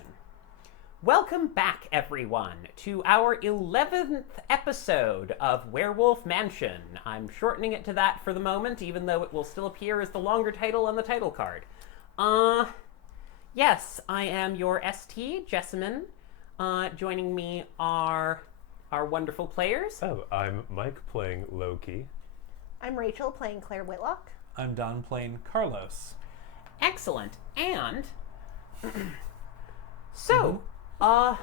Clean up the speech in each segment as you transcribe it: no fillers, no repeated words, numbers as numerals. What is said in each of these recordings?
mansion. Welcome back, everyone, to our 11th episode of Werewolf Mansion. I'm shortening it to that for the moment, even though it will still appear as the longer title on the title card. Yes, I am your ST, Jessamine. Joining me are our wonderful players. Oh, I'm Mike playing Loki. I'm Rachel playing Claire Whitlock. I'm Don playing Carlos. Excellent. And so, a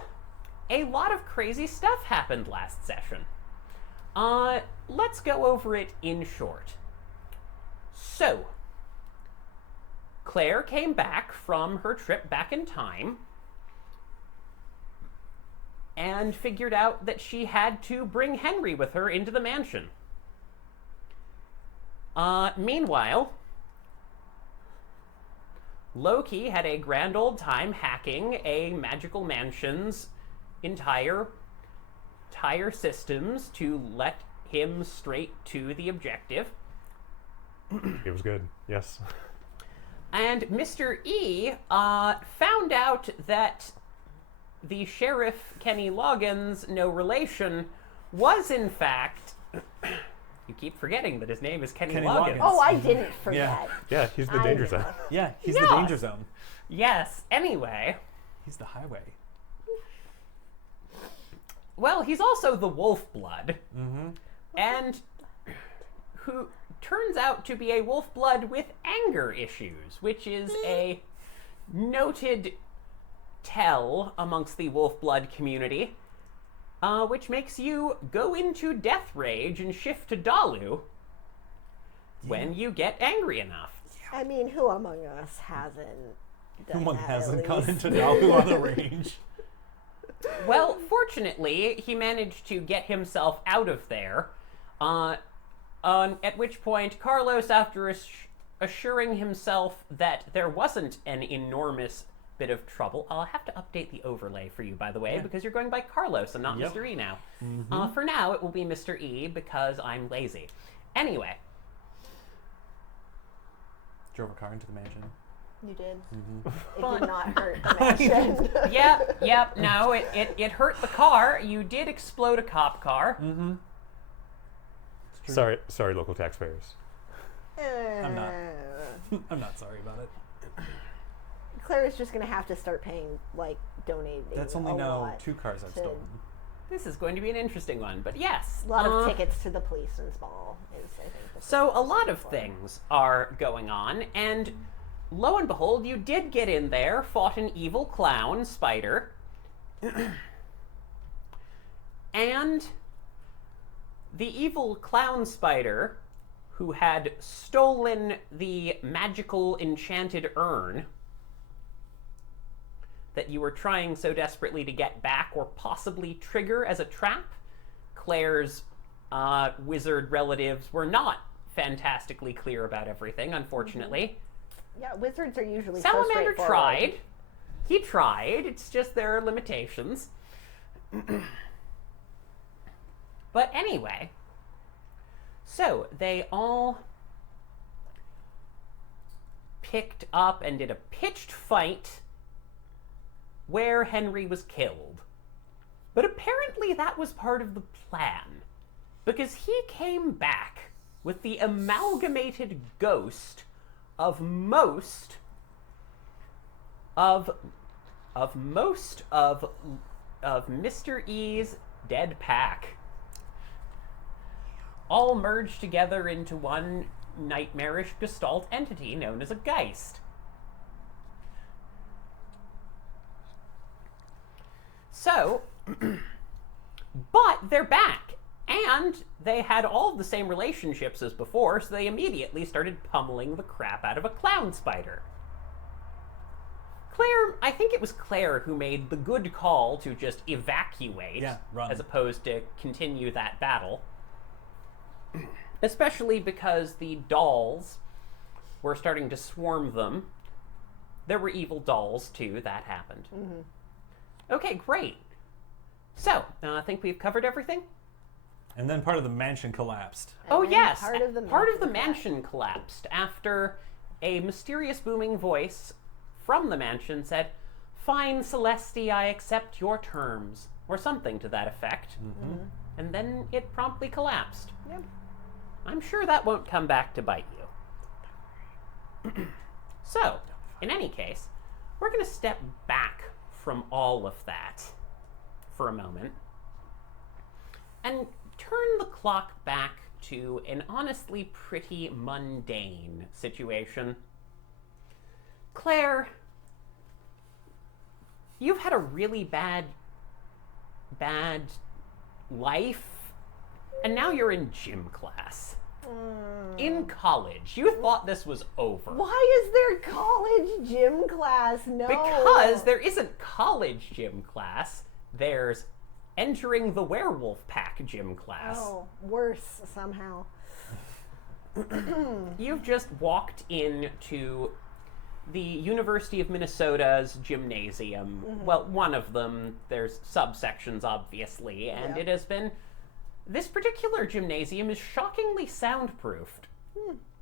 lot of crazy stuff happened last session. Let's go over it in short. So, Claire came back from her trip back in time and figured out that she had to bring Henry with her into the mansion. Meanwhile, Loki had a grand old time hacking a magical mansion's entire systems to let him straight to the objective. It was good, yes. And Mr. E found out that the Sheriff Kenny Loggins, no relation, was in fact... You keep forgetting that his name is Kenny Loggins. Oh, I didn't forget. Yeah, he's the danger zone. Yeah, he's Yeah. the danger zone. Yes, anyway. He's the highway. Well, he's also the wolf blood. Mm-hmm. And who turns out to be a wolf blood with anger issues, which is a noted tell amongst the wolf blood community, which makes you go into death rage and shift to Dalu when you get angry enough. I mean, who among us hasn't done One that, hasn't at gone least? into Dalu on the range. Well, fortunately, he managed to get himself out of there, at which point Carlos, after assuring himself that there wasn't an enormous bit of trouble. I'll have to update the overlay for you, by the way, because you're going by Carlos and not Yep. Mr. E now. For now, it will be Mr. E because I'm lazy. Anyway, Drove a car into the mansion. You did. Mm-hmm. It did not hurt the mansion. yep, no, it hurt the car. You did explode a cop car. Mm-hmm. Sorry, local taxpayers. I'm not sorry about it. Claire is just going to have to start paying, donating That's only a now lot 2 cars I've to- stolen. This is going to be an interesting one, but yes. A lot of tickets to the police and small is, I think. the So a thing lot of for. things are going on, and lo and behold, you did get in there, fought an evil clown spider, and the evil clown spider, who had stolen the magical enchanted urn that you were trying so desperately to get back or possibly trigger as a trap. Claire's wizard relatives were not fantastically clear about everything, unfortunately. Yeah, wizards are usually Salamander so straightforward. tried. He tried. It's just there are limitations. But anyway, so they all picked up and did a pitched fight where Henry was killed. But apparently that was part of the plan, because he came back with the amalgamated ghost of most of Mr. E's dead pack, all merged together into one nightmarish gestalt entity known as a Geist. So, but they're back, and they had all of the same relationships as before, so they immediately started pummeling the crap out of a clown spider. Claire, I think it was Claire who made the good call to just evacuate, Yeah, run. as opposed to continue that battle. Especially because the dolls were starting to swarm them. There were evil dolls, too. That happened. Mm-hmm. Okay, great. So, I think we've covered everything? And then part of the mansion collapsed. Oh, And yes. part of the mansion collapsed after a mysterious booming voice from the mansion said, Fine, Celesti, I accept your terms, or something to that effect. And then it promptly collapsed. Yep. I'm sure that won't come back to bite you. So, in any case, we're going to step back from all of that for a moment and turn the clock back to an honestly pretty mundane situation. Claire, you've had a really bad life, and now you're in gym class. In college. You thought this was over. Why is there college gym class? No. Because there isn't college gym class. There's entering the werewolf pack gym class. Oh, worse somehow. You've just walked into the University of Minnesota's gymnasium. Well, one of them. There's subsections, obviously, and Yeah. it has been... This particular gymnasium is shockingly soundproofed.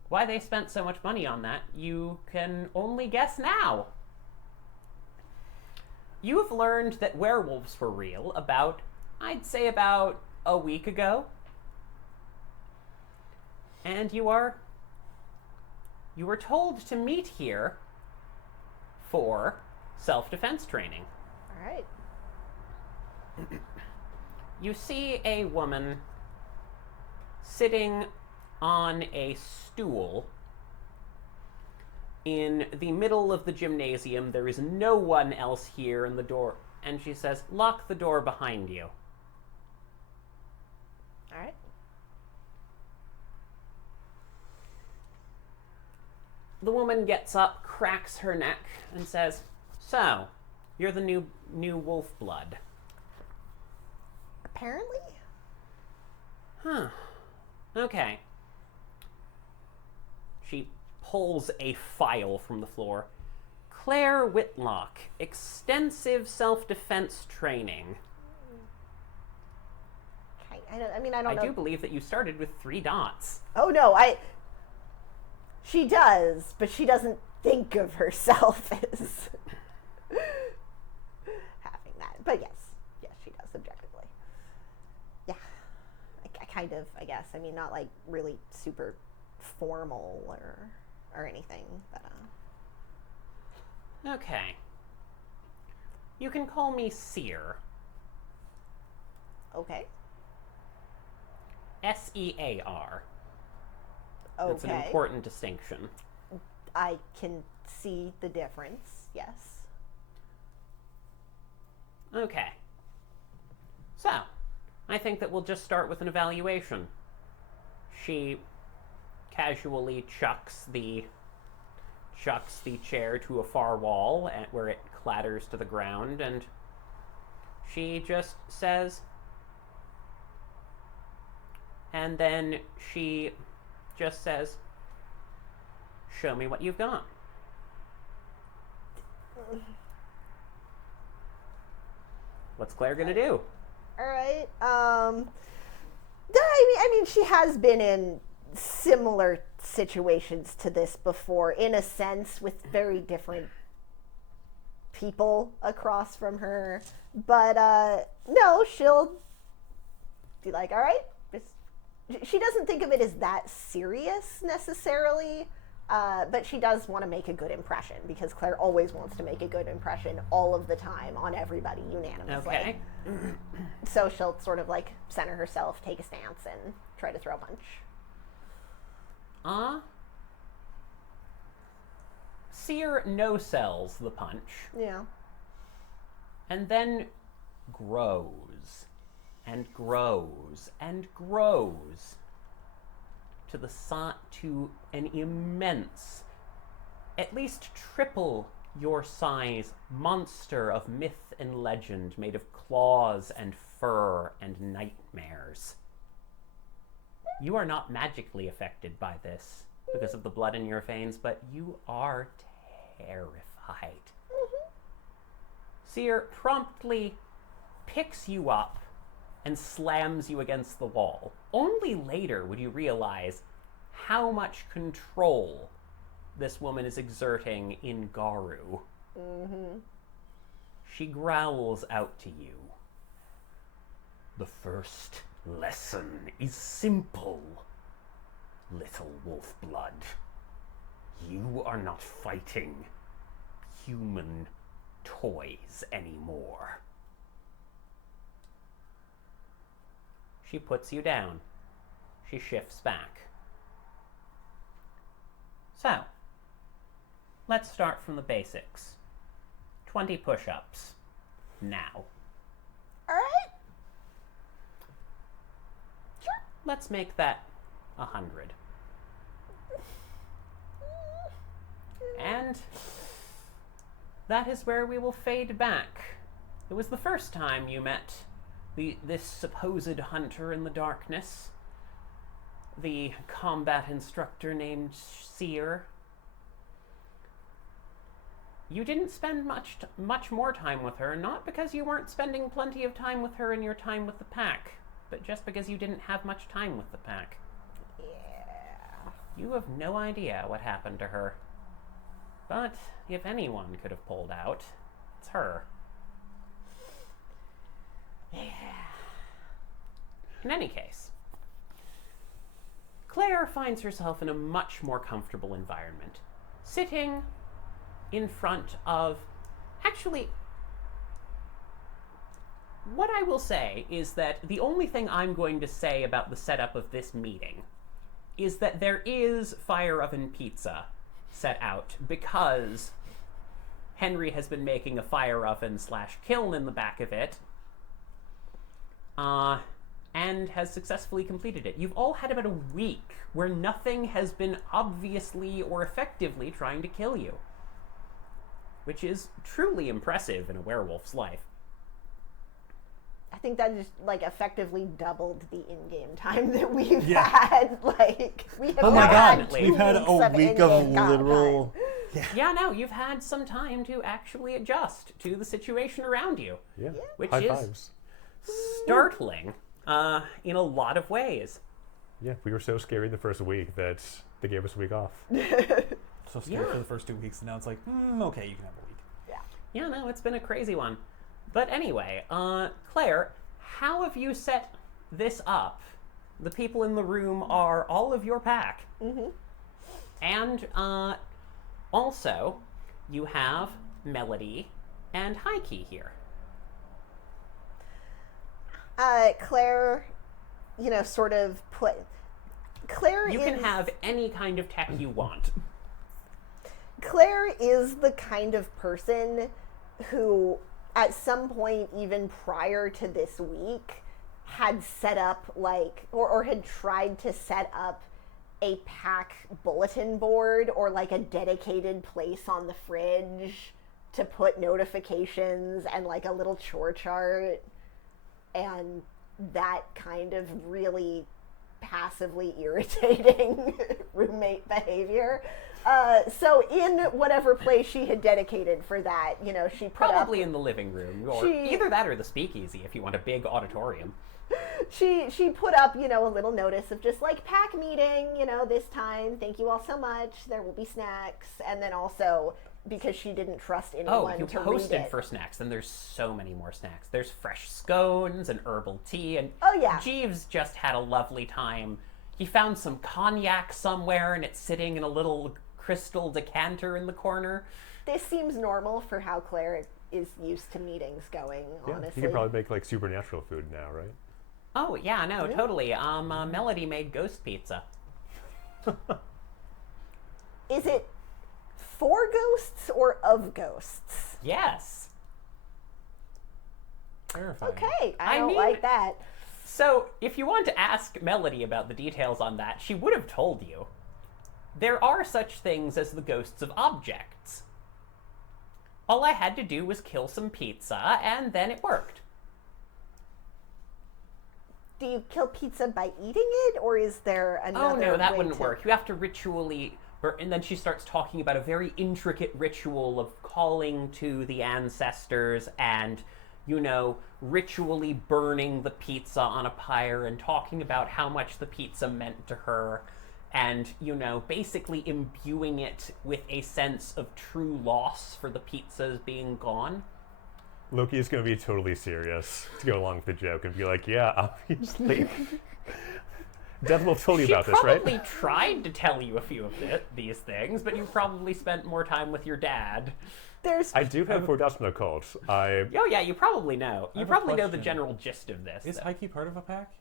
Why they spent so much money on that, you can only guess now. You have learned that werewolves were real I'd say about a week ago. And you were told to meet here for self-defense training. All right. You see a woman sitting on a stool in the middle of the gymnasium. There is no one else here in the door, and she says, "Lock the door behind you." All right. The woman gets up, cracks her neck, and says, "So, you're the new wolf blood." Apparently. Huh. Okay. She pulls a file from the floor. Claire Whitlock, extensive self-defense training. Okay. I don't know. I do believe that you started with 3 dots. Oh no, she does, but she doesn't think of herself as having that. But yes, she does objectively. Yeah, I kind of, I guess. I mean, not like really super formal or anything, but Okay. You can call me Seer. okay. S-E-A-R. Okay. That's an important distinction. I can see the difference. Yes. Okay. So, I think that we'll just start with an evaluation. She casually chucks the chair to a far wall where it clatters to the ground, and she just says, and then she just says, "Show me what you've got." What's Claire gonna do? All right. I mean, she has been in similar situations to this before, in a sense, with very different people across from her. But no, she'll be like, all right. She doesn't think of it as that serious necessarily, but she does want to make a good impression, because Claire always wants to make a good impression all of the time on everybody unanimously. Okay. So she'll sort of like center herself, take a stance, and try to throw a punch. Seer no-sells the punch, Yeah. and then grows, and grows, and grows to an immense, at least triple your size monster of myth and legend made of claws and fur and nightmares. You are not magically affected by this because of the blood in your veins, but you are terrified. Seer promptly picks you up and slams you against the wall. Only later would you realize how much control this woman is exerting in Garu. She growls out to you. The first lesson is simple, little wolf blood. You are not fighting human toys anymore. She puts you down. She shifts back. So, let's start from the basics. 20 push-ups. Now. All right. Let's make that 100. And that is where we will fade back. It was the first time you met this supposed hunter in the darkness, the combat instructor named Seer. You didn't spend much more time with her, not because you weren't spending plenty of time with her in your time with the pack, but just because you didn't have much time with the pack. Yeah. You have no idea what happened to her. But if anyone could have pulled out, it's her. Yeah. In any case, Claire finds herself in a much more comfortable environment, sitting in front of... Actually, what I will say is that the only thing I'm going to say about the setup of this meeting is that there is fire oven pizza set out because Henry has been making a fire oven / kiln in the back of it, and has successfully completed it. You've all had about a week where nothing has been obviously or effectively trying to kill you, which is truly impressive in a werewolf's life. I think that just effectively doubled the in-game time that we've Yeah. had. We have Oh my now God, had 2 we've had weeks a week of in-game time. literal. Yeah, no, you've had some time to actually adjust to the situation around you, Yeah. which High is fives. startling in a lot of ways. Yeah, we were so scary the first week that they gave us a week off. So scared Yeah. for the first 2 weeks, and now it's like, okay, you can have a week. Yeah, no, it's been a crazy one. But anyway, Claire, how have you set this up? The people in the room are all of your pack. Mm-hmm. And also, you have Melody and Heike here. Claire, sort of put... Claire You is... can have any kind of tech you want. Claire is the kind of person who, at some point, even prior to this week, had set up, or had tried to set up a pack bulletin board or, a dedicated place on the fridge to put notifications and, a little chore chart. And that kind of really passively irritating roommate behavior. So in whatever place she had dedicated for that, she put Probably in the living room, or She- either that or the speakeasy if you want a big auditorium. she put up, a little notice of just pack meeting, this time. Thank you all so much. There will be snacks. And then also because she didn't trust anyone Oh, you to read posted it. for snacks, and there's so many more snacks. There's fresh scones and herbal tea, and Oh, yeah. Jeeves just had a lovely time. He found some cognac somewhere, and it's sitting in a little crystal decanter in the corner. This seems normal for how Claire is used to meetings going, Yeah, honestly. you could probably make supernatural food now, right? Oh, yeah, no, totally. Melody made ghost pizza. Is it for ghosts or of ghosts? Yes. Terrifying. Okay, I I don't mean- like that. So, if you want to ask Melody about the details on that, she would have told you. There are such things as the ghosts of objects. All I had to do was kill some pizza, and then it worked. Do you kill pizza by eating it, or is there another Oh no, that way wouldn't to... work. You have to ritually... And then she starts talking about a very intricate ritual of calling to the ancestors and, ritually burning the pizza on a pyre and talking about how much the pizza meant to her and, basically imbuing it with a sense of true loss for the pizzas being gone. Loki is going to be totally serious to go along with the joke and be like, yeah, obviously. Deathwolf told you She about this, right? probably tried to tell you a few of these things, but you probably spent more time with your dad. There's I do have 4,000 occult. Oh yeah, you probably know. You have a probably know the question. general gist of this. Is Heike part of a pack?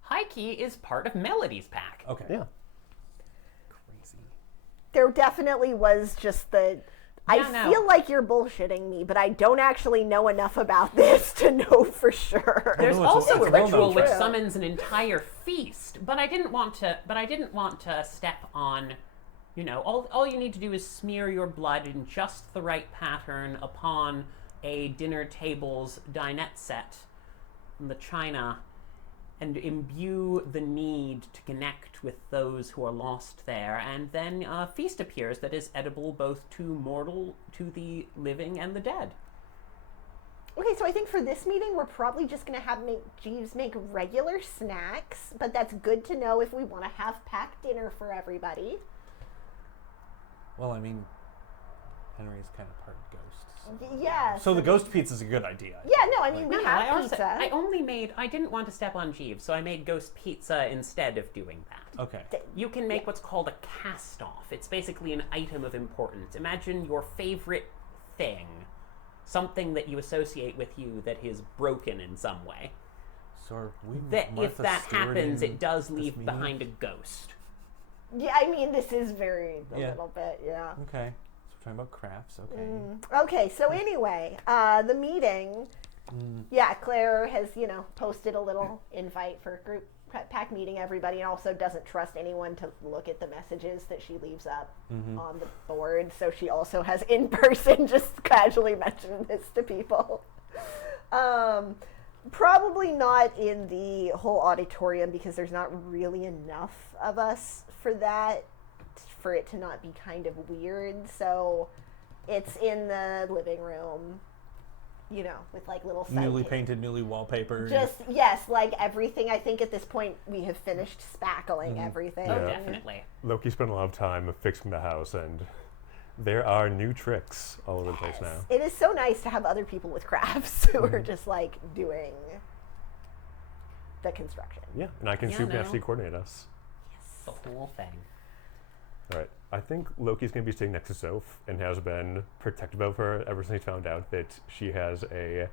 Heike is part of Melody's pack. Okay. Yeah. Crazy. there definitely was just the. Yeah, I no. feel like you're bullshitting me, but I don't actually know enough about this to know for sure. There's no, it's- also it's a well ritual known which fact. summons an entire feast, but I didn't want to step on. You know, all you need to do is smear your blood in just the right pattern upon a dinner table's dinette set from the china, and imbue the need to connect with those who are lost there, and then a feast appears that is edible both to the living and the dead. Okay, so I think for this meeting, we're probably just going to have Jeeves make regular snacks, but that's good to know if we want to have packed dinner for everybody. Well, I mean, Henry's kind of part ghost. Yes. So the ghost pizza is a good idea. Yeah, no, I mean, we No, have pizza. I didn't want to step on Jeeves, so I made ghost pizza instead of doing that. Okay. You can make what's called a cast-off. It's basically an item of importance. Imagine your favorite thing, something that you associate with you that is broken in some way. So are we That if Martha that happens, Stewarding it does this leave meeting? behind a ghost. Yeah, I mean, this is varied a Yeah. little bit, yeah. Okay. So we're talking about crafts. Okay. Okay, so anyway, the meeting, yeah, Claire has, posted a little invite for a group pack meeting, everybody, and also doesn't trust anyone to look at the messages that she leaves up on the board, so she also has in person just casually mentioned this to people. Probably not in the whole auditorium because there's not really enough of us for that, for it to not be kind of weird. So it's in the living room, with like little side Newly tables. painted, newly wallpapered. Just, yes, like everything. I think at this point we have finished spackling everything. Oh, Yeah. definitely. Loki spent a lot of time fixing the house, and there are new tricks all over the place now. It is so nice to have other people with crafts who are just like doing the construction. Yeah, and I can Yeah, supernaturally no. coordinate us. The whole thing. All right. I think Loki's going to be sitting next to Soph and has been protective of her ever since he found out that she has a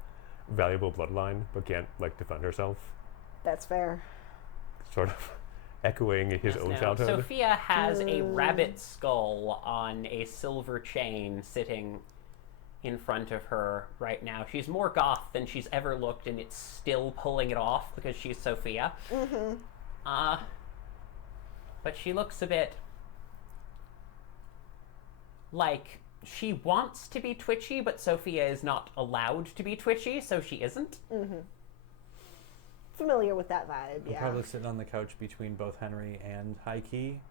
valuable bloodline but can't, defend herself. That's fair. Sort of echoing his own No, childhood. Sophia has a rabbit skull on a silver chain sitting in front of her right now. She's more goth than she's ever looked, and it's still pulling it off because she's Sophia. But she looks a bit like she wants to be twitchy, but Sophia is not allowed to be twitchy, so she isn't. Familiar with that vibe, I'm yeah. probably sitting on the couch between both Henry and Heike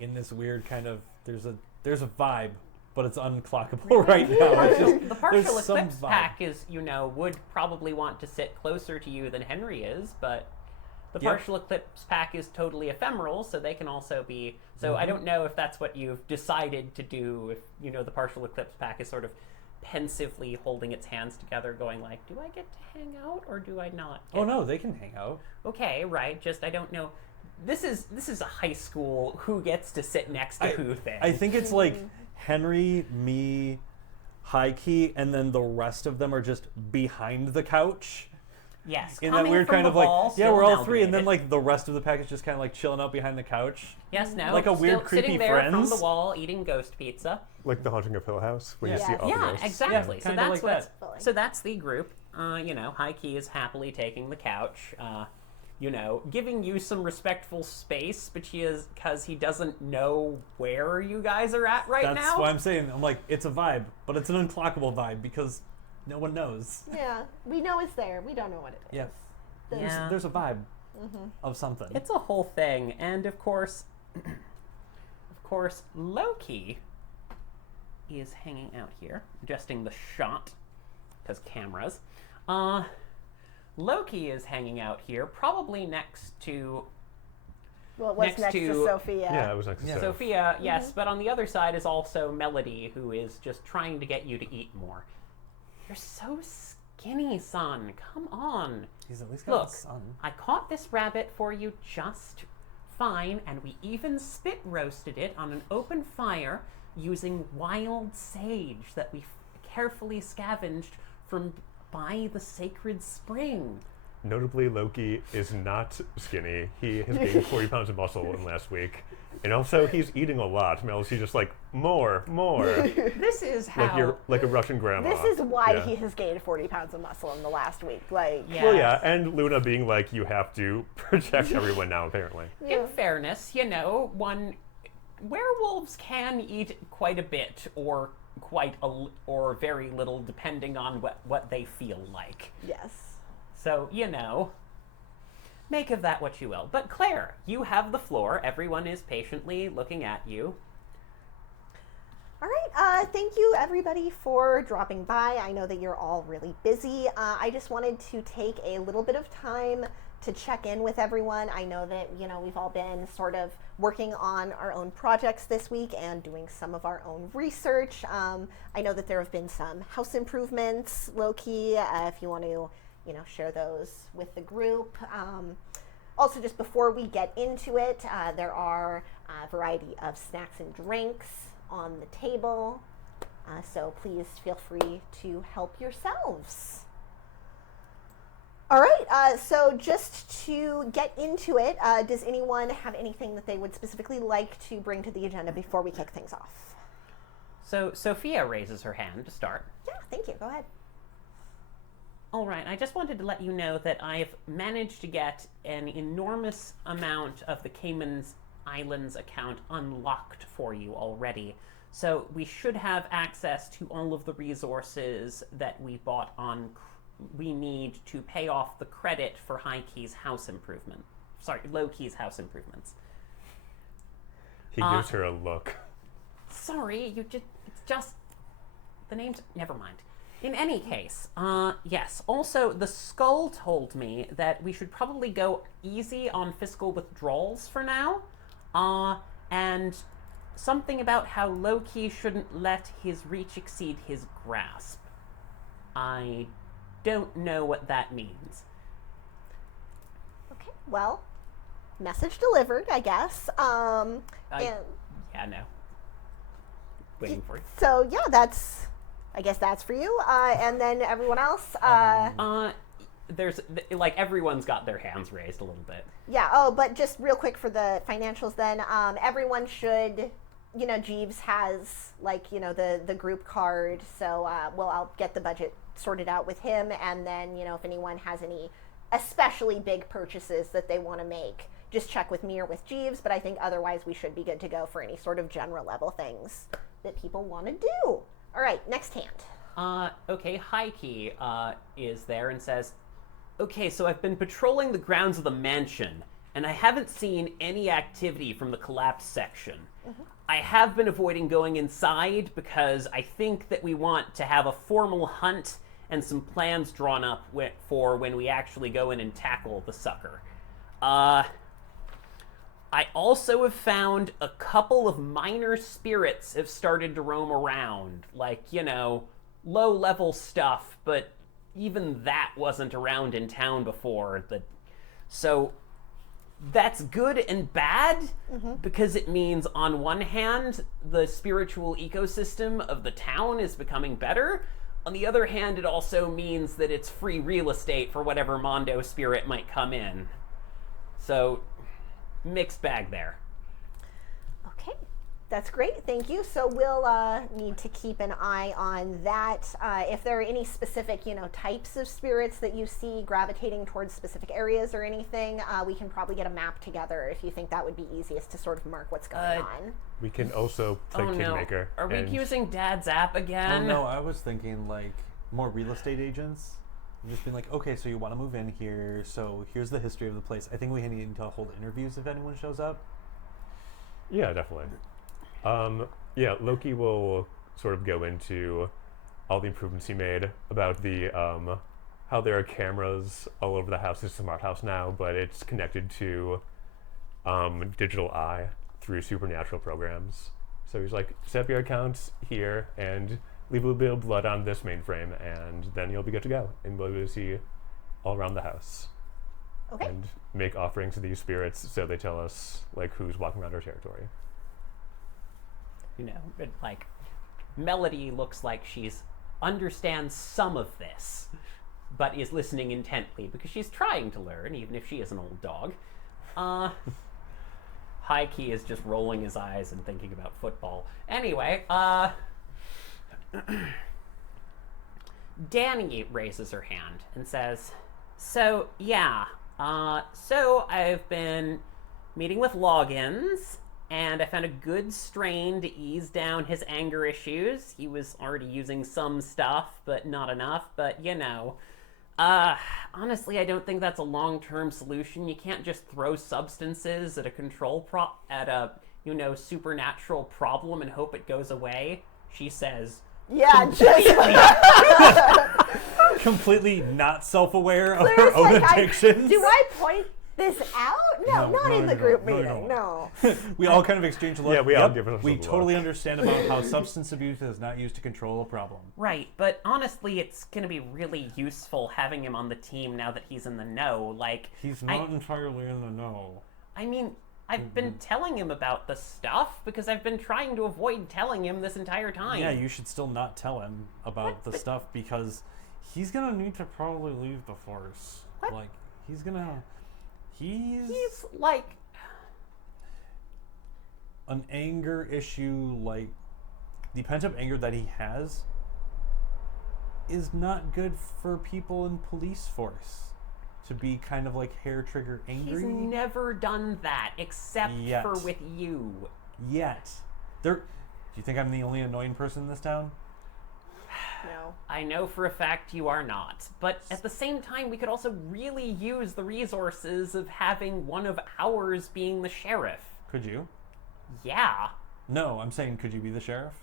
in this weird kind of there's a vibe, but it's unclockable right now. It's just, The partial there's some eclipse vibe. pack is, would probably want to sit closer to you than Henry is, but the Yep. partial eclipse pack is totally ephemeral, so they can also be. So I don't know if that's what you've decided to do. If the partial eclipse pack is sort of pensively holding its hands together, going like, "Do I get to hang out or do I not?" Oh no, they can hang out. Okay, right. Just I don't know. This is a high school who gets to sit next to who thing. I think it's like Henry, me, Heike, and then the rest of them are just behind the couch. Yes, In that coming weird from kind the of like, wall, yeah, still we're all three, and then amalgamated. the rest of the pack is just kind of like chilling out behind the couch. Yes, no. like a weird, still creepy sitting there friends. from the wall eating ghost pizza. Like the Haunting of Hill House, when you Yeah. see all the Yeah, ghosts. exactly. Yeah, so kinda that's like what's that. so that's the group. Heike is happily taking the couch. Giving you some respectful space, but because he doesn't know where you guys are at right That's now. why I'm saying, I'm like, it's a vibe, but it's an unclockable vibe because no one knows. Yeah, we know it's there. We don't know what it is. Yeah. Yeah. There's a vibe of something. It's a whole thing, and of course, Loki is hanging out here, adjusting the shot because cameras. Loki is hanging out here, probably next to Well, what's Next next to to- Sophia? Yeah, it was next to Yeah. Soph. Sophia. Yes, but on the other side is also Melody, who is just trying to get you to eat more. You're so skinny, son. Come on. He's at least got Look, a son. I caught this rabbit for you just fine, and we even spit roasted it on an open fire using wild sage that we carefully scavenged from by the sacred spring. Notably, Loki is not skinny. He has gained 40 pounds of muscle in last week. And also, he's eating a lot. Mel's just like, more. This is how... Like you're like a Russian grandma. This is why Yeah. he has gained 40 pounds of muscle in the last week. Like, Yeah. Well, yeah, and Luna being like, you have to protect everyone now, apparently. In fairness, werewolves can eat quite a bit or or very little depending on what they feel like. yes. So, make of that what you will. But Claire, you have the floor. Everyone is patiently looking at you. All right. Thank you, everybody, for dropping by. I know that you're all really busy. I just wanted to take a little bit of time to check in with everyone. I know that, we've all been sort of working on our own projects this week and doing some of our own research. I know that there have been some house improvements, low-key, if you want to, share those with the group. Also, just before we get into it, there are a variety of snacks and drinks on the table. So please feel free to help yourselves. All right, so just to get into it, does anyone have anything that they would specifically like to bring to the agenda before we kick things off? So Sophia raises her hand to start. Yeah, thank you. Go ahead. All right, I just wanted to let you know that I've managed to get an enormous amount of the Cayman Islands account unlocked for you already. So we should have access to all of the resources that we bought we need to pay off the credit for Low-Key's house improvements. He gives her a look. Sorry, it's just, the name's, never mind. In any case, yes. Also, the skull told me that we should probably go easy on fiscal withdrawals for now. And something about how Low-Key shouldn't let his reach exceed his grasp. I don't know what that means. Okay, well, message delivered, I guess. And Yeah, no. Waiting for you. so, yeah, I guess that's for you. And then everyone else. There's, everyone's got their hands raised a little bit. Yeah, but just real quick for the financials then, everyone should, Jeeves has, the group card, so, I'll get the budget sorted out with him, and then, if anyone has any especially big purchases that they want to make, just check with me or with Jeeves, but I think otherwise we should be good to go for any sort of general level things that people want to do. All right, next hand. Okay, Heike is there and says, okay, so I've been patrolling the grounds of the mansion, and I haven't seen any activity from the collapsed section. Mm-hmm. I have been avoiding going inside because I think that we want to have a formal hunt and some plans drawn up for when we actually go in and tackle the sucker. I also have found a couple of minor spirits have started to roam around, low-level stuff, but even that wasn't around in town before. So that's good and bad, because it means on one hand, the spiritual ecosystem of the town is becoming better. On the other hand, it also means that it's free real estate for whatever Mondo spirit might come in. So, mixed bag there. Okay, that's great. Thank you. So we'll need to keep an eye on that. If there are any specific, types of spirits that you see gravitating towards specific areas or anything, we can probably get a map together if you think that would be easiest to sort of mark what's going on. We can also play Kingmaker. Are we using Dad's app again? Oh no, I was thinking more real estate agents. And just being okay, so you want to move in here, so here's the history of the place. I think we need to hold interviews if anyone shows up. Yeah, definitely. Loki will sort of go into all the improvements he made about the how there are cameras all over the house. It's a smart house now, but it's connected to digital eye through supernatural programs. So he's like, set up your accounts here, and leave a little bit of blood on this mainframe, and then you'll be good to go, and we'll be able to see all around the house. Okay. And make offerings to these spirits so they tell us, like, who's walking around our territory. You know, but, like, Melody looks like she's understands some of this, but is listening intently because she's trying to learn, even if she is an old dog. High Key is just rolling his eyes and thinking about football. Anyway, Danny raises her hand and says, so I've been meeting with logins, and I found a good strain to ease down his anger issues. He was already using some stuff, but not enough, but you know. Honestly, I don't think that's a long-term solution. You can't just throw substances at a supernatural problem and hope it goes away. She says, Yeah, just Completely not self-aware of her Claire's own like, addictions. do I point this out? No, not in the group no, meeting. no. No. We all kind of exchange a look. Yeah, we all Yep, give it a we look. totally understand about how substance abuse is not used to control a problem. right, but honestly, it's gonna be really useful having him on the team now that he's in the know. Like, He's not entirely in the know. I mean, I've been telling him about the stuff because I've been trying to avoid telling him this entire time. Yeah, you should still not tell him about What? the But- stuff because he's gonna need to probably leave the force. What? Like, he's gonna... He's like, An anger issue, like, the pent-up anger that he has is not good for people in police force. To be kind of like hair trigger angry. he's never done that except Yet. for with you. Yet. Do you think I'm the only annoying person in this town? No. I know for a fact you are not, but at the same time, we could also really use the resources of having one of ours being the sheriff. Could you? Yeah. No, I'm saying could you be the sheriff?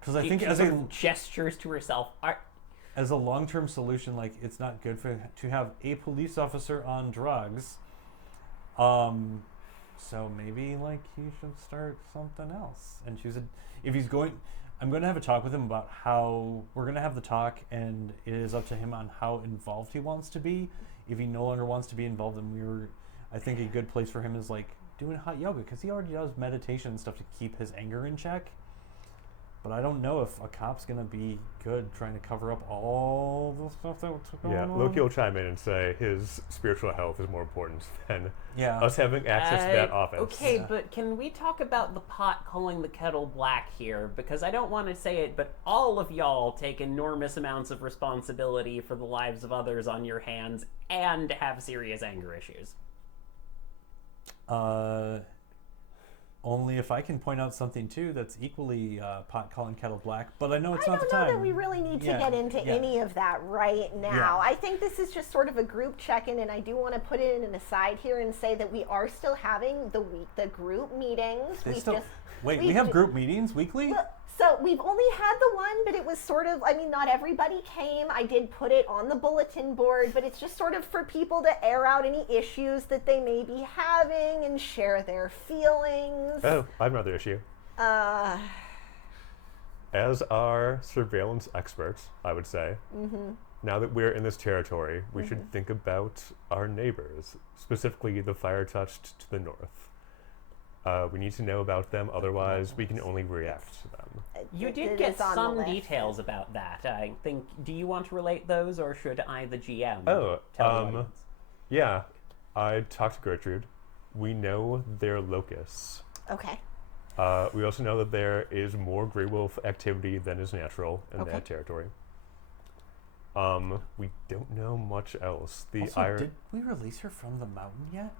Because I think She as sort a of gestures to herself. as a long-term solution, like, it's not good to have a police officer on drugs. So maybe, like, he should start something else and choose a... If he's going... I'm going to have a talk with him about how... We're going to have the talk, and it is up to him on how involved he wants to be. If he no longer wants to be involved, then I think a good place for him is, like, doing hot yoga, because he already does meditation and stuff to keep his anger in check. But I don't know if a cop's gonna be good trying to cover up all the stuff that's going Yeah, on. Loki will chime in and say his spiritual health is more important than Yeah. us having access to that office. Okay, Yeah. but can we talk about the pot calling the kettle black here? Because I don't want to say it, but all of y'all take enormous amounts of responsibility for the lives of others on your hands and have serious anger issues. Only if I can point out something too that's equally pot calling kettle black. But I know it's I not don't the know time. that we really need to Yeah, get into yeah. any of that right now. Yeah. I think this is just sort of a group check-in, and I do want to put it in an aside here and say that we are still having the group meetings. They We've still, just wait, we we have ju- group meetings weekly? So we've only had the one, but it was sort of, I mean, not everybody came. I did put it on the bulletin board, but it's just sort of for people to air out any issues that they may be having and share their feelings. Oh, I have another issue. Uh, As our surveillance experts, I would say, now that we're in this territory, we should think about our neighbors, specifically the fire touched to the north. We need to know about them, otherwise we can only react to them. You it did is get on the some list. details about that. I think. Do you want to relate those, or should I, the GM, Oh, tell the audience? Yeah, I talked to Gertrude. We know their locus. Okay. We also know that there is more Grey Wolf activity than is natural in Okay. that territory. We don't know much else. The Also, did we release her from the mountain yet?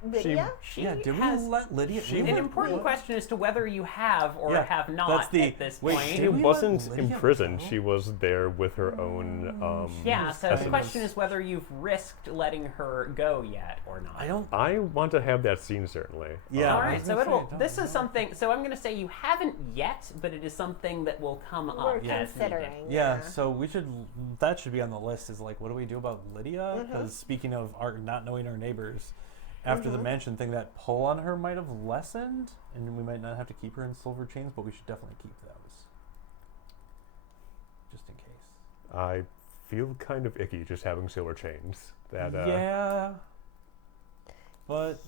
Lydia? She Yeah, did has we let Lydia... she- an important question as to whether you have or Yeah, have not that's the- at this wait, point. She Did we let wasn't Lydia imprisoned. go? She was there with her own. Yeah, so the essence. question is whether you've risked letting her go yet or not. I don't... I want to have that scene certainly. Yeah. All I right, was so gonna it'll. say, don't- This is don't- something. So I'm going to say you haven't yet, but it is something that will come We're up. as considering. needed. Yeah, so we should... That should be on the list, is like, what do we do about Lydia? Because speaking of our not knowing our neighbors, after the mansion thing, that pull on her might have lessened, and we might not have to keep her in silver chains, but we should definitely keep those. Just in case. I feel kind of icky just having silver chains. That yeah. But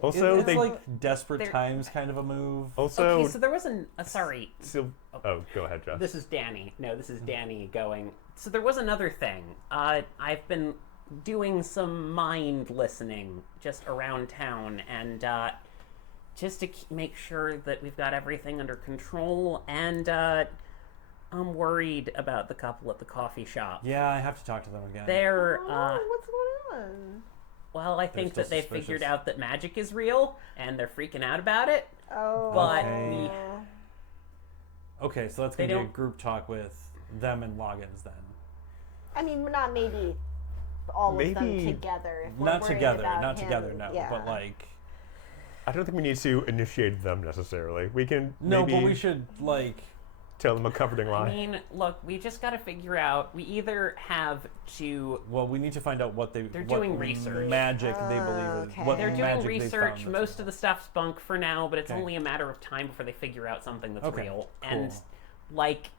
also it's they like desperate they're- times kind of a move. also Okay, so there was sorry. oh, go ahead, Jeff. This is Danny. No, this is Danny going. So there was another thing. I've been doing some mind listening just around town, and just to make sure that we've got everything under control. And I'm worried about the couple at the coffee shop. Yeah, I have to talk to them again. They're what's going on? well, I think still that they suspicious. figured out that magic is real, and they're freaking out about it. Oh. But Okay. Okay, so that's They going to be a don't- group talk with them and Loggins then. I mean, not maybe all of them Maybe- together. If we're Not worried together, about not him. together, no. Yeah. But like, I don't think we need to initiate them necessarily. We can no, maybe but we should like. tell them a comforting I lie. mean, look, we just got to figure out. We either have to. Well, we need to find out what They're what doing research. magic they believe. Okay. What They're doing magic they research. found Most of the stuff's bunk for now, but it's Okay. only a matter of time before they figure out something that's Okay, real. cool. And like,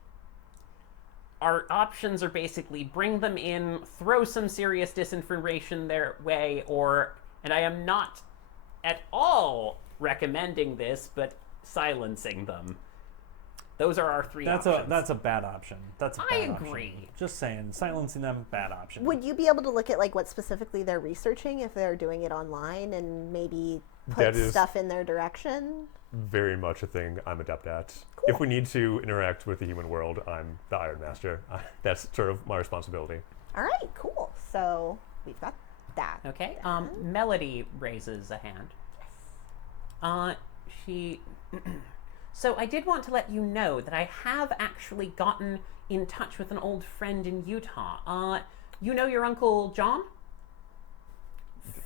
our options are basically bring them in, throw some serious disinformation their way, and I am not at all recommending this, but silencing them. Those are our three options. That's a bad option. That's a I bad option. agree. Just saying, silencing them, bad option. Would you be able to look at like what specifically they're researching if they're doing it online and maybe put That is- stuff in their direction? Very much a thing I'm adept at. If we need to interact with the human world, I'm the Iron Master. That's sort of my responsibility. All right, cool. So we've got that. Okay. Melody raises a hand. She. So I did want to let you know that I have actually gotten in touch with an old friend in Utah. You know your Uncle John?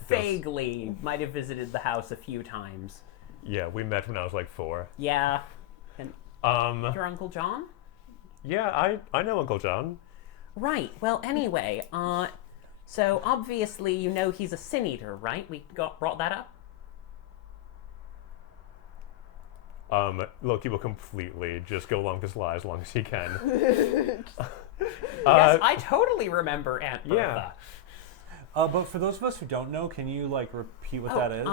Vaguely. Might have visited the house a few times. Yeah, we met when I was like 4. Yeah. And your Uncle John? Yeah, I know Uncle John. Right. Well, anyway, so obviously you know he's a sin eater, right? We brought that up? Look, he will completely just go along with his lie as long as he can. Yes, I totally remember Aunt Bertha. yeah. But for those of us who don't know, can you like repeat what that is?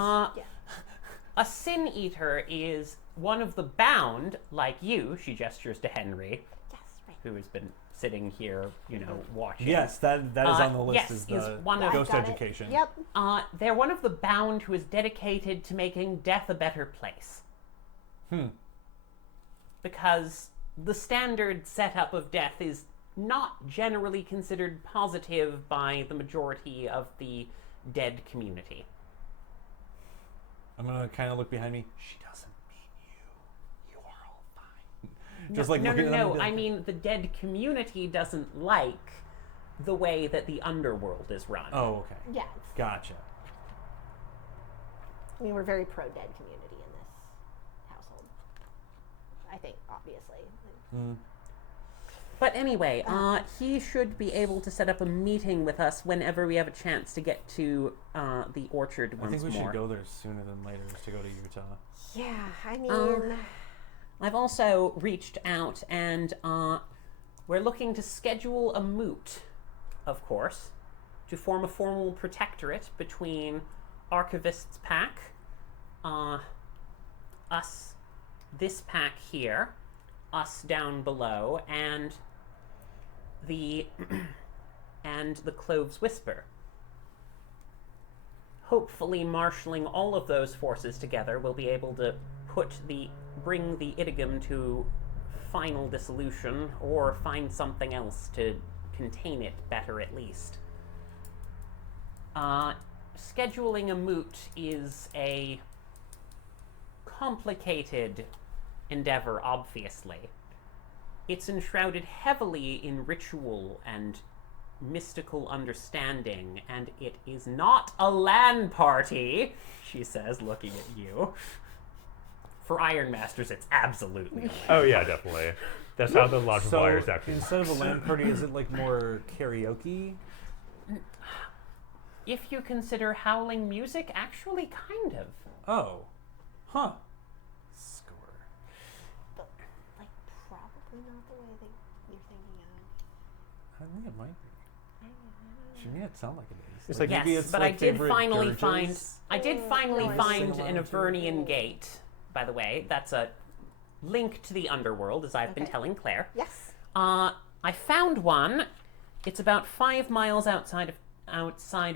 A sin eater is one of the bound, like you, she gestures to Henry, Yes, right. who has been sitting here, watching. Yes, that is on the list. yes, is is the one of- ghost Got it. education. Yep. They're one of the bound who is dedicated to making death a better place. Because the standard setup of death is not generally considered positive by the majority of the dead community. I'm gonna kind of look behind me. She doesn't mean you. You are all fine. Just no, like no, looking no, at them no. and I being mean, the dead community doesn't like the way that the underworld is run. like, oh, okay. Yes. Gotcha. I mean, we're very pro-dead community in this household. I think, obviously. But anyway, he should be able to set up a meeting with us whenever we have a chance to get to the orchard I once think we more. should go there sooner than later to go to Utah. Yeah, I mean, I've also reached out and we're looking to schedule a moot, of course, to form a formal protectorate between Archivist's pack, us, this pack here, us down below, and the and the Cloves Whisper. Hopefully, marshaling all of those forces together, we'll be able to bring the Idigum to final dissolution, or find something else to contain it better, at least. Scheduling a moot is a complicated endeavor, obviously. It's enshrouded heavily in ritual and mystical understanding, and it is not a LAN party, she says, looking at you. For Iron Masters, it's absolutely a LAN Oh yeah, definitely. That's how the logic So wires actually. instead of a LAN party, is it like more karaoke? if you consider howling music, actually kind of. Oh. Huh. Score. But, like, probably not the way that you're thinking of. I think it might be. Shouldn't it sound like it is? It's like Yes, maybe it's but like I did favorite finally dirges? I did Oh, finally no, I find see. an Avernian gate, by the way. That's a link to the underworld, as I've been Okay. telling Claire. Yes. I found one. It's about 5 miles outside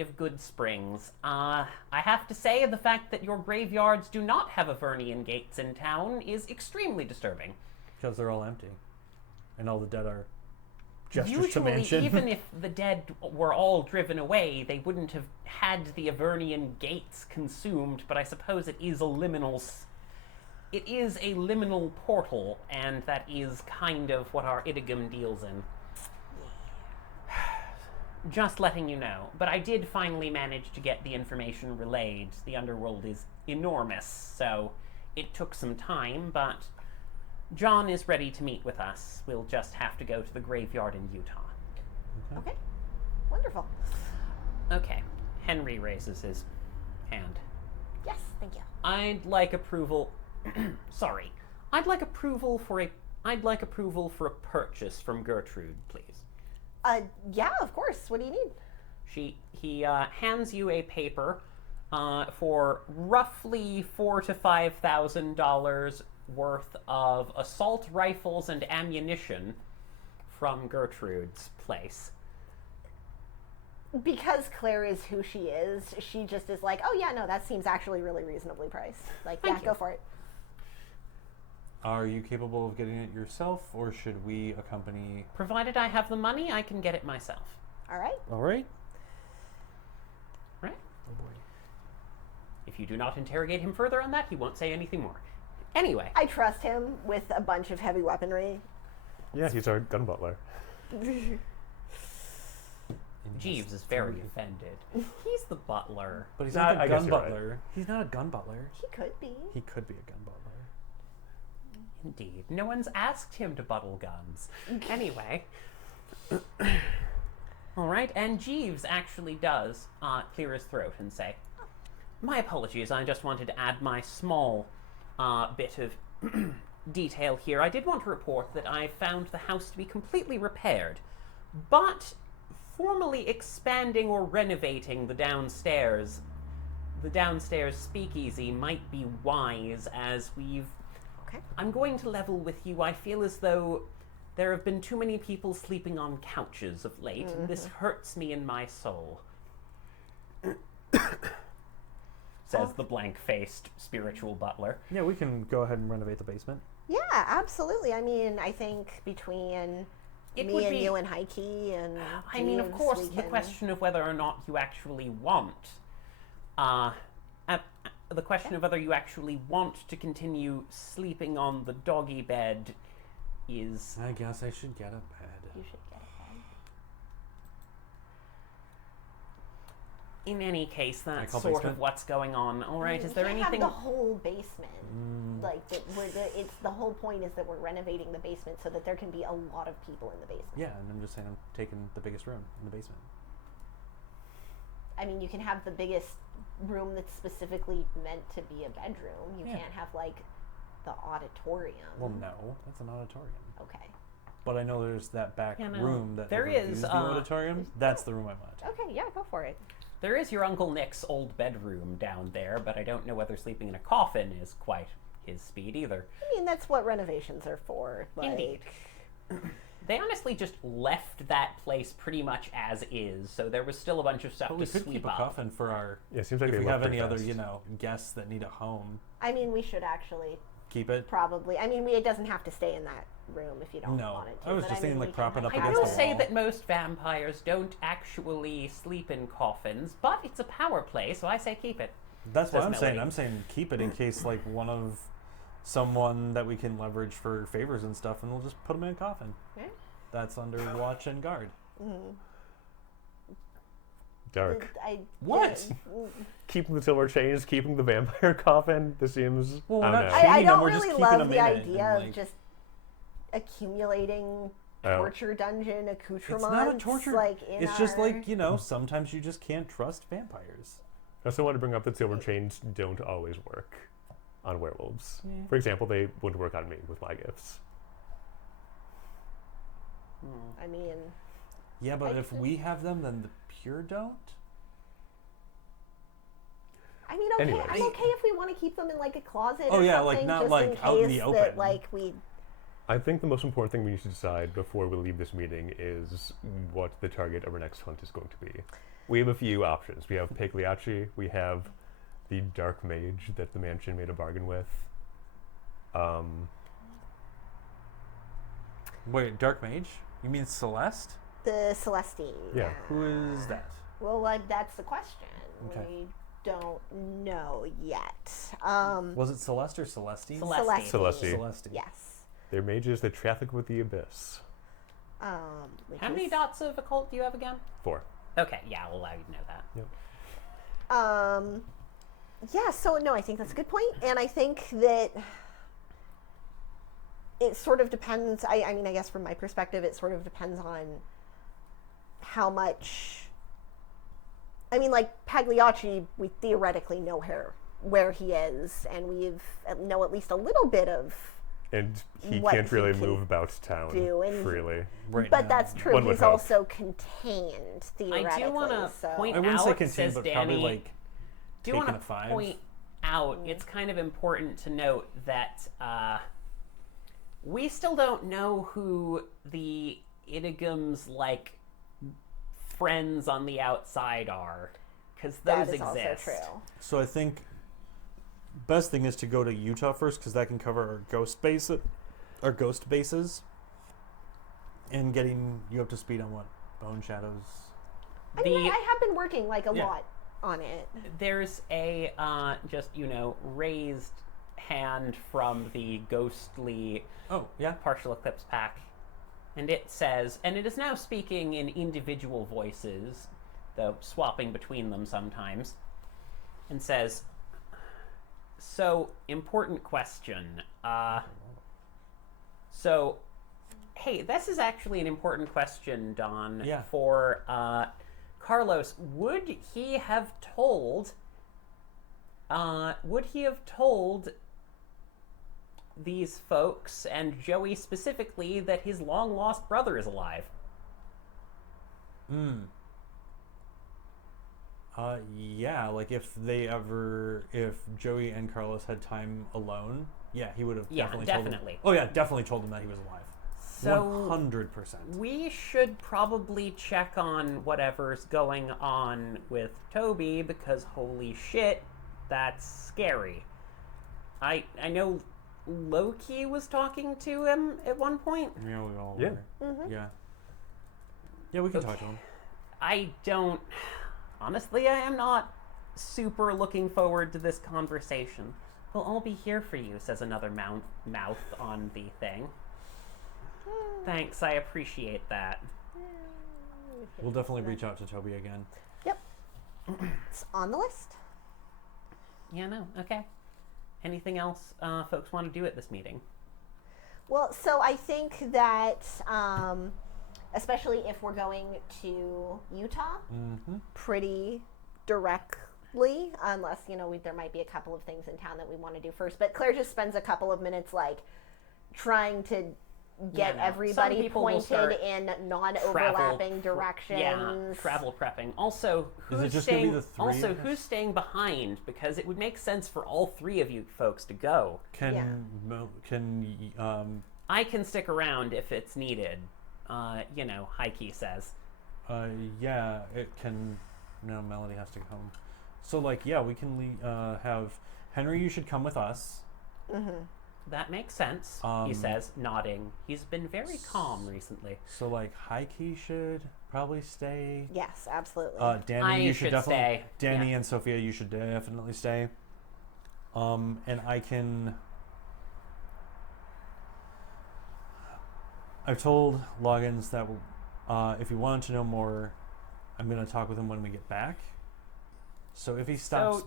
of Good Springs. I have to say, the fact that your graveyards do not have Avernian gates in town is extremely disturbing. Because they're all empty. And all the dead are gestures to Usually, mansion. even if the dead were all driven away, they wouldn't have had the Avernian gates consumed, but I suppose it is a liminal portal, and that is kind of what our Idigum deals in. Just letting you know. But I did finally manage to get the information relayed. The underworld is enormous, so it took some time, but John is ready to meet with us. We'll just have to go to the graveyard in Utah. Okay. Wonderful. Okay. Henry raises his hand. Yes, thank you. I'd like approval. Sorry. I'd like approval for a purchase from Gertrude, please. Yeah, of course. What do you need? He hands you a paper for roughly $4,000 to $5,000 worth of assault rifles and ammunition from Gertrude's place. Because Claire is who she is, she just is like, oh yeah, no, that seems actually really reasonably priced. Like, Thank yeah, you. go for it. Are you capable of getting it yourself, or should we accompany? Provided I have the money, I can get it myself. All right. All right. Right? Oh boy. If you do not interrogate him further on that, he won't say anything more. Anyway, I trust him with a bunch of heavy weaponry. Yeah, he's our gun butler. Jeeves is very offended. He's the butler. But he's Nah, not I a guess gun you're right. butler. He's not a gun butler. He could be. He could be a gun butler. Indeed. No one's asked him to buttle guns. Anyway. Alright, and Jeeves actually does clear his throat and say, my apologies, I just wanted to add my small bit of detail here. I did want to report that I found the house to be completely repaired, but formally expanding or renovating the downstairs speakeasy might be wise, as Okay. I'm going to level with you. I feel as though there have been too many people sleeping on couches of late, and this hurts me in my soul. Says the blank-faced spiritual butler. Yeah, we can go ahead and renovate the basement. Yeah, absolutely. I mean, I think between It me would and be- you and Heike and I mean, of Jeeves, course, we the can- question of whether or not you actually want, the question of whether you actually want to continue sleeping on the doggy bed is. I guess I should get a bed. You should get a bed. In any case, that's call sort basement? of what's going on. All right, is We there can't anything? have the whole basement. Like it's the whole point is that we're renovating the basement so that there can be a lot of people in the basement. Yeah, and I'm just saying I'm taking the biggest room in the basement. I mean, you can have the biggest room that's specifically meant to be a bedroom. You Yeah. can't have like the auditorium. Well, no, that's an auditorium. Okay. But I know there's that back Yeah, no. room that There everyone is, used the auditorium. That's the room I want. Okay, yeah, go for it. There is your Uncle Nick's old bedroom down there, but I don't know whether sleeping in a coffin is quite his speed either. I mean, that's what renovations are for. Like, Indeed. They honestly just left that place pretty much as is, so there was still a bunch of stuff But to we could sweep keep a up. coffin for our. Yeah, it seems like If they we left have any their other, best. guests that need a home, I mean, we should actually keep it. probably. I mean, it doesn't have to stay in that room if you don't No, want it to. I was but just thinking, mean, like, we can prop it have up I against will the say wall. that most vampires don't actually sleep in coffins, but it's a power play, so I say keep it. That's what Says I'm saying. Melody. I'm saying keep it in case like one of someone that we can leverage for favors and stuff, and we'll just put them in a coffin. Yeah. That's under watch and guard. Dark. What? Keeping the silver chains, keeping the vampire coffin. This seems. Well, I we're don't not know. I Chaining them, don't we're just really keeping love them the in it idea and, of like- just accumulating torture dungeon accoutrements. It's not a torture. Like in It's just our- like, sometimes you just can't trust vampires. I also want to bring up that silver chains don't always work on werewolves. Yeah. For example, they wouldn't work on me with my gifts. I mean, Yeah, but I if could- we have them, then the pure don't? okay. Anyways. I'm okay if we want to keep them in like a closet. Oh, or yeah, something, like, not, just like, in out in the case open. That, like we. I think the most important thing we need to decide before we leave this meeting is what the target of our next hunt is going to be. We have a few options. We have Pagliacci, we have the Dark Mage that the mansion made a bargain with. Wait, Dark Mage? You mean Celeste? The Celestine. Yeah. Who is that? Well, like that's the question. Okay. We don't know yet. Was it Celeste or Celestine? Celeste. Celestine. Celestine. Yes. They're mages that traffic with the abyss. Which How many is- dots of occult do you have again? 4. Okay, yeah, I'll allow you to know that. Yeah, so no, I think that's a good point. And I think that it sort of depends. I mean, I guess from my perspective, it sort of depends on how much. I mean, like Pagliacci, we theoretically know where he is, and we know at least a little bit of. And he What can't he really can move about town do, and- freely. Right But now. that's true. One would He's hope. also contained theoretically. I do want to so. point I wouldn't say out, contained, says but Danny, probably like do taken want a to 5. point out it's kind of important to note that we still don't know who the Idigam's like friends on the outside are, because those That is also exist. true. So I think best thing is to go to Utah first because that can cover our ghost bases, and getting you up to speed on what Bone Shadows. I mean, I have been working like a Yeah. lot on it. There's a just raised hand from the ghostly Oh yeah. partial eclipse pack, and it says, and it is now speaking in individual voices, though swapping between them sometimes, and says, so important question. So hey, this is actually an important question, Don. Yeah. For Carlos, would he have told these folks, and Joey specifically, that his long lost brother is alive? Yeah, like if Joey and Carlos had time alone, yeah, he would have Yeah, definitely definitely. told them. Oh yeah, definitely told them that he was alive. So 100%. we should probably check on whatever's going on with Toby, because holy shit, that's scary. I know Loki was talking to him at one point. Yeah, we all Yeah. were. Yeah. Yeah, we can talk to him. I don't. Honestly, I am not super looking forward to this conversation. We'll all be here for you, says another mouth on the thing. Thanks, I appreciate that. We'll definitely reach out to Toby again. Yep. It's on the list. Yeah, no, okay. Anything else folks want to do at this meeting? Well, so I think that, especially if we're going to Utah, pretty directly, unless, there might be a couple of things in town that we want to do first. But Claire just spends a couple of minutes, like, trying to get Yeah, no. Some everybody people will pointed start in non-overlapping directions. Yeah, travel prepping. Also, Is it who's just gonna be staying? the three Also, of us? who's staying behind? Because it would make sense for all three of you folks to go. I can stick around if it's needed. Heike says. Yeah, it can. No, Melody has to come. So, like, yeah, we can have Henry. You should come with us. That makes sense, he says, nodding. He's been very calm recently. So, like, Heike should probably stay. Yes, absolutely. Danny, I you should should definitely. stay, Danny yeah. and Sophia, you should definitely stay. And I can. I've told Loggins that if he wanted to know more, I'm going to talk with him when we get back. So if he stops. So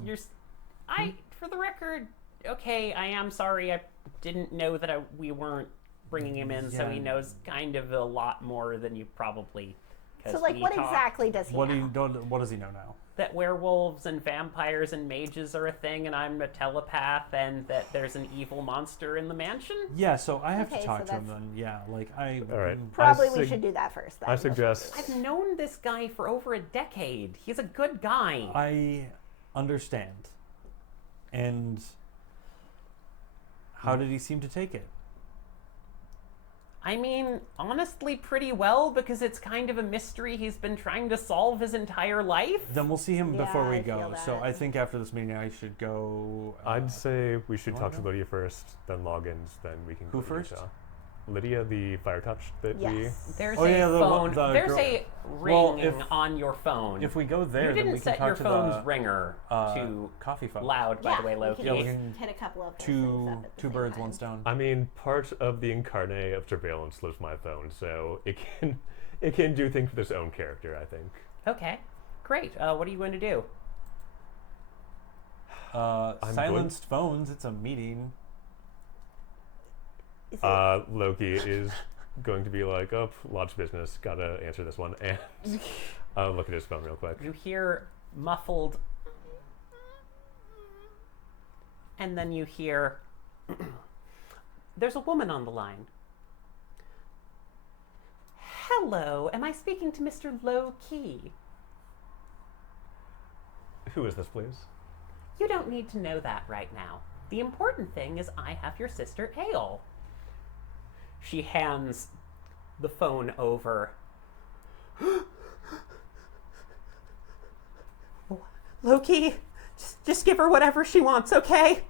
for the record, okay, I am sorry. I didn't know that we weren't bringing him in, so he Yeah. knows kind of a lot more than you probably. 'Cause So, like, we what talk exactly does he What know? does he know now? that werewolves and vampires and mages are a thing, and I'm a telepath, and that there's an evil monster in the mansion? Yeah, so I have Okay, to talk so to him then. Yeah, like I. All right. Probably I we sug- should do that first. Then. I suggest. I've known this guy for over a decade. He's a good guy. I understand. And how did he seem to take it? I mean, honestly, pretty well, because it's kind of a mystery he's been trying to solve his entire life. Then we'll see him before Yeah, we I feel go. So that. I think after this meeting, I should go. I'd say we should talk to wanna go? Lydia first, then logins, then we can. Who go to first? Utah. Lydia, the fire touch that Yes. There's Oh, a yeah, the phone. one- the There's girl- a Well, ring if- on your phone. If we go there, you then didn't we can set talk your to phone's the ringer to coffee phone. loud, by the way, Loki. Yeah, we We can- hit a couple of those Two things up at the two same birds, time. one stone. I mean, part of the incarnate of surveillance lives my phone, so it can do things with its own character. I think. Okay, great. What are you going to do? I'm Silenced phones. It's a meeting. Is it- Loki is going to be like, "Oh, lots of business. Gotta answer this one," and look at his phone real quick. You hear muffled, and then you hear, there's a woman on the line. Hello, am I speaking to Mr. Low Key? Who is this, please? You don't need to know that right now. The important thing is I have your sister Ale. She hands the phone over. Loki, just give her whatever she wants, okay?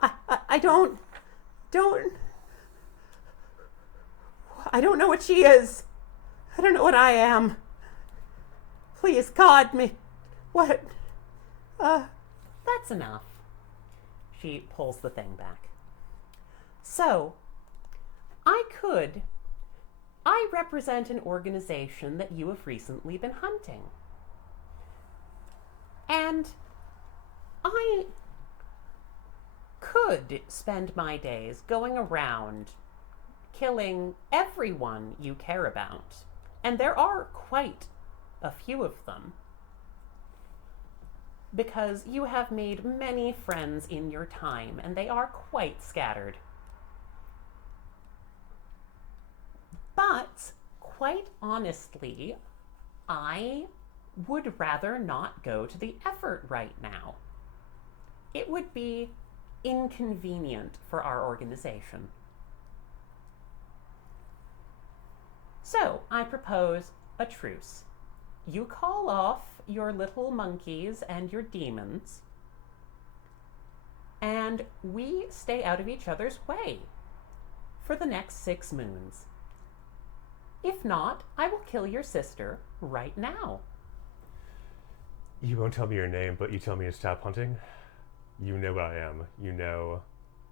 I don't know what she is. I don't know what I am. Please, God, me. What? That's enough. She pulls the thing back. So, I represent an organization that you have recently been hunting. And I could spend my days going around killing everyone you care about. And there are quite a few of them. Because you have made many friends in your time, and they are quite scattered. But, quite honestly, I would rather not go to the effort right now. It would be inconvenient for our organization. So, I propose a truce. You call off your little monkeys and your demons, and we stay out of each other's way for the next 6 moons. If not, I will kill your sister right now. You won't tell me your name, but you tell me to stop hunting. You know what I am. You know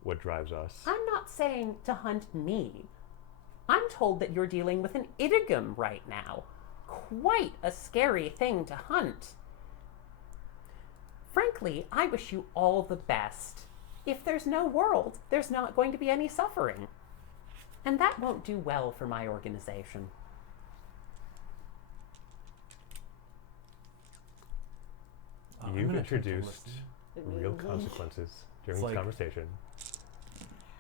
what drives us. I'm not saying to hunt me. I'm told that you're dealing with an idigum right now. Quite a scary thing to hunt. Frankly, I wish you all the best. If there's no world, there's not going to be any suffering. And that won't do well for my organization. I'm You've gonna attempt to introduced listen. real consequences during It's this like- conversation.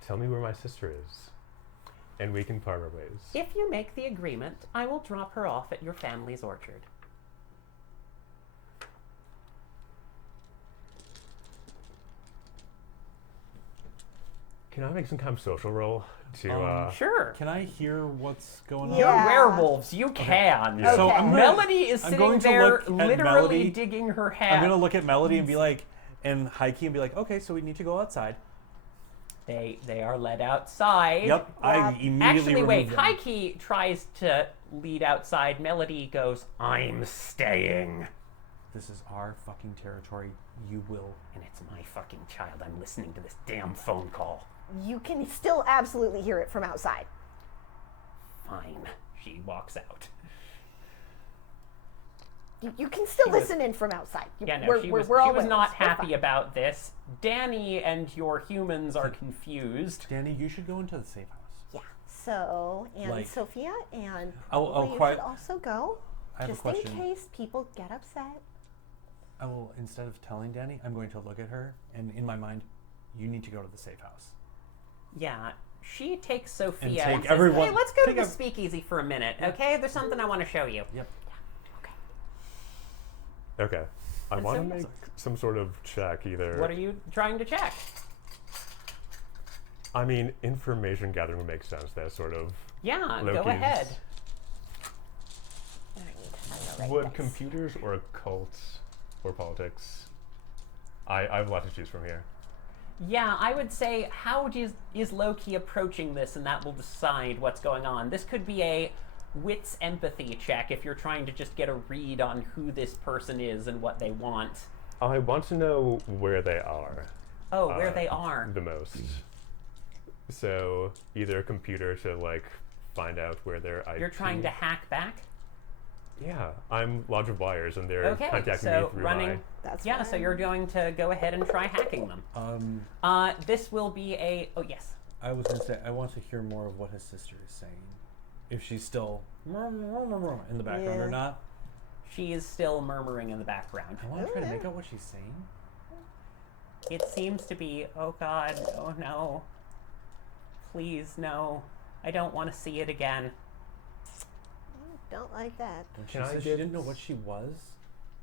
Tell me where my sister is, and we can part our ways. If you make the agreement, I will drop her off at your family's orchard. Can I make some kind of social roll to? Sure. Can I hear what's going You're on? Yeah. werewolves. You can. Yeah. So Okay. I'm gonna, Melody is I'm sitting going to there look at literally Melody. digging her head. I'm gonna look at Melody and be like, and Heike and be like, okay, so we need to go outside. They are led outside. Yep, I Yeah. immediately Actually, wait. remove them. Heike tries to lead outside. Melody goes, I'm staying. This is our fucking territory. You will. And it's my fucking child. I'm listening to this damn phone call. You can still absolutely hear it from outside. Fine. She walks out. You can still was- listen in from outside. Yeah, no, We're- she we're- was, we're she all was not witness. We're happy fine. about this. Danny and your humans are confused. Danny, you should go into the safe house. Yeah. So, and Like- Sophia, and I'll probably you quiet- should also go, I have just a question. in case people get upset. I will, instead of telling Danny, I'm going to look at her, and in my mind, you need to go to the safe house. Yeah, she takes Sophia And and take says, everyone- hey, let's go to take the a- speakeasy for a minute, okay? There's something I want to show you. Yep. Okay. I And want so- to make some sort of check either. What are you trying to check? I mean, information gathering would make sense. That sort of. Yeah, go Loki's- ahead. I need to find the right Would dice. computers or occults or politics? I have a lot to choose from here. Yeah, I would say, how is Loki approaching this, and that will decide what's going on. This could be a wits empathy check if you're trying to just get a read on who this person is and what they want. I want to know where they are. Oh, where they are. The most. So either a computer to like find out where their IP. You're trying to hack back? Yeah, I'm Lodge of Wires, and they're Okay, contacting so me through running. That's Yeah, so fine. you're going to go ahead and try hacking them. This will be a. Oh, yes. I was going to say, I want to hear more of what his sister is saying. If she's still in the background Yeah. or not. She is still murmuring in the background. I want to try to make out what she's saying. It seems to be, oh God, oh no. Please, no. I don't want to see it again. Don't like that. When she Can I said she get- didn't know what she was,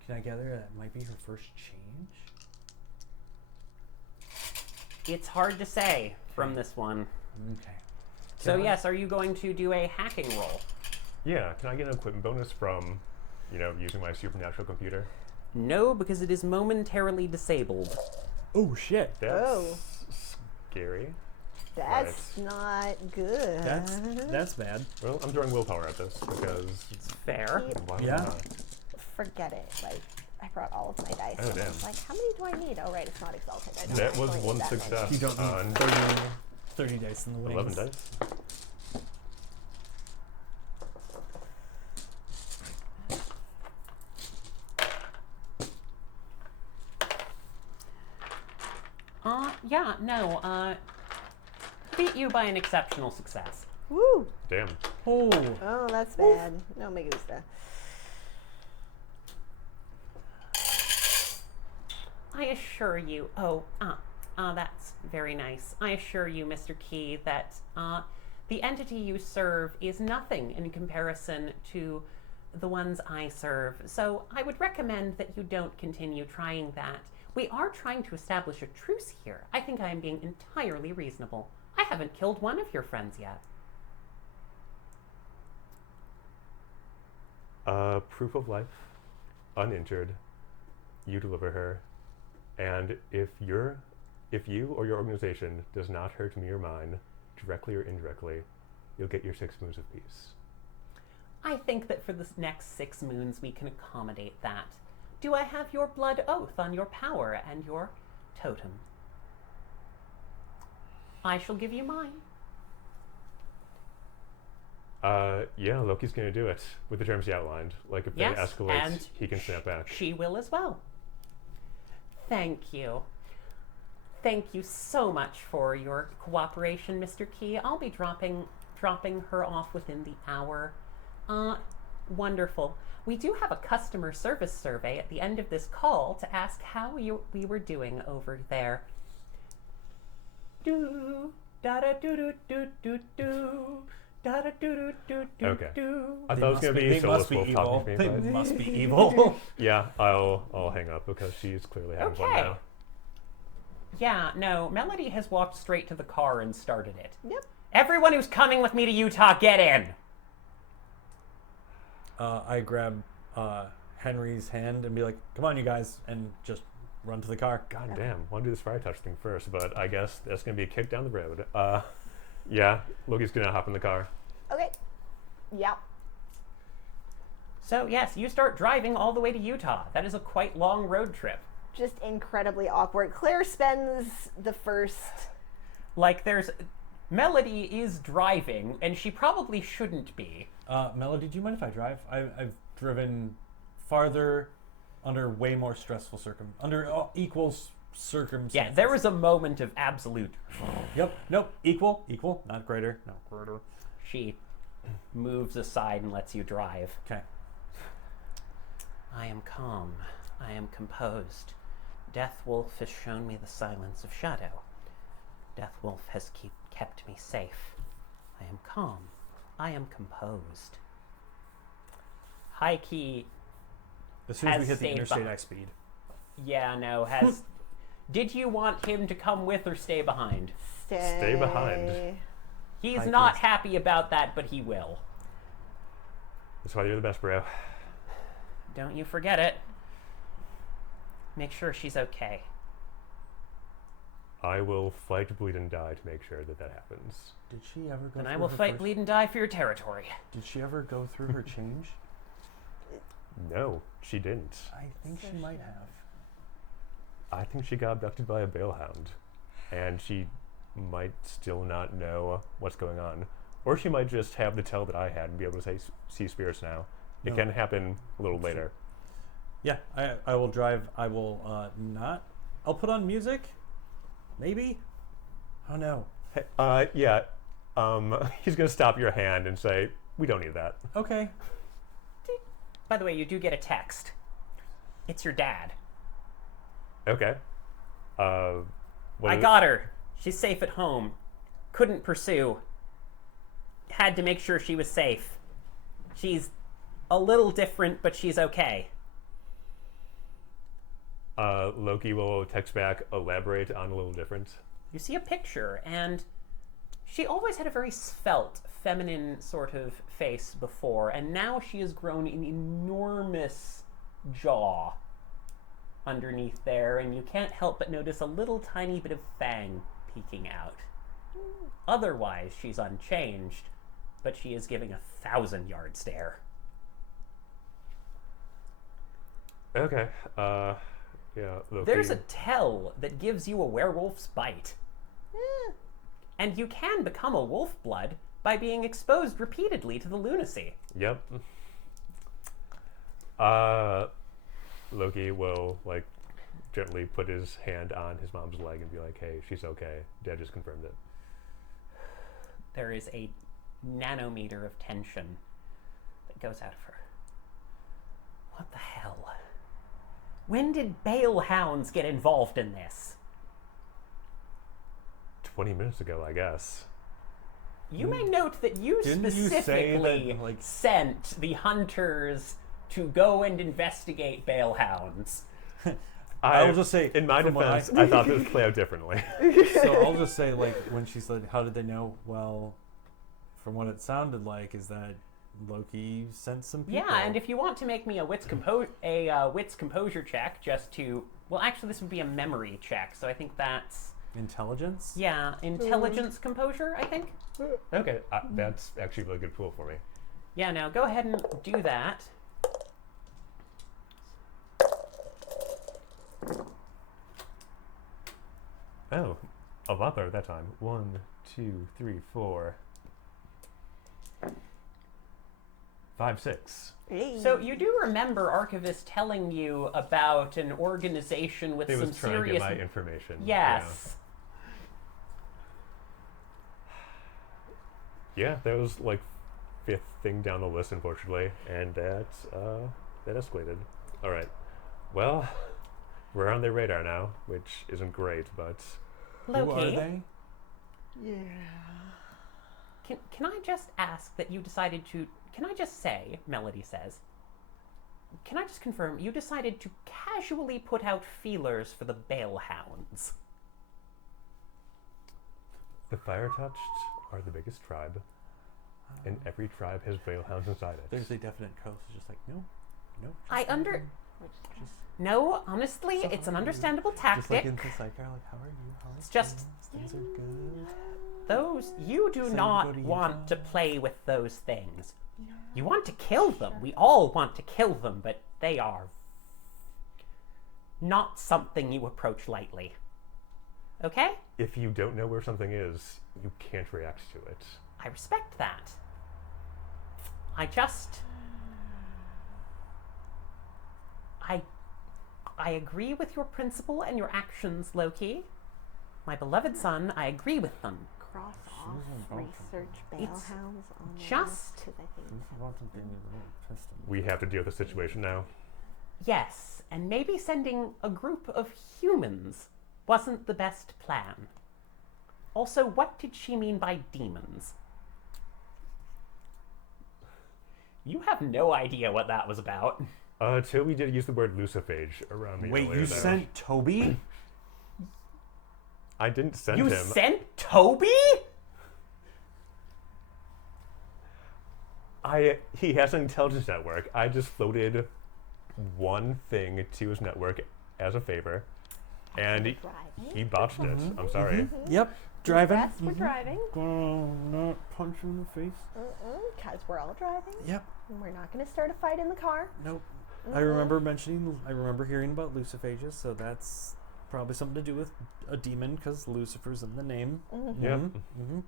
can I gather that might be her first change? It's hard to say from this one. Okay. So Can I- yes, are you going to do a hacking roll? Yeah, can I get an equipment bonus from, using my supernatural computer? No, because it is momentarily disabled. Oh shit. That's Oh. scary. That's not good. That's bad. Well, I'm throwing willpower at this because Fair. why Yeah. not? Forget it. Like, I brought all of my dice. Oh, and I damn. was like, how many do I need? Oh, right, it's not exalted. I don't That was actually need one that many. success. You don't need on 30 dice in the wings. 11 dice. Yeah, no, beat you by an exceptional success. Woo! Damn. Oh. Oh, that's bad. No me gusta. I assure you, that's very nice. I assure you, Mr. Key, that the entity you serve is nothing in comparison to the ones I serve. So I would recommend that you don't continue trying that. We are trying to establish a truce here. I think I am being entirely reasonable. I haven't killed one of your friends yet. Proof of life, uninjured. You deliver her, and if you or your organization does not hurt me or mine, directly or indirectly, you'll get your 6 moons of peace. I think that for the next 6 moons we can accommodate that. Do I have your blood oath on your power and your totem? I shall give you mine. Yeah, Loki's gonna do it with the terms he outlined. Like if Yes, they escalate, and he can snap back. She will as well. Thank you. Thank you so much for your cooperation, Mr. Key. I'll be dropping her off within the hour. Wonderful. We do have a customer service survey at the end of this call to ask how we were doing over there. Do da da do do do do do da da do do do do Okay. do. I thought it was gonna be They Phyllis must be Wolf evil. talking to They me, but must be evil. yeah, I'll hang up because she's clearly having fun Okay. now. Yeah, no, Melody has walked straight to the car and started it. Yep. Everyone who's coming with me to Utah, get in! I grab Henry's hand and be like, "Come on, you guys," and just run to the car. God damn, want to do this fire touch thing first, but I guess that's gonna be a kick down the road. Yeah, Loki's gonna hop in the car. Okay. Yep. So, yes, you start driving all the way to Utah. That is a quite long road trip. Just incredibly awkward. Claire spends the first. Like, Melody is driving, and she probably shouldn't be. Melody, do you mind if I drive? I've driven farther under way more stressful equal circumstances. Yeah, there was a moment of absolute. Yep. Nope. Equal. Not greater. No, greater. She moves aside and lets you drive. Okay. I am calm. I am composed. Death Wolf has shown me the silence of shadow. Death Wolf has kept me safe. I am calm. I am composed. High Key, As soon as we Has hit the stayed interstate, behind. I speed. yeah, no, has... Did you want him to come with or stay behind? Stay behind. He's High not Key's- happy about that, but he will. That's why you're the best, bro. Don't you forget it. Make sure she's okay. I will fight, bleed, and die to make sure that that happens. Did she ever go And through I will her fight, first- bleed, and die for your territory. Did she ever go through her change? No, she didn't. I think she might have. I think she got abducted by a balehound, and she might still not know what's going on. Or she might just have the tell that I had and be able to see spirits now. It No. can happen a little That's true. later. Yeah, I will drive. I will not. I'll put on music. Maybe. Oh no. Hey, yeah. He's gonna stop your hand and say, "We don't need that." Okay. By the way, you do get a text. It's your dad. Okay. What I is- got her. She's safe at home. Couldn't pursue. Had to make sure she was safe. She's a little different, but she's okay. Loki will text back, elaborate on a little different. You see a picture, and she always had a very svelte, feminine sort of face before, and now she has grown an enormous jaw underneath there, and you can't help but notice a little tiny bit of fang peeking out. Otherwise, she's unchanged, but she is giving 1,000-yard stare. Okay. Yeah. Loki. There's a tell that gives you a werewolf's bite. And you can become a wolf blood by being exposed repeatedly to the lunacy. Yep. Loki will gently put his hand on his mom's leg and be like, "Hey, she's okay. Dad just confirmed it." There is a nanometer of tension that goes out of her. What the hell? When did Bale Hounds get involved in this? 20 minutes ago, I guess. You may note that you Didn't you say specifically that, sent the hunters to go and investigate Bale Hounds. I'll just say, in my from what defense, I thought this would play out differently. So I'll just say, when she said, "How did they know?" Well, from what it sounded like, is that Loki sent some people. Yeah, and if you want to make me a wits composure check, just to actually this would be a memory check, so I think that's Intelligence. intelligence composure. I think. Okay, that's actually a really good tool for me. Yeah, now go ahead and do that. Oh, a lot better that time. 1, 2, 3, 4, 5, 6. So you do remember Archivist telling you about an organization with It some was trying to serious. get my information. Yes. Yeah, that was fifth thing down the list, unfortunately, and that escalated. All right. Well, we're on their radar now, which isn't great, but Who are Loki, they? Yeah. can I just ask that you decided to? Can I just say, Melody says, can I just confirm you decided to casually put out feelers for the Bale Hounds? the Fire Touched are the biggest tribe, and every tribe has Veilhounds inside it. There's a definite coast. It's just no. No, honestly, it's an understandable tactic. Just like in the psych, how are you? How It's just- things are good. Those you do Say not go to want Utah. to play with those things. You want to kill them. We all want to kill them, but they are not something you approach lightly. Okay? If you don't know where something is, you can't react to it. I respect that. I agree with your principle and your actions, Loki. My beloved son, I agree with them. Cross research bailhounds on the just- list, 'cause I think We have to deal with the situation now. Yes, and maybe sending a group of humans wasn't the best plan. Also, what did she mean by demons? You have no idea what that was about. Toby did use the word luciphage around me. Wait, earlier, you though. sent Toby? I didn't send You him. sent Toby? He has an intelligence network. I just floated one thing to his network as a favor, and he botched it. I'm sorry. Yep. Driving. Yes, we're driving. Not punch him in the face. Because we're all driving. Yep. And we're not going to start a fight in the car. Nope. I remember hearing about luciphages, so that's probably something to do with a demon because Lucifer's in the name. Yep.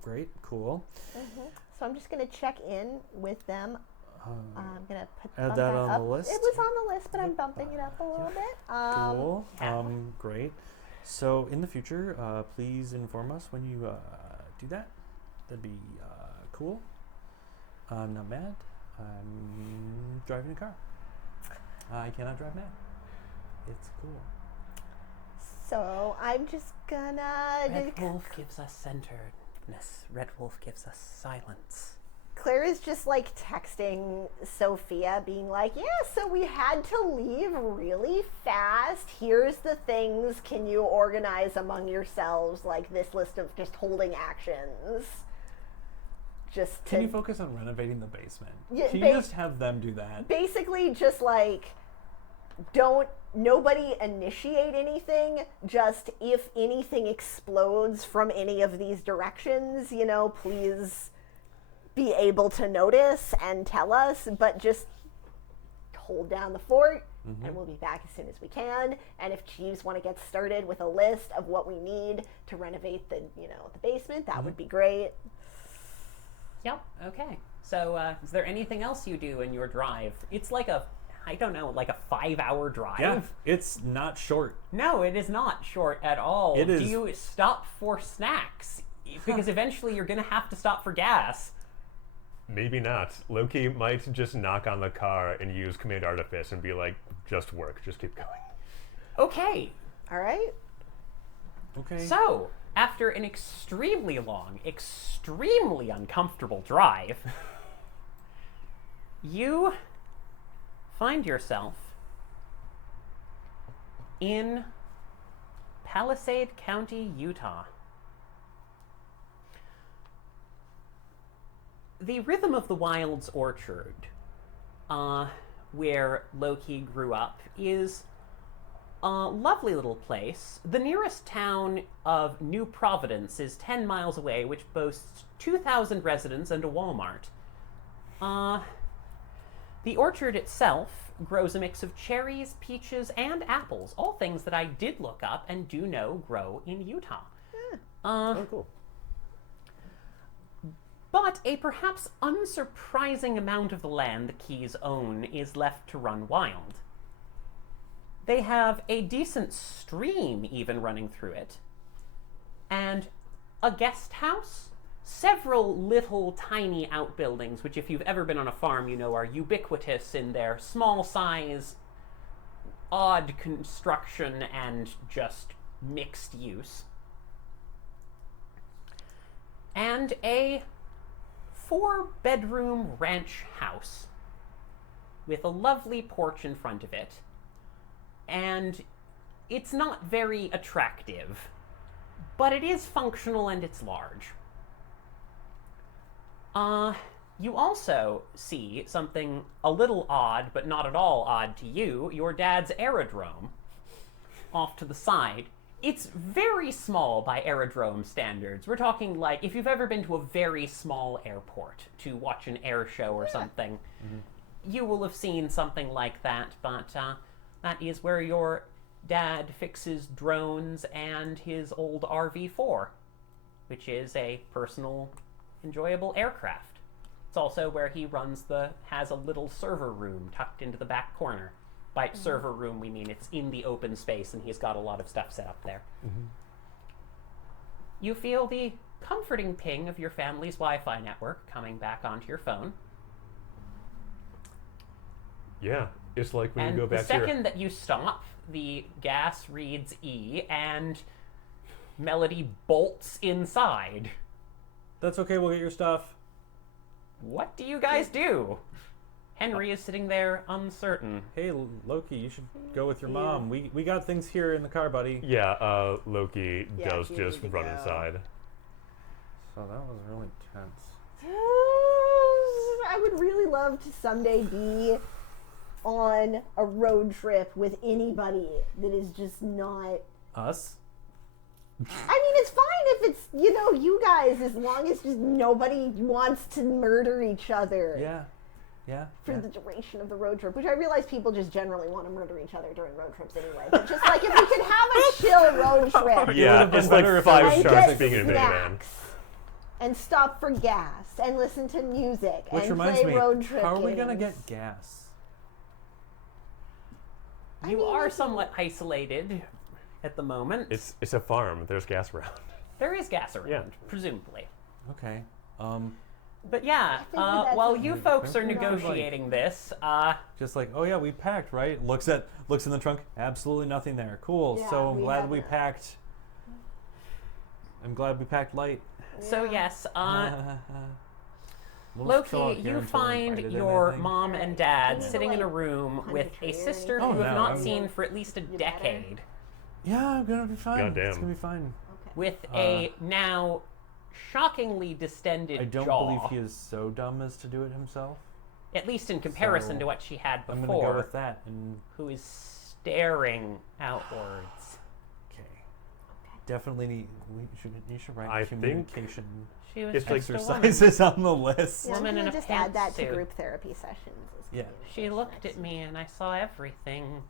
Great. Cool. So I'm just going to check in with them. I'm going to Add bump that on up. the list. It was on the list, but I'm bumping it up a little bit. Cool. yeah. Great. So in the future, please inform us when you do that. That'd be cool. I'm not mad. I'm driving a car. I cannot drive mad. It's cool. So I'm just going to... Red Wolf gives us centeredness. Red Wolf gives us silence. Claire is just like texting Sophia, being like, yeah, so we had to leave really fast. Here's the things. Can you organize among yourselves like this list of just holding actions? Just to Can you focus on renovating the basement? Yeah, Can you just have them do that? basically just like nobody initiate anything, just if anything explodes from any of these directions, please be able to notice and tell us, but just hold down the fort and we'll be back as soon as we can. And if Jeeves want to get started with a list of what we need to renovate the basement, that would be great. Yep, okay. So, is there anything else you do in your drive? It's like a 5-hour drive? Yeah, it's not short. No, it is not short at all. It is- Do you stop for snacks? Because eventually you're going to have to stop for gas. Maybe not. Loki might just knock on the car and use Command Artifice and be like, just work, just keep going. Okay, All right? Okay. so after an extremely long, extremely uncomfortable drive, you find yourself in Palisade County, Utah. The Rhythm of the Wild's orchard, where Loki grew up, is a lovely little place. The nearest town of New Providence is 10 miles away, which boasts 2,000 residents and a Walmart. The orchard itself grows a mix of cherries, peaches, and apples, all things that I did look up and do know grow in Utah. Oh, cool. But a perhaps unsurprising amount of the land the Keys own is left to run wild. They have a decent stream even running through it, and a guest house, several little tiny outbuildings, which if you've ever been on a farm, you know are ubiquitous in their small size, odd construction, and just mixed use. And a 4-bedroom ranch house with a lovely porch in front of it. And it's not very attractive, but it is functional and it's large. You also see something a little odd, but not at all odd to you, your dad's aerodrome off to the side. It's very small by aerodrome standards. We're talking like, if you've ever been to a very small airport to watch an air show or something, you will have seen something like that, but that is where your dad fixes drones and his old RV-4, which is a personal, enjoyable aircraft. It's also where he has a little server room tucked into the back corner. By server room, we mean it's in the open space, and he's got a lot of stuff set up there. You feel the comforting ping of your family's Wi-Fi network coming back onto your phone. Yeah, it's like when And you go the back to your... second that you stop, the gas reads E, and Melody bolts inside. That's okay. We'll get your stuff. What do you guys do? Henry is sitting there uncertain. Hey, Loki, you should go with your mom. We got things here in the car, buddy. Yeah, Loki Yeah, does you just need to run go. inside. So that was really tense. I would really love to someday be on a road trip with anybody that is just not. Us? I mean, it's fine if it's, you guys, as long as just nobody wants to murder each other Yeah. for the duration of the road trip, which I realize people just generally want to murder each other during road trips anyway. But just like if we could have a chill road trip Yeah, would've been it's like better if 5 it was- and stars get being in a minivan. snacks and stop for gas and listen to music Which and reminds play me, road trip how are we gonna games. get gas? You mean, are it's- somewhat isolated at the moment. It's a farm. There's gas around. There is gas around, Yeah. presumably. Okay. But yeah, think that that's while a- you folks are Like- negotiating this, Just like, oh yeah, we packed, right? Looks in the trunk, absolutely nothing there. Cool. Yeah, So I'm we glad we haven't. packed. I'm glad we packed light. so yes, We'll just chill out Loki, here you until we're find invited in, I your think. mom and Alright. dad Can you, sitting in a like, room punch with a tree a or sister anything? you Oh, have no, not I'm- seen for at least a better? decade, Yeah, I'm gonna be fine. Goddamn. It's gonna be fine. Okay. with a now shockingly distended I don't jaw, believe he is so dumb as to do it himself. at least in comparison So, to what she had I'm before, gonna go with that. And who is staring outwards. okay, definitely need. You should write I think communication She was It's like just a woman. exercises on the list. Yeah, I'm Woman in gonna a just add that to pantsuit. group therapy sessions. as Yeah. She communication looked next. at me and I saw everything.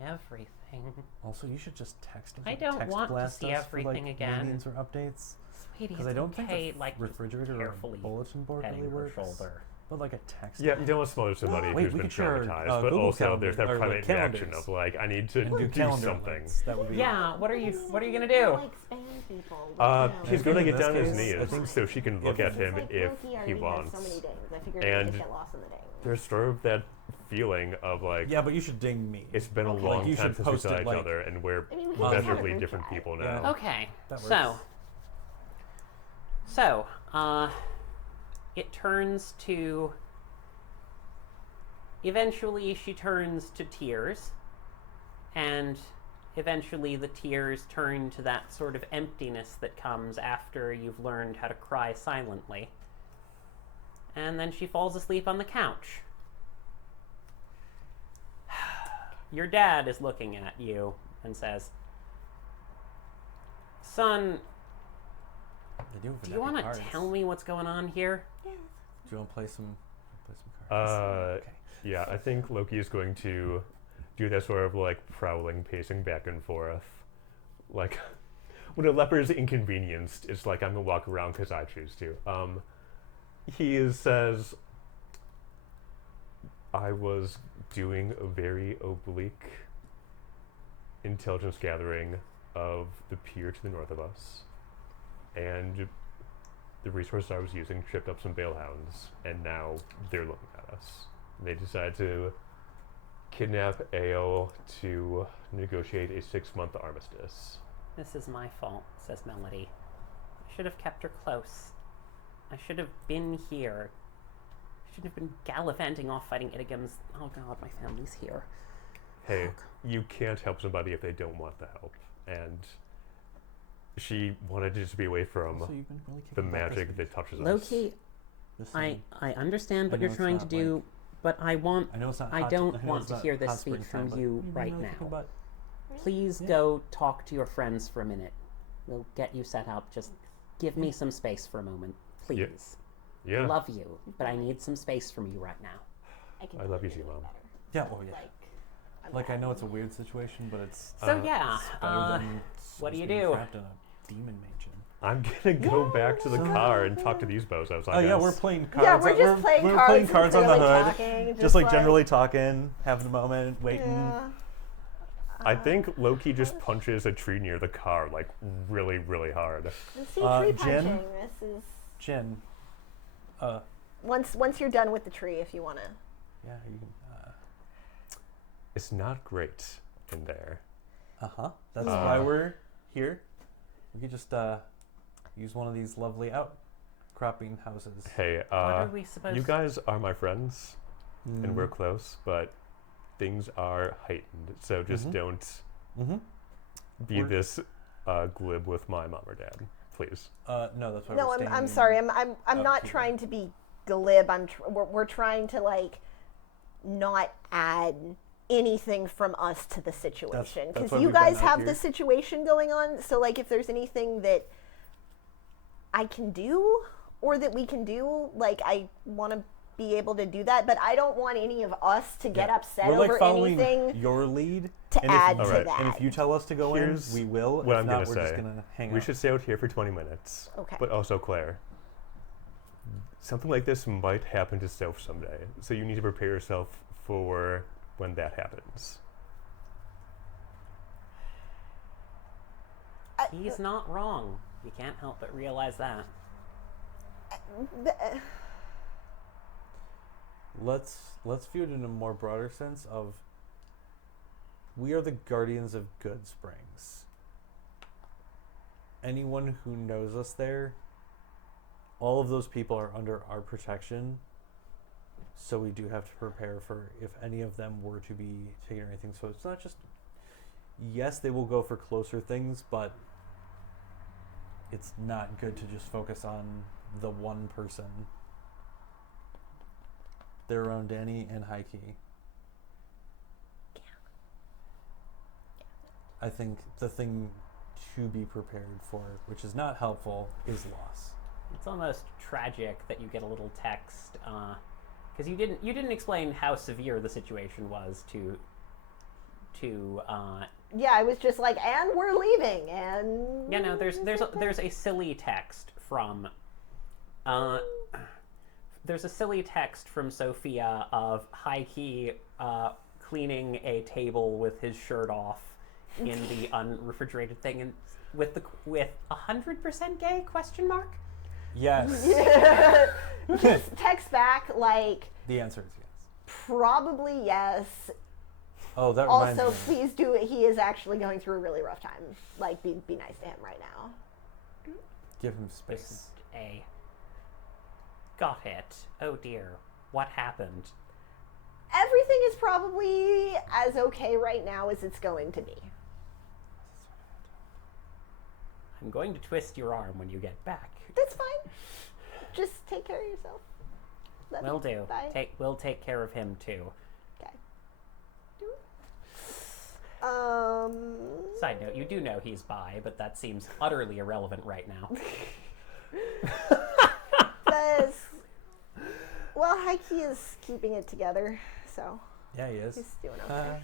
Everything. Also, you should just text us. I don't text want to blast see us for, everything like, again. meetings or updates. Sweetie, Because it's I don't okay, think the like, just refrigerator or carefully bulletin board petting really her works. shoulder. But like a text. Yeah, you don't want to smother somebody Wait, who's we been could share, traumatized, but Google also Calendar, there's that or, like, private reaction calendars. of like, I need to And do do calendar something. links. That would be. Yeah, what are you gonna I do? like spam people. but, He's I going to think get in down this his case, I knees think so she can look if- at him like if Loki he already has wants. so many dings. I figured And we'd just get lost in the dings. There's sort of that feeling of like, Yeah, but you should ding me. it's been a Okay. long Like, you time should since we post saw it, each like- other, and we're I mean, we can just have a measurably group different chat. people Yeah. now. Okay, That so, works. it turns to. Eventually, she turns to tears, and eventually, the tears turn to that sort of emptiness that comes after you've learned how to cry silently. And then she falls asleep on the couch. Your dad is looking at you and says, "Son, They do do you want to tell me what's going on here?" Do you want to play some cards? Okay. Yeah, I think Loki is going to do that sort of like prowling, pacing back and forth. Like, when a leopard is inconvenienced, it's like, I'm going to walk around because I choose to. Says, I was doing a very oblique intelligence gathering of the pier to the north of us, and the resources I was using tripped up some bailhounds, and now they're looking at us. They decided to kidnap Ale to negotiate a 6-month armistice. "This is my fault," says Melody. "I should have kept her close. I should have been here. I shouldn't have been gallivanting off fighting Idigams. Oh god, my family's here." Hey, you can't help somebody if they don't want the help. And she wanted to just be away from Also, you've been really the kicking butt this magic week. that touches us. Loki, This I thing. understand what I know you're it's trying to not, do, but I want I know it's not. I hot, don't I know want it's to not hear this hot speak spring from time, but you you've been right really kicking now. butt. Please Yeah. go talk to your friends for a minute. We'll get you set up. Just give me some space for a moment, please. Yeah. Love you, but I need some space from you right now. can I love totally you too, do it Mom. better. Yeah, well, yeah. Like, I'm Like, I glad know you it's a know. weird situation, but it's So yeah, better than what do you being do? trapped in a demon mansion. I'm gonna go back to the Yeah. car and talk to these bozos. Oh yeah, we're playing cards. Yeah, we're just playing we're cards playing and cards on the clearly hood, talking, just like generally talking, having a moment, waiting. Yeah. I think Loki just punches a tree near the car, like, really, really hard. See, tree Jen? punching. This is Jen. once you're done with the tree, if you want to. Yeah, you can. It's not great in there. That's why we're here. We could just use one of these lovely outcropping houses. Hey, What are we supposed you guys are my friends, and we're close, but things are heightened, so just don't be this glib with my mom or dad, please. No, that's why No, we're I'm staying sorry. I'm not to trying to be glib. We're trying to like not add anything from us to the situation that's because why you we've been guys out have here. the situation going on. So like, if there's anything that I can do or that we can do, like I want to be able to do that, but I don't want any of us to get upset We're like over following anything your lead to and add if, to Alright. that. And if you tell us to go Here's in, we will. what If I'm not, gonna we're say. just gonna hang We out. should stay out here for 20 minutes. Okay. But also, Claire, something like this might happen to Soph someday, so you need to prepare yourself for when that happens. He's not wrong. You can't help but realize that. Let's view it in a more broader sense of we are the guardians of Good Springs. Anyone who knows us there, all of those people are under our protection. So we do have to prepare for if any of them were to be taken or anything. So it's not just yes, they will go for closer things, but it's not good to just focus on the one person. They're around Danny and Heike. I think the thing to be prepared for, which is not helpful, is loss. It's almost tragic that you get a little text because you didn't explain how severe the situation was to Yeah, I was just like, and we're leaving, and yeah, no, there's a silly text from there's a silly text from Sophia of Heike cleaning a table with his shirt off in the unrefrigerated thing, and with 100% gay question mark. Yes. just text back like The answer is yes. probably yes. Oh, that reminds Also, me. please do it. He is actually going through a really rough time. Like, be nice to him right now. Give him space. Just got it. Oh dear, what happened? Everything is probably as okay right now as it's going to be. I'm going to twist your arm when you get back. That's fine. Just take care of yourself. Love Will you. do. Bye. We'll take care of him too. Okay. Side note, you do know he's bi, but that seems utterly irrelevant right now. Well, Heike is keeping it together, so Yeah, he is. he's doing okay.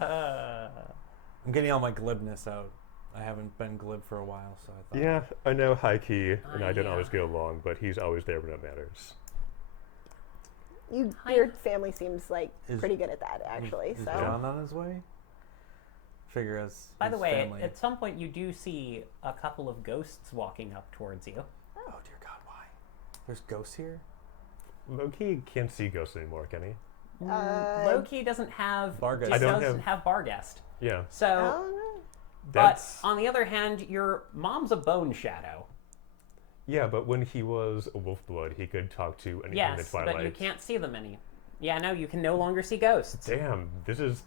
I'm getting all my glibness out. I haven't been glib for a while, so I thought. Yeah, I know Heike and I don't yeah. always get along, but he's always there when it matters. Your family seems like Is- pretty good at that, actually. Is So John on his way? Figure as By the his way, family. at some point you do see a couple of ghosts walking up towards you. Oh dear God, why? There's ghosts here. Loki can't see ghosts anymore, can he? Loki doesn't have Barghest. I don't doesn't have- have Barghest. Yeah, So, I don't know. that's but on the other hand, your mom's a bone shadow. yeah. But when he was a wolf blood, he could talk to anything in the Yes, twilight. but you can't see them any. Yeah, no, you can no longer see ghosts. Damn, this is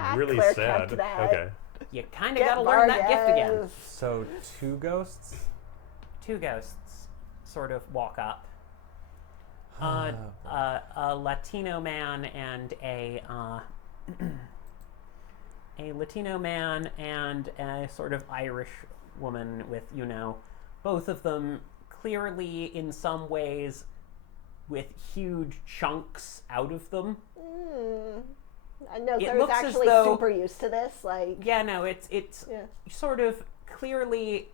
Ah, really Claire sad. kept that. Okay, You kind of Get got to learn that gift again. Vargas. So 2 ghosts. Two ghosts sort of walk up. Ah, A Latino man and a Latino man and a sort of Irish woman with, both of them clearly in some ways with huge chunks out of them. I know It Claire's looks as actually though- super used to this. Like, Yeah, no, it's yeah. sort of clearly.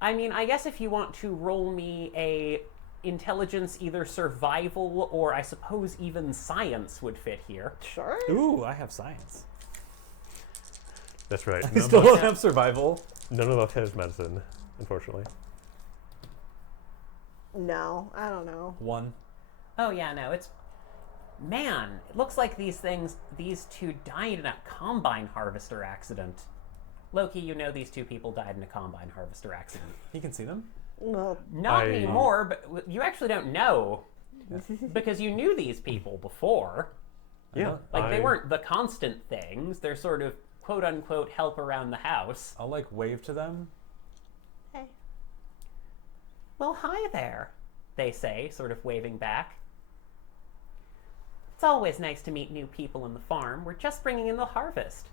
I mean, I guess if you want to roll me a intelligence, either survival or I suppose even science would fit here. Sure. Ooh, I have science. That's right. I still don't have survival. None of us has medicine, unfortunately. No, I don't know. 1. Oh yeah, no, it's... Man, it looks like these two died in a combine harvester accident. Loki, you know these two people died in a combine harvester accident. He can see them? Well, Not anymore, but you actually don't know. Because you knew these people before. Yeah. Like, they weren't the constant things. They're sort of quote-unquote help around the house. I'll, like, wave to them. hey. Well, hi there, they say, sort of waving back. It's always nice to meet new people in the farm. We're just bringing in the harvest.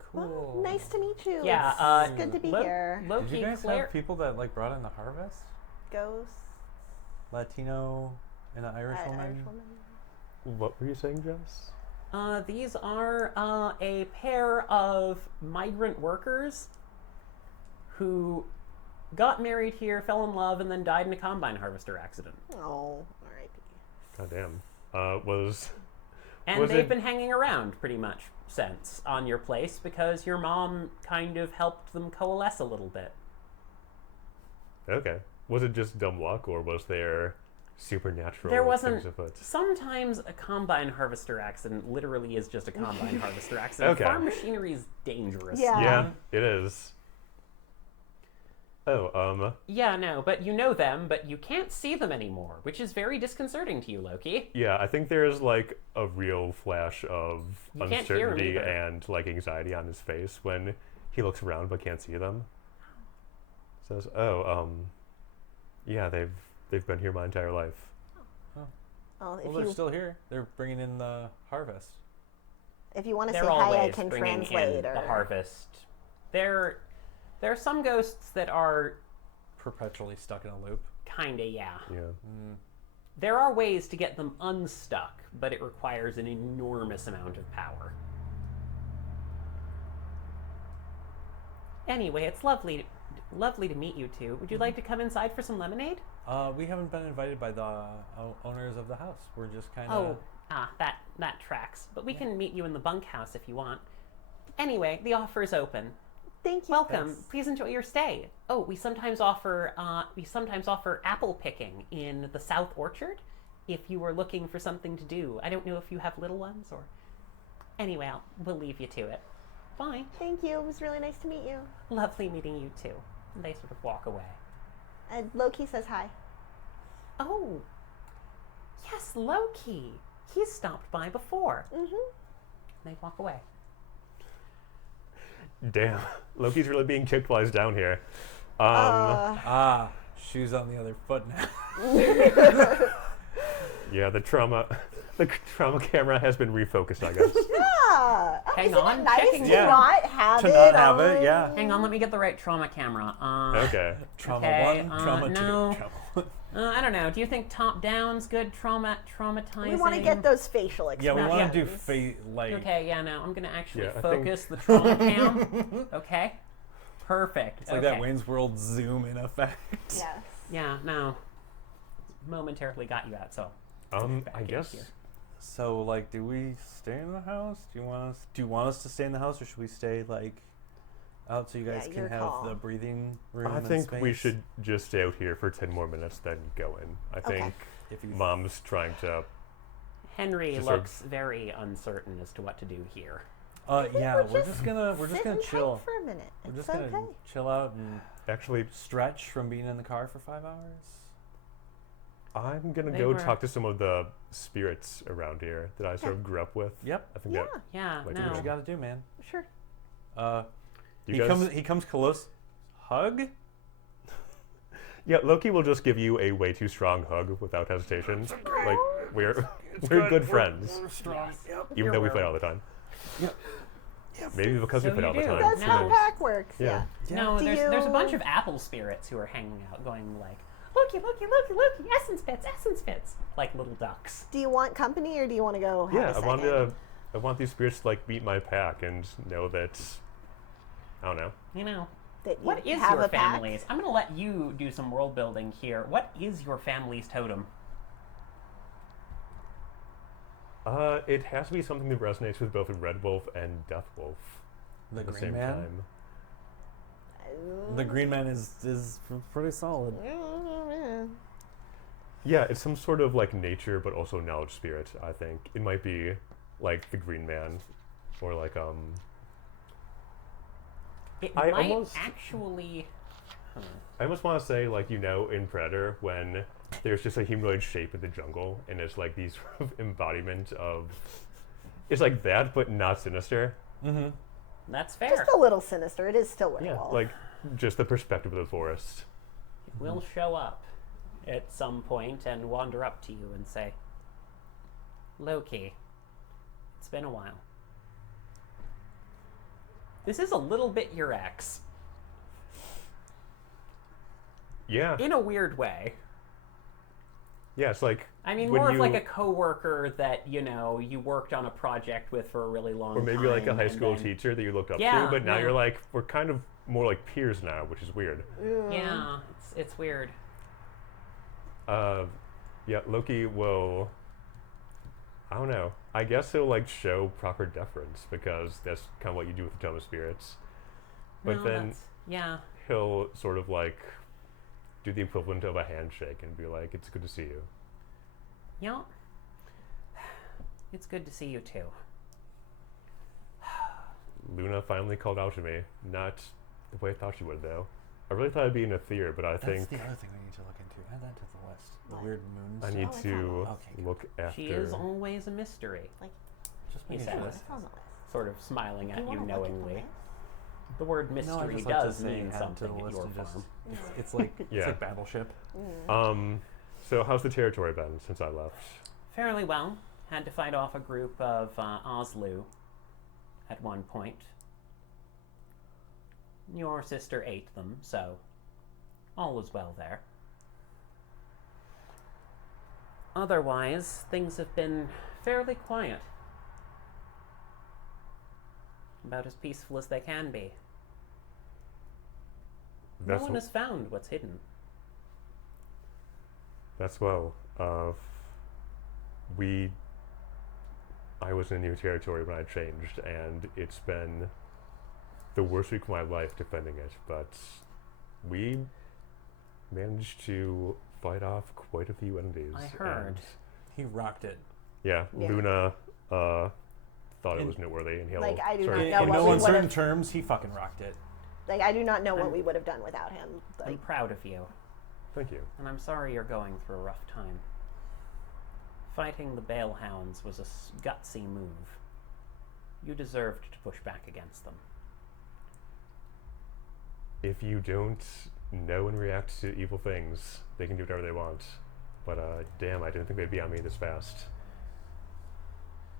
Cool. Well, nice to meet you. Yeah, it's good to be Lo- here. Loki, Did you guys Claire... have people that, like, brought in the harvest? Ghosts. Latino and an Irish woman? Irish woman. What were you saying, Jess? These are a pair of migrant workers who got married here, fell in love, and then died in a combine harvester accident. Oh, R.I.P. Goddamn. And Was they've it- been hanging around pretty much since on your place because your mom kind of helped them coalesce a little bit. Okay. Was it just dumb luck, or was there supernatural There wasn't. things afoot? Sometimes a combine harvester accident literally is just a combine harvester accident. Okay. Farm machinery is dangerous. Yeah. Yeah, it is. Oh, Yeah, no, but you know them, but you can't see them anymore, which is very disconcerting to you, Loki. yeah, I think there's like a real flash of You can't hear 'em uncertainty either. and like anxiety on his face when he looks around but can't see them. Says, yeah, they've been here my entire life. Well, Well, they're still here. They're bringing in the harvest. if you want to say They're hi, I always can bringing translate. in Or... the harvest. There are some ghosts that are Perpetually stuck in a loop. kinda, yeah. Yeah. There are ways to get them unstuck, but it requires an enormous amount of power. Anyway, it's lovely to meet you two. Would you like to come inside for some lemonade? We haven't been invited by the owners of the house. We're just kind Oh, of... that tracks. But we can meet you in the bunkhouse if you want. Anyway, the offer is open. Thank you. Welcome. Yes. Please enjoy your stay. Oh, we sometimes offer apple picking in the South Orchard. If you were looking for something to do, I don't know if you have little ones or. Anyway, we'll leave you to it. Bye. Thank you. It was really nice to meet you. Lovely meeting you too. And they sort of walk away. And Loki says hi. Oh, yes, Loki. He's stopped by before. Mm-hmm. They walk away. Damn, Loki's really being kicked while he's down here. Shoes on the other foot now. Yeah, the trauma camera has been refocused, I guess. Yeah. Hang Isn't on, it nice checking- to Yeah. not have To it not have on? it, yeah. Hang on, let me get the right trauma camera. Okay. Trauma Okay, 1, trauma 2, no. trauma 1. I don't know. Do you think top down's good? Traumatizing. We want to get those facial Yeah, we expressions. want to do like... Okay, yeah, no. I'm gonna actually Yeah, I focus the trauma cam. Okay. Perfect. It's like that Wayne's World zoom in effect. Yes. Yeah, no. Momentarily got you out, so. back I in guess. here. So, like, do we stay in the house? Do you want us to stay in the house, or should we stay like out so you guys your can have call. the breathing room? I and think we space? should just stay out here for 10 more minutes, then go in. I Okay. think If you Mom's trying to. Henry Just sort of- looks very uncertain as to what to do here. yeah, we're we're just just gonna Sit chill. and type for a minute. We're It's just gonna okay. chill out and Actually, stretch from being in the car for 5 hours. I'm gonna They go were- talk to some of the spirits around here that I sort of grew up with. Yep, I think Yeah. that Yeah, Like, do what no. you gotta do, man. Sure. you guys. He comes close. Hug. Yeah, Loki will just give you a way too strong hug without hesitation. Like we're good friends, We're strong. Yep. even though we fight all the time. Yep. Maybe because So we fight you all the do. time. That's No. how pack works. Yeah. Yeah. No, Do there's a you- bunch of apple spirits who are hanging out, going like, Loki, Loki, Loki, Loki, essence bits, like little ducks. Do you want company or do you want to go have Yeah, a second? I want these spirits to like meet my pack and know that. I don't know. You know, That you what is have your a pack? family's? I'm gonna let you do some world building here. What is your family's totem? It has to be something that resonates with both a red wolf and death wolf. The at the Green same Man? time. The Green Man is pretty solid. Yeah, it's some sort of like nature, but also knowledge spirit. I think it might be like the Green Man, or like It I might almost- actually. I almost want to say like in Predator when there's just a humanoid shape in the jungle, and it's like these sort of embodiment of. It's like that, but not sinister. Mm-hmm. That's fair. Just a little sinister. It is still Yeah, werewolf. like just the perspective of the forest. It will show up at some point and wander up to you and say, Loki, it's been a while. This is a little bit your ex, Yeah, in a weird way. yeah. It's like I mean, when more of you- like a coworker that, you worked on a project with for a really long or time. maybe like a high and school then- teacher that you looked up Yeah, to, but now yeah. you're like we're kind of more like peers now, which is weird. Yeah, it's weird. Yeah, Loki will. I don't know. I guess he'll like show proper deference because that's kind of what you do with the Tome of Spirits. But No, then that's- yeah. he'll sort of like do the equivalent of a handshake and be like, "It's good to see you." Yeah. It's good to see you too. Luna finally called out to me. Not the way I thought she would, though. I really thought it'd be in a theater, but I That's think the other thing we need to look into. Add that to the list. The What? weird moons. I need it's on to the list. Okay, look after. She is always a mystery. Just He making says. sure. It's on the list. Sort of smiling Do at you wanna look at the knowingly. list? The word No, I mystery just like to does say mean add to something the at list your and just. farm. It's like Yeah. it's like Battleship. So how's the territory been since I left? Fairly well. Had to fight off a group of Oslu at one point. Your sister ate them, so all was well there. Otherwise, things have been fairly quiet. About as peaceful as they can be. No That's one w- has found what's hidden. That's well. I was in new territory when I changed, and it's been the worst week of my life defending it. But we managed to fight off quite a few entities. I heard. and He rocked it. yeah, Yeah. Luna thought it And- was noteworthy, and he'll. Like, I do start- not In, know in what no we uncertain would've- terms, he fucking rocked it. Like, I do not know what I'm- we would have done without him. I'm Like, proud of you. Thank you. And I'm sorry you're going through a rough time. Fighting the Bale Hounds was a gutsy move. You deserved to push back against them. If you don't know and react to evil things, they can do whatever they want. But damn, I didn't think they'd be on me this fast.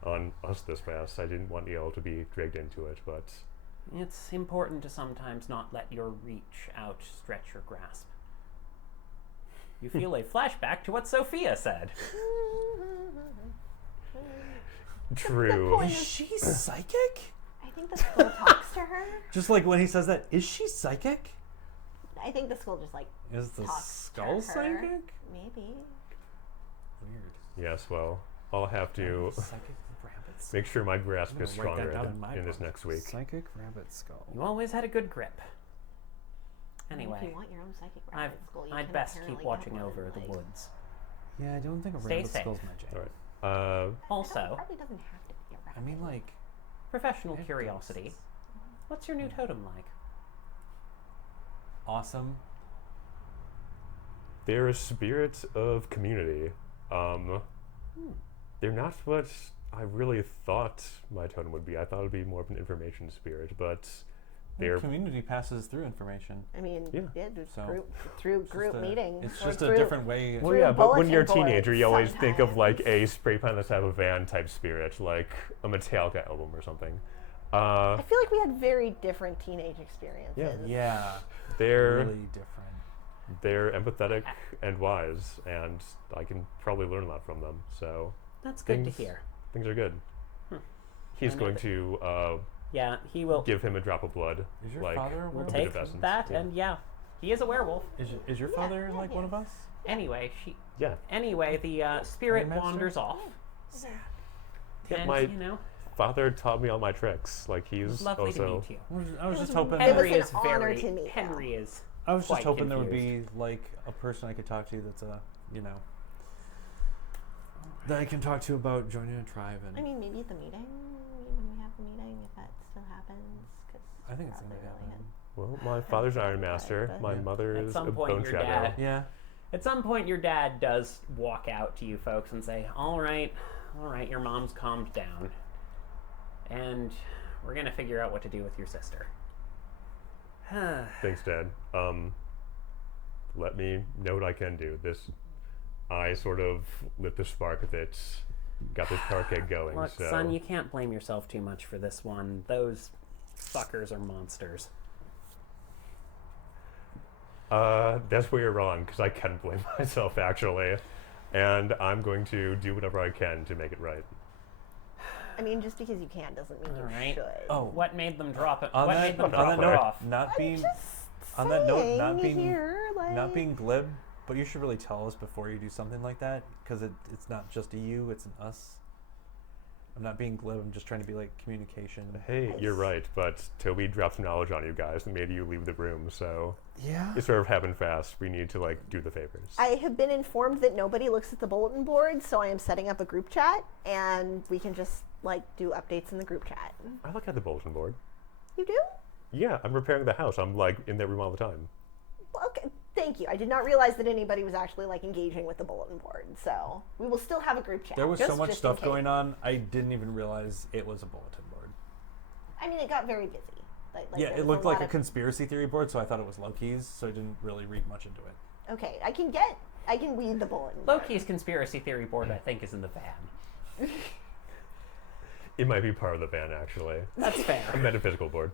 On us this fast. I didn't want Neil to be dragged into it, but It's important to sometimes not let your reach outstretch your grasp. You feel a flashback to what Sophia said. true. point Is she psychic? I think the school talks to her. Just like when he says that, is she psychic? I think the school just, like, Is the talks skull to her. psychic? Maybe. Weird. Yes, well, I'll have to Psychic rabbits. make sure my grasp I'm is gonna write that stronger down in my in this book. next week. Psychic rabbit skull. You always had a good grip. And if Anyway, you want your own psychic I'd, rabbit school, you I'd can best apparently keep get watching one, over the like- woods. Yeah, I don't think a Stay rabbit safe. skull's my jam. All right. I don't- Also, probably doesn't have to be a rabbit. I mean, like, professional I have curiosity. ghosts. What's your new totem like? Awesome. They're a spirit of community. They're not what I really thought my totem would be. I thought it would be more of an information spirit, but they're Community passes through information. I mean, Yeah. just So, through It's group just a- meetings. It's or just a through- different way. well, through yeah. But when bulletin you're a teenager, boards you always think of like sometimes. a spray paint that's have a van type spirit, like a Metallica album or something. I feel like we had very different teenage experiences. Yeah, They're really different. they're empathetic and wise, and I can probably learn a lot from them. So That's good to Things- hear. things are good. He's I know going that- to Yeah, he will. give him a drop of blood. Is your like, father a We'll a bit take of essence. that, Yeah. and yeah, he is a werewolf. Is your father like one of us? Anyway, Yeah. Anyway, the spirit Master? wanders off, Yeah, and my you know, father taught me all my tricks. Like he's Lovely to also. meet you. I was It just was- hoping. it was Henry an is honor very. to meet you. Henry is. I was just quite hoping there would be confused. like a person I could talk to that's that I can talk to about joining a tribe. And I mean, maybe at the meeting, when we have the meeting, if that still happens. Cause I think it's gonna probably happen. Well, my father's an Iron Master. but- My Yeah. mother At is some a point, Bone your Shadow. dad- Yeah. At some point, your dad does walk out to you folks and say, all right, your mom's calmed down. And we're going to figure out what to do with your sister. Thanks, Dad. Let me know what I can do. I sort of lit the spark that's got this parquet going. Look, so son, you can't blame yourself too much for this one. Those fuckers are monsters. That's where you're wrong, because I can blame myself, actually. And I'm going to do whatever I can to make it right. I mean, just because you can doesn't mean All you right. should. Oh, What made them drop it? on What that, made them on drop that it note, off? not being Just on that note, saying not being here, like, not being glib, but you should really tell us before you do something like that, because it's not just a you, it's an us. I'm not being glib. I'm just trying to be like communication. Hey, Nice. you're right, but Toby dropped some knowledge on you guys and made you leave the room, so Yeah. it sort of happened fast. We need to, like, do the favors. I have been informed that nobody looks at the bulletin board, so I am setting up a group chat, and we can just like do updates in the group chat. I look at the bulletin board. You do? Yeah, I'm repairing the house. I'm, like, in that room all the time. Okay, thank you. I did not realize that anybody was actually like engaging with the bulletin board, so we will still have a group chat. There was so much just in stuff case. going on. I didn't even realize it was a bulletin board. I mean, it got very busy. Like, Yeah, there it was looked a like lot a of- conspiracy theory board, so I thought it was Loki's, so I didn't really read much into it. Okay, I can weed the bulletin board. Loki's conspiracy theory board, I think, is in the van. It might be part of the van, actually. That's A fair. metaphysical board.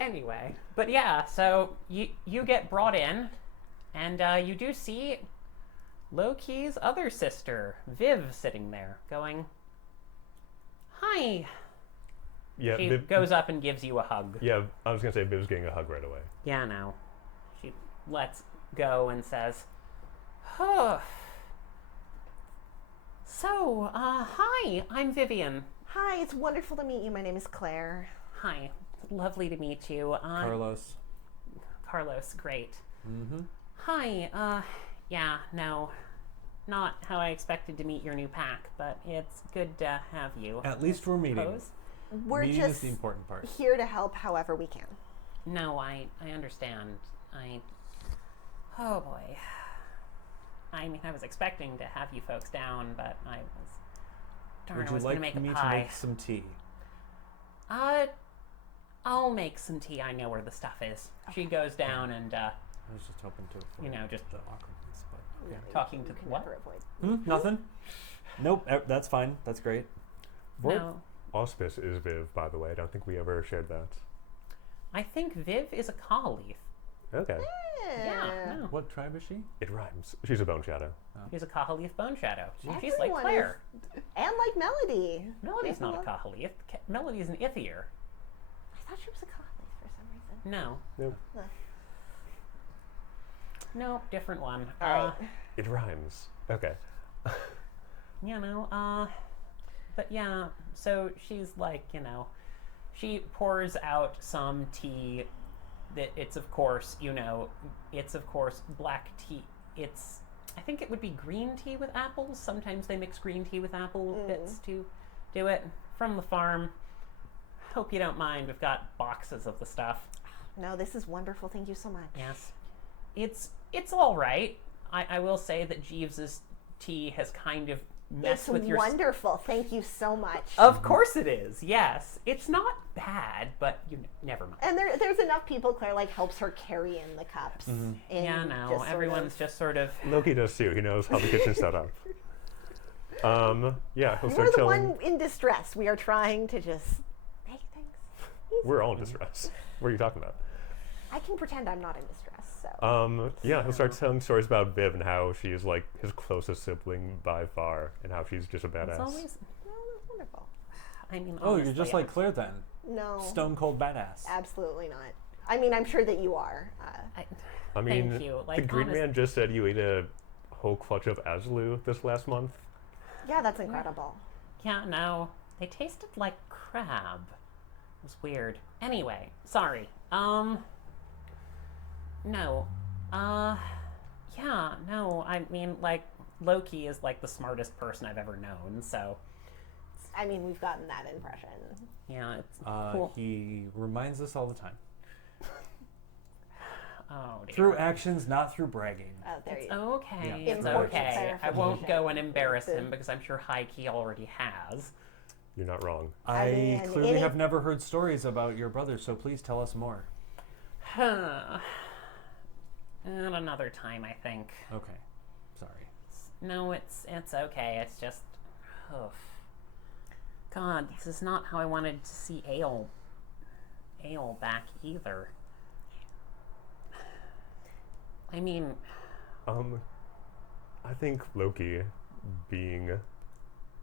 Anyway, but yeah, so you get brought in, and you do see Loki's other sister, Viv, sitting there, going, "Hi." Yeah, She Viv, goes up and gives you a hug. yeah, I was going to say Viv's getting a hug right away. Yeah, no. She lets go and says, "Oh. So, hi, I'm Vivian. Hi, it's wonderful to meet you. My name is Claire. Hi, lovely to meet you. Carlos. Carlos, great. Mm-hmm. Hi, yeah, no, not how I expected to meet your new pack, but it's good to have you. At least we're meeting. Suppose. We're Meeting is just the important part. here to help however we can. No, I understand. Oh boy. I mean, I was expecting to have you folks down, but I Would you was like gonna make me a to pie. make some tea? I'll make some tea. I know where the stuff is. She goes down and, I was just hoping to avoid You know, just the awkwardness, but No, Talking you to can what? never avoid. nothing. Nope, that's fine. That's great. What no. auspice is Viv, by the way? I don't think we ever shared that. I think Viv is a Kahleaf. Okay. Yeah, no. What tribe is she? It rhymes. She's a Bone Shadow. She's a Kahleaf Bone Shadow. She's like Everyone Claire. And like Melody. Melody's not a Everyone- Kahleaf. Melody's an Ithier. I thought she was a Collie for some reason. No. Nope. No, different one. All right. It rhymes. Okay. You know, but yeah, so she's like, she pours out some tea that it's of course black tea. I think it would be green tea with apples. Sometimes they mix green tea with apple bits to do it. From the farm. Hope you don't mind. We've got boxes of the stuff. No, this is wonderful. Thank you so much. Yes. It's all right. I will say that Jeeves's tea has kind of messed It's with your... wonderful. Thank you so much. Of course it is, yes. It's not bad, but never mind. And there's enough people. Claire like helps her carry in the cups. And Yeah, no, just sort everyone's of- just sort of... Loki does too. He knows how the kitchen's set up. Yeah, he'll You're start the telling. one in distress. We are trying to just make things easy. We're all in distress. What are you talking about? I can pretend I'm not in distress. So Yeah, he'll start telling stories about Viv and how she's like his closest sibling by far, and how she's just a badass. It's always... no, that's wonderful. I mean, Oh, you're honestly, just like Claire then. No, Stone cold badass. absolutely not. I mean, I'm sure that you are. I mean, Thank you. the Like, Green honest- Man just said you ate a whole clutch of Azulu this last month. Yeah, that's incredible. Yeah, no. They tasted like crab. It was weird. Anyway, sorry. No. Yeah, no, I mean, like, Loki is, like, the smartest person I've ever known, so, I mean, we've gotten that impression. yeah, it's cool. He reminds us all the time. Oh, dear. Through actions, not through bragging. Oh, there you go. Okay, Yeah. it's Important okay. I won't go clarification. and embarrass him because I'm sure Heike already has. You're not wrong. I mean, clearly any- have never heard stories about your brother, so please tell us more. Huh. And another time, I think. Okay. Sorry. No, it's okay. It's just, God, this is not how I wanted to see Ale back either. I mean, I think Loki, being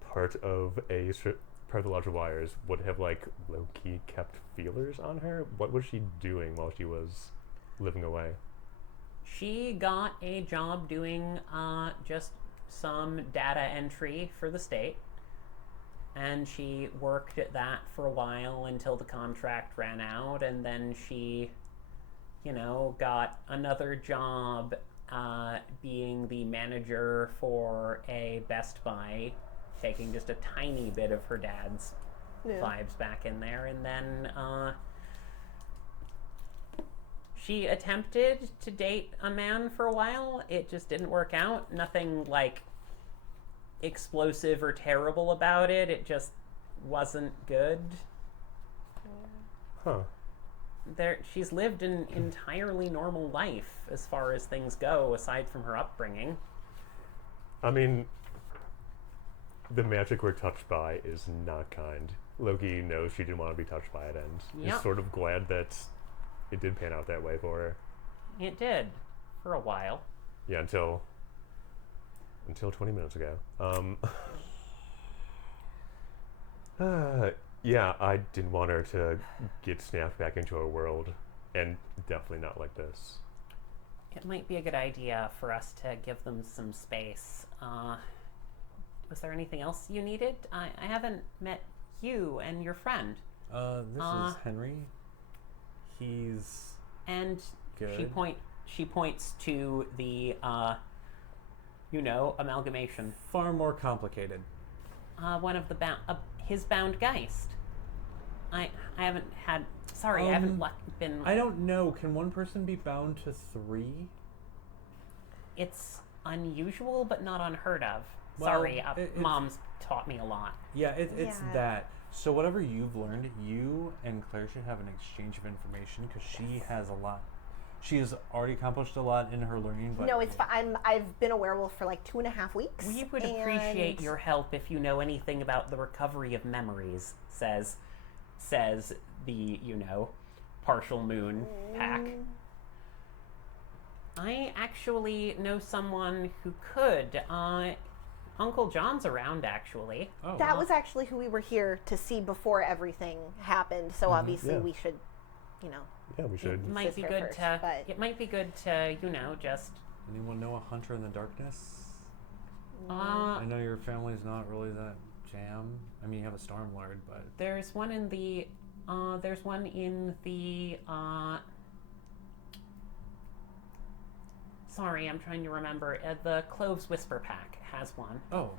part of part of the Lodge of Wires, would have like low-key kept feelers on her. What was she doing while she was living away? she got a job doing just some data entry for the state. And she worked at that for a while until the contract ran out, and then she, got another job being the manager for a Best Buy, taking just a tiny bit of her dad's vibes back in there, and then she attempted to date a man for a while. It just didn't work out. Nothing like explosive or terrible about it. It just wasn't good. Huh. She's lived an entirely normal life as far as things go, aside from her upbringing. I mean, the magic we're touched by is not kind. Loki knows she didn't want to be touched by it, and Yep. is sort of glad that it did pan out that way for her. It did, for a while. Yeah, until 20 minutes ago. Yeah, I didn't want her to get snapped back into her world, and definitely not like this. It might be a good idea for us to give them some space. Was there anything else you needed? I haven't met you and your friend. This is Henry. He's And good. she points to the amalgamation. Far more complicated. One of the his bound Geist. I haven't had. Sorry, I haven't been. I don't know. Can one person be bound to 3? It's unusual, but not unheard of. Well, Sorry, it's- Mom's taught me a lot. Yeah, it's Yeah. that. So whatever you've learned, you and Claire should have an exchange of information because she has a lot. She has already accomplished a lot in her learning. But No, it's fine. I've been a werewolf for like 2.5 weeks. We would and appreciate your help if you know anything about the recovery of memories, says the, partial moon pack. I actually know someone who could. Uncle John's around, actually. oh, That was actually who we were here to see before everything happened. So obviously Yeah. we should, Yeah, we should. It might be Sister good first, to. but- It might be good to, just. Anyone know a hunter in the darkness? Uh, I know your family's not really that jam. I mean, you have a storm lord, but There's one in the. There's one in the. Sorry, I'm trying to remember. The Cloves Whisper Pack has one. oh,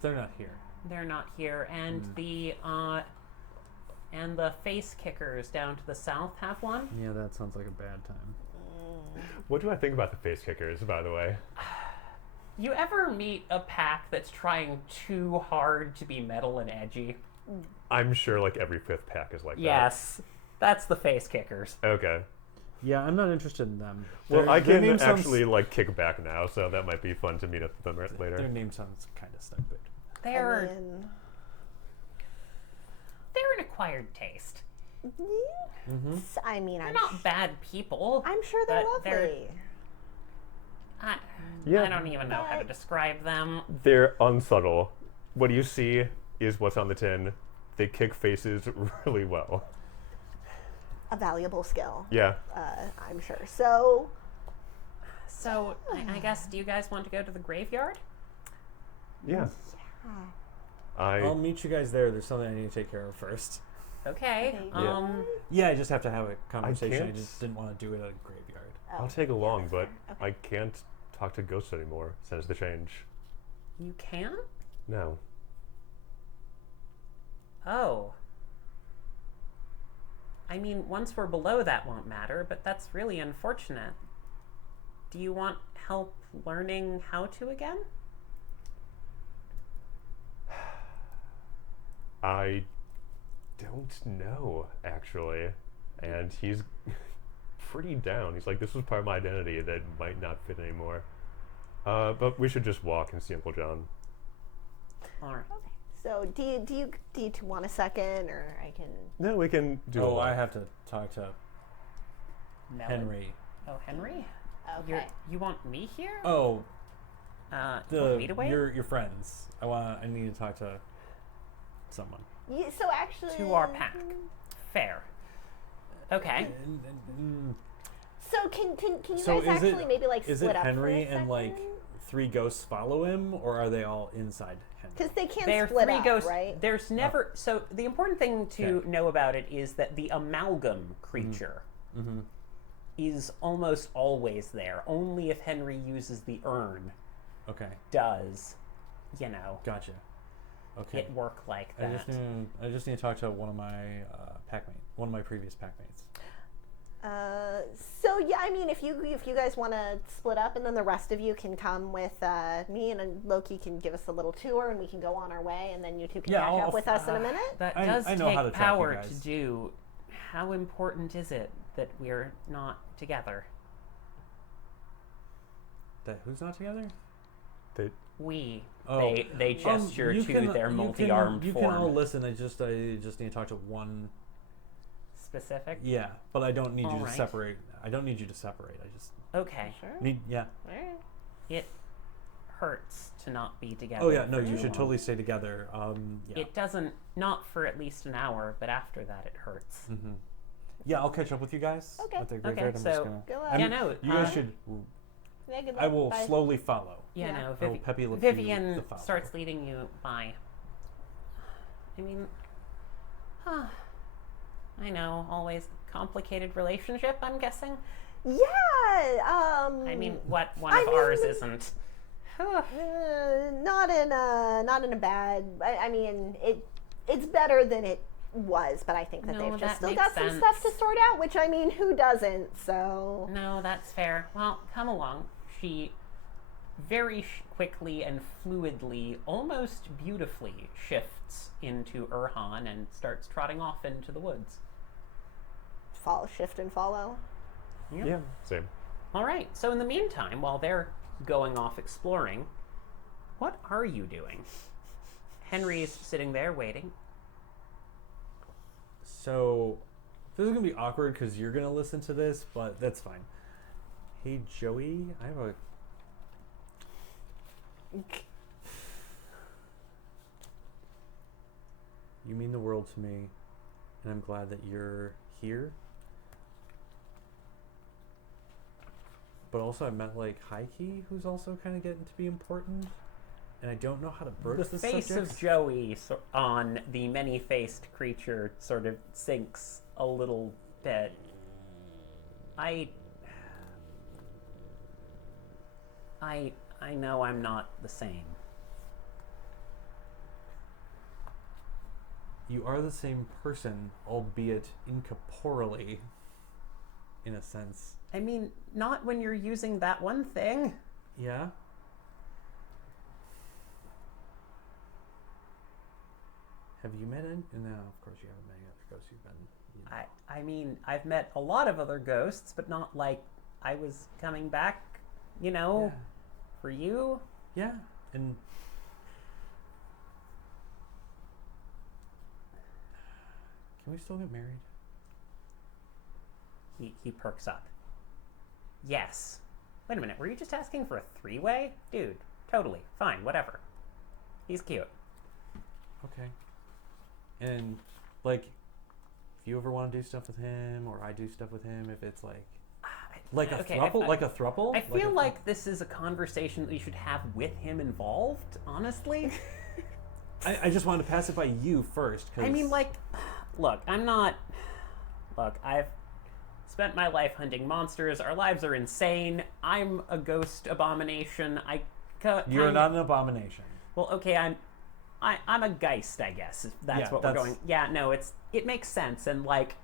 they're not here. They're not here, and the Face Kickers down to the south have one. Yeah, that sounds like a bad time. What do I think about the face kickers, by the way? You ever meet a pack that's trying too hard to be metal and edgy? I'm sure like every 5th pack is like Yes, that's the Face Kickers. that. Okay. Yeah, I'm not interested in them. Well, I their can name sounds- actually like kick back now, so that might be fun to meet up with them later. Their name sounds kind of stupid. They're And then- an acquired taste. I mean, They're not bad people. I'm sure they're but they're- lovely. I Yeah. don't even know how to describe them. They're unsubtle. What you see is what's on the tin. They kick faces really well. A valuable skill, Yeah. I'm sure. So, So, I guess, do you guys want to go to the graveyard? Yeah. I'll meet you guys there. There's something I need to take care of first. Okay. Yeah. Yeah, I just have to have a conversation. I can't- just didn't want to do it at a graveyard. Oh, I'll take along, but okay. I can't talk to ghosts anymore since the change. You can? No. Oh. I mean, once we're below that won't matter, but that's really unfortunate. Do you want help learning how to again? I don't know, actually. And he's pretty down. He's like, this was part of my identity that might not fit anymore. But we should just walk and see Uncle John. All right. Okay. So do you two want a second, or I can? No, we can do a Oh, walk. I have to talk to Melon? Henry. Oh, Henry? Okay. You want me here? Oh, You want me to wait? your friends. I need to talk to someone. So actually, To our pack. Fair. Okay. So can you So guys is it- actually maybe like Is split it up Henry for a and like second? 3 ghosts follow him, or are they all inside Henry? Because they can't There are split 3 up, ghosts. right? There's never. So the important thing to Okay. know about it is that the amalgam creature Mm-hmm. is almost always there. Only if Henry uses the urn Okay, does, gotcha. Okay. it work like I that. just need to talk to one of my one of my previous packmates. So yeah, I mean, if you guys want to split up, and then the rest of you can come with me, and then Loki can give us a little tour, and we can go on our way, and then you two can Yeah, catch I'll up with us in a minute. That I- does I know how to take track you power guys. to do. How important is it that we're not together? Who's not together? We. Oh, They gesture you to can- their you multi-armed can form. all listen. I just need to talk to one. Specific. Yeah, but I don't need you All to right. separate. I don't need you to separate. I just Okay. Sure. need. Yeah. Alright. It hurts to not be together. Oh yeah. No, for you too should long. totally stay together. Yeah. It doesn't. Not for at least an hour, but after that, it hurts. Mm-hmm. Yeah, I'll catch up with you guys. Okay. At the Okay, graveyard. I'm just so- gonna. Good luck. Yeah, no. You guys should. Yeah, good I luck. will Bye. slowly follow. Yeah, Yeah. no. I will Pepe Le Pew Vivian the follow. starts leading you by. I mean, I know, always complicated relationship. I'm guessing. Yeah. I mean, what one I of ours mean- isn't? not in a bad. I mean, it's better than it was, but I think that No, they've that just still makes got some stuff to sense. sort out. Which I mean, who doesn't? So No, that's fair. Well, come along. She very quickly and fluidly, almost beautifully, shifts into Urhan and starts trotting off into the woods. shift and follow. Yeah, same. All right. So in the meantime, while they're going off exploring, what are you doing? Henry's sitting there waiting. So, this is gonna be awkward because you're gonna listen to this, but that's fine. Hey Joey, I have a. You mean the world to me, and I'm glad that you're here. But also, I met like Heike, who's also kind of getting to be important, and I don't know how to broach The this face subject. of Joey on the many-faced creature sort of sinks a little bit. I know I'm not the same. You are the same person, albeit incorporeally, in a sense. I mean, not when you're using that one thing. Yeah? Have you met any? No, of course you haven't met any other ghosts you've been. I mean, I've met a lot of other ghosts, but not like I was coming back, for you. Yeah, and can we still get married? He perks up. Yes. Wait a minute, were you just asking for a 3-way? Dude, totally. Fine, whatever. He's cute. Okay. And like, if you ever want to do stuff with him, or I do stuff with him, if it's like a Okay, throuple, like a throuple. I feel like this is a conversation that you should have with him involved, honestly. I just wanted to pacify you first. 'Cause I mean, like, look, I've spent my life hunting monsters. Our lives are insane. I'm a ghost abomination. you're not an abomination. Well, okay, I'm a geist, I guess. If that's what we're going. Yeah, no, it makes sense, and like,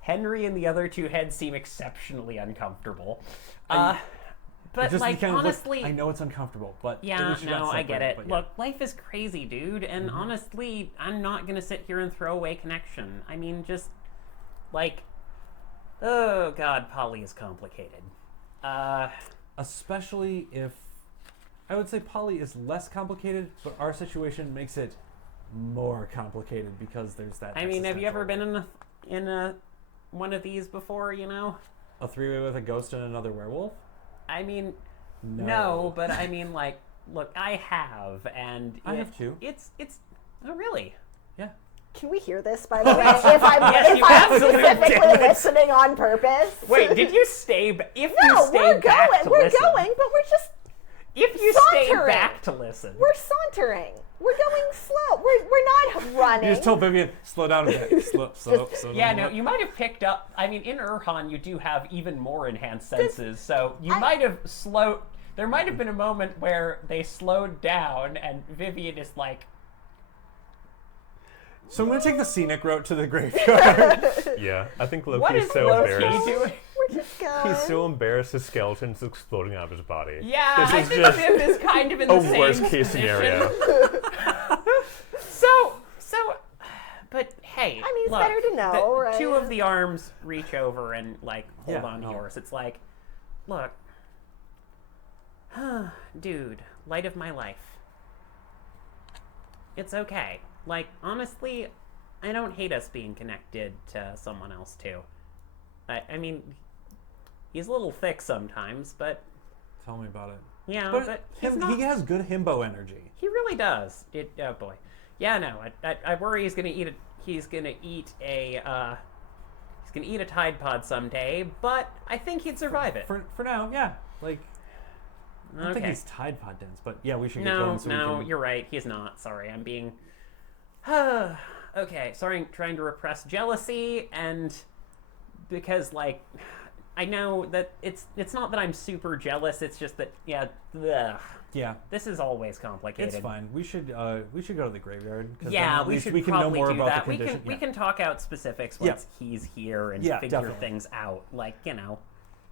Henry and the other two heads seem exceptionally uncomfortable. But Just like, kind of honestly, I know it's uncomfortable, but yeah, we should not no, I get separate, it. but yeah. Look, life is crazy, dude, and honestly, I'm not gonna sit here and throw away connection. I mean, just like, oh god, poly is complicated. Especially if I would say poly is less complicated, but our situation makes it more complicated because there's that. I mean, have you ever existential- been in a one of these before? You know, a three-way with a ghost and another werewolf? I mean, No. no, but I mean, like, look, I have, and I have too. It's oh really? Yeah. Can we hear this, by the way? If I'm, Yes, if you I'm absolutely specifically did. listening on purpose. Wait, did you stay? If No, you stayed we're back going. to We're listen, going, but we're just if you stayed sauntering. back to listen, we're sauntering. We're going slow. We're not running. You just told Vivian, slow down a bit. Slow yeah, down a no, bit. you might have picked up. I mean, in Urhan, you do have even more enhanced senses, so you I- might have slowed. There might have been a moment where they slowed down, and Vivian is like, So I'm going to take the scenic route to the graveyard. Yeah, I think "What Loki is is so Loki embarrassed. doing?" We're just going. He's so embarrassed his skeleton's exploding out of his body. Yeah, This I is think just Viv is kind of in the a same worst case position. scenario. So, but hey, I mean, it's look, better to know, right? Two of the arms reach over and like hold Yeah, on to no. yours. It's like, look, dude, light of my life. It's okay. Like, honestly, I don't hate us being connected to someone else too. I mean, he's a little thick sometimes, but Tell me about it. yeah, But but he's not. he has good himbo energy. He really does. Oh boy. Yeah, no. I worry he's gonna eat a. He's gonna eat a. He's gonna eat a Tide Pod someday, but I think he'd survive it. For now, yeah. Like, I don't think Okay. he's Tide Pod dense, but yeah, we should get going so we No, can... you're right. He's not. Sorry, I'm being. Okay, sorry. Trying to repress jealousy, and because like, I know that it's not that I'm super jealous. It's just that ugh, Yeah, this is always complicated. it's fine. We should go to the graveyard. 'Cause then Yeah, at we least should we can probably know more do about that. the condition. We can talk out specifics Yeah. once he's here and Yeah, figure definitely. things out. Like, you know,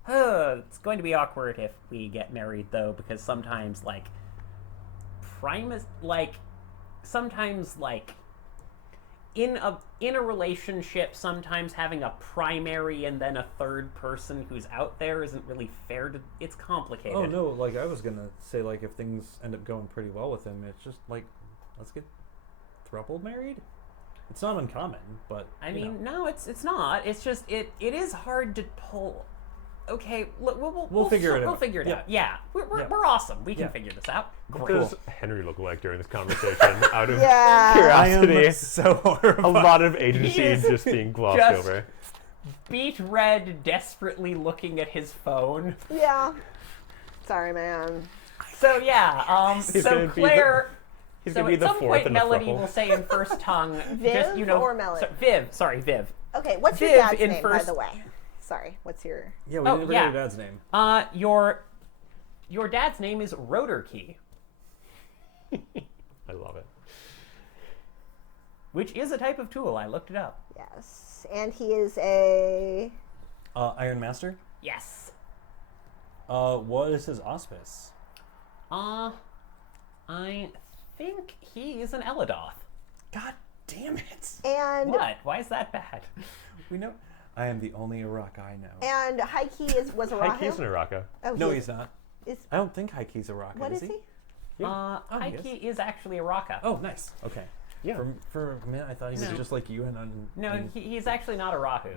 it's going to be awkward if we get married though, because sometimes like in a relationship, sometimes having a primary and then a third person who's out there isn't really fair to. It's complicated. Oh no, like I was gonna say, like if things end up going pretty well with him, it's just like let's get throupled married. It's not uncommon, but I you mean, know. no, it's not. It's just it is hard to pull. Okay, look, we'll figure it We'll out. figure it Yeah. out. Yeah, we're Yeah. awesome. We can Yeah. figure this out. What Great. does Henry look like during this conversation? Out of Yeah. I curiosity, am so horrified. a lot of agency is just being glossed just- over. Beat Red desperately looking at his phone. Yeah. Sorry, man. So yeah, He's so gonna be the- Claire. He's So gonna be at the some fourth point, in the Melody thruple. will say in first tongue, Viv just you know, or Melody? Viv. Okay, what's your Viv dad's in name, by first- the way? Sorry, what's your... Yeah, we Oh, never yeah. got your dad's name. Your dad's name is Rotor Key, I love it. which is a type of tool. I looked it up. Yes, and he is a... Iron Master. Yes. What is his auspice? I think he is an Eladoth. God damn it! And What? Why is that bad? We know. I am the only Araka I know. and Haiki was a He's an Araka. Oh, No, he he's not. is. I don't think Haiki's Araka. What is he? Yeah. Oh, he Haiki is actually a Raka. Oh, nice. Okay. Yeah. For a minute, I thought he was No. just like you and No, he's actually not a Rahu.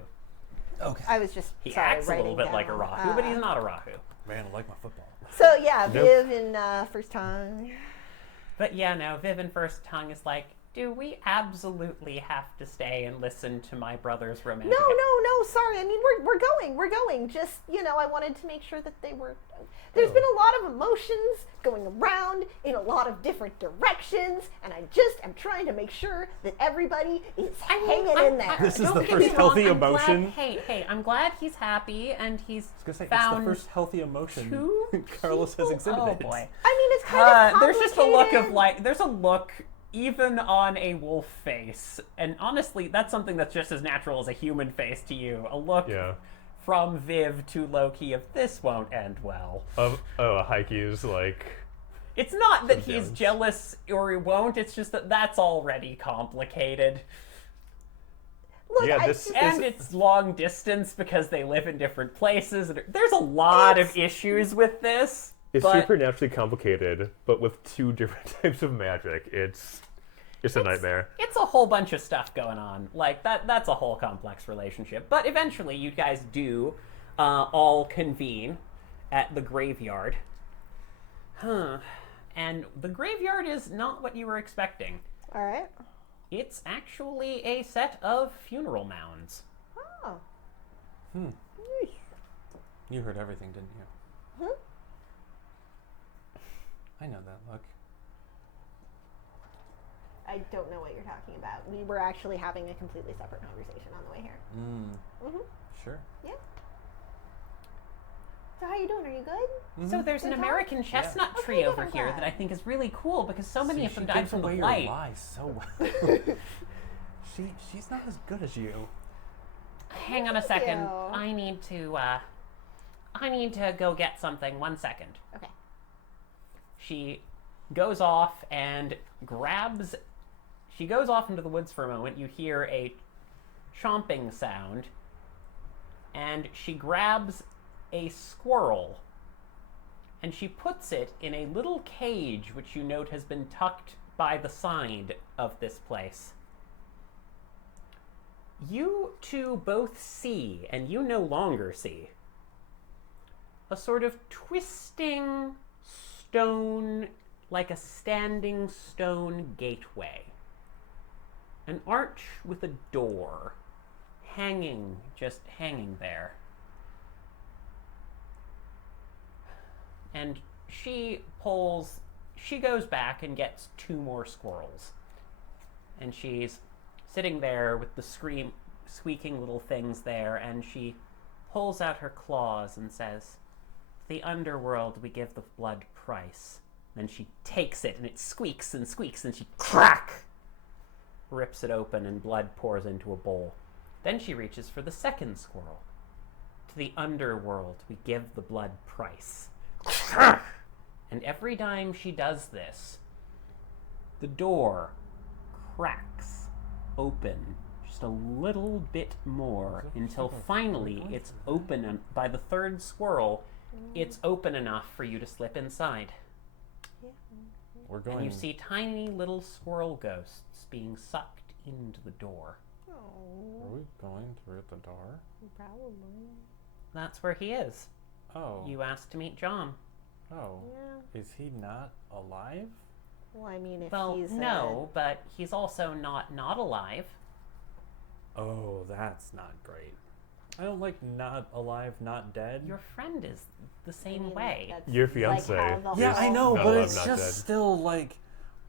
Okay. I was just He sorry, acts a little writing bit like a down. Rahu, but he's not a Rahu. Man, I like my football. So yeah, Nope. Viv in first tongue. But yeah, no, Viv in first tongue is like, Do we absolutely have to stay and listen to my brother's No, romantic? sorry. I mean, we're going. Just, I wanted to make sure that they were. There's been a lot of emotions going around in a lot of different directions, and I just am trying to make sure that everybody is hanging in there. This is Don't the get me first wrong, healthy I'm glad- emotion. hey, I'm glad he's happy and he's I was gonna say, found it's the first healthy emotion two Carlos has people- exhibited. Oh boy. I mean, it's kind of There's just a look of complicated. there's a look even on a wolf face, and honestly, that's something that's just as natural as a human face to you. A look Yeah. from Viv to Loki of this won't end well. Heike is like, It's not that Some he's jealous. jealous or he won't, it's just that that's already complicated. Look, Yeah, I this- just- And it's long distance because they live in different places. And there's a lot of issues with this. it's but supernaturally complicated, but with two different types of magic. It's a nightmare. It's a whole bunch of stuff going on. Like, that's a whole complex relationship. But eventually, you guys do all convene at the graveyard. And the graveyard is not what you were expecting. All right. It's actually a set of funeral mounds. Oh. You heard everything, didn't you? I know that look. I don't know what you're talking about. We were actually having a completely separate conversation on the way here. Sure. Yeah. So how you doing? Are you good? So there's an Good talk? American chestnut Okay, tree good, over I'm here glad. that I think is really cool because so many See, of them she died gives from the away blight. your lies so well. She's not as good as you. Hang on a second. you. I need to go get something. 1 second. Okay. She goes off and grabs. She goes off into the woods for a moment. You hear a chomping sound, and she grabs a squirrel, and she puts it in a little cage, which you note has been tucked by the side of this place. You two both see, and you no longer see, a sort of twisting stone, like a standing stone gateway. An arch with a door, just hanging there. And she goes back and gets 2 more squirrels. And she's sitting there with the squeaking little things there, and she pulls out her claws and says, "The underworld we give the blood price." Then she takes it, and it squeaks, and she crack! Rips it open, and blood pours into a bowl. Then she reaches for the second squirrel. "To the underworld we give the blood price." And every time she does this, the door cracks open just a little bit more until finally it's open, and by the third squirrel, it's open enough for you to slip inside. We're going. And you see tiny little squirrel ghosts being sucked into the door. Are we going through the door? Probably. That's where he is. Oh. You asked to meet John. Oh. Yeah. Is he not alive? Well, I mean, if Well, he's no, but he's also not alive. Oh, that's not great. I don't like not alive, not dead. Your friend is the same way. Your fiance Yeah, I know, Not but alive, it's not just dead. still like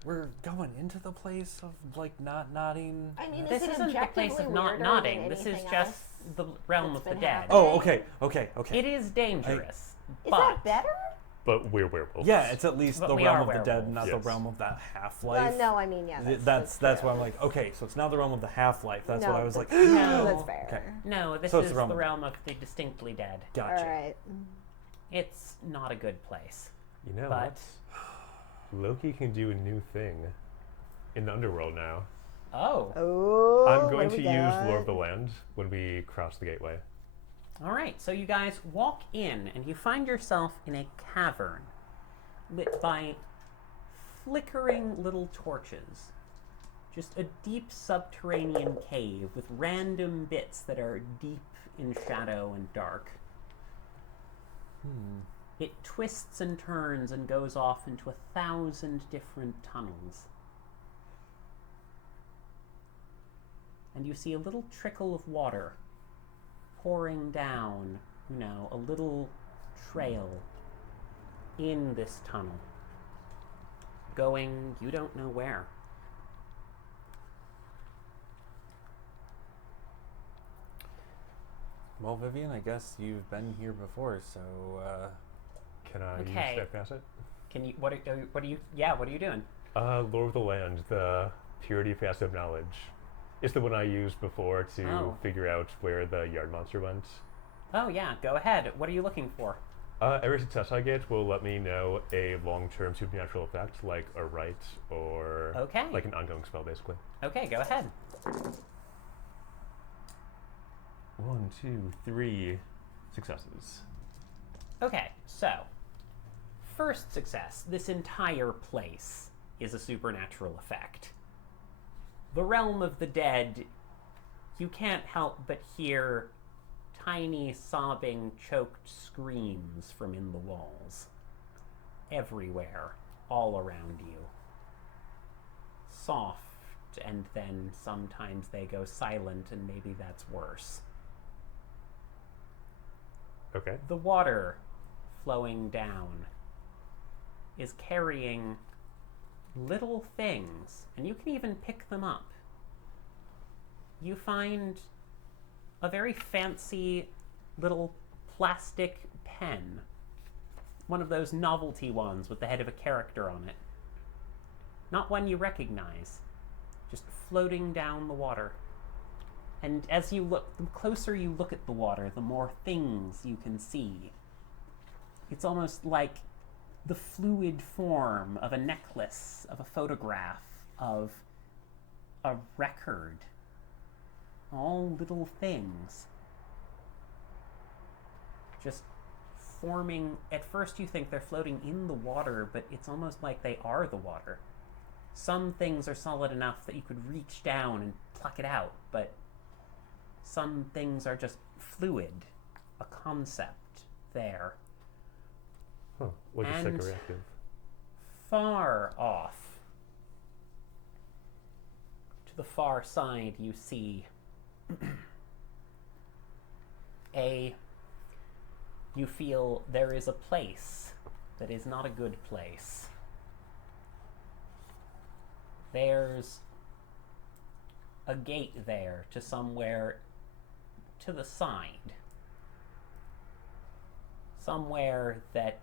we're going into the place of like not nodding. I mean, This is it isn't the place objectively of not weirder nodding. than This is anything just else? the realm that's of the been dead. happening? Oh, okay. It is dangerous. Is but that better? But we're werewolves. Yeah, it's at least But the we realm are of the dead, werewolves. not the Yes. realm of that half-life. No, I mean, yeah. That's true. why I'm like, okay, so it's now the realm of the half-life. That's No, what I was like. No. That's fair. Okay. No, this So it's is the realm the of- realm of the distinctly dead. Gotcha. All right. It's not a good place. You know But what? Loki can do a new thing in the underworld now. oh, Oh. I'm what going do to we use got? Lord of the Land when we cross the gateway. all right. So you guys walk in, and you find yourself in a cavern lit by flickering little torches. Just a deep subterranean cave with random bits that are deep in shadow and dark. It twists and turns and goes off into 1,000 different tunnels. and you see a little trickle of water pouring down, a little trail in this tunnel, going you don't know where. Well, Vivian, I guess you've been here before, so Can I Okay. use that facet? Can you, what are you doing? Lord of the Land, the Purity Facet of Knowledge. It's the one I used before to Oh. figure out where the yard monster went. Oh yeah, go ahead. What are you looking for? Every success I get will let me know a long-term supernatural effect, like a rite or Okay. like an ongoing spell, basically. Okay, go ahead. 1, 2, 3 successes. Okay, so first success. This entire place is a supernatural effect. The realm of the dead, you can't help but hear tiny, sobbing, choked screams from in the walls. Everywhere, all around you. Soft, and then sometimes they go silent, and maybe that's worse. Okay. The water flowing down is carrying little things, and you can even pick them up. You find a very fancy little plastic pen, one of those novelty ones with the head of a character on it. Not one you recognize, just floating down the water. And as you look, the closer you look at the water, the more things you can see. It's almost like the fluid form of a necklace, of a photograph, of a record. All little things. Just forming. At first you think they're floating in the water, but it's almost like they are the water. Some things are solid enough that you could reach down and pluck it out, but some things are just fluid, a concept there. Huh. Like a And- psychoreactive. Far off, to the far side, you see you feel there is a place that is not a good place. There's a gate there to somewhere to the side. Somewhere that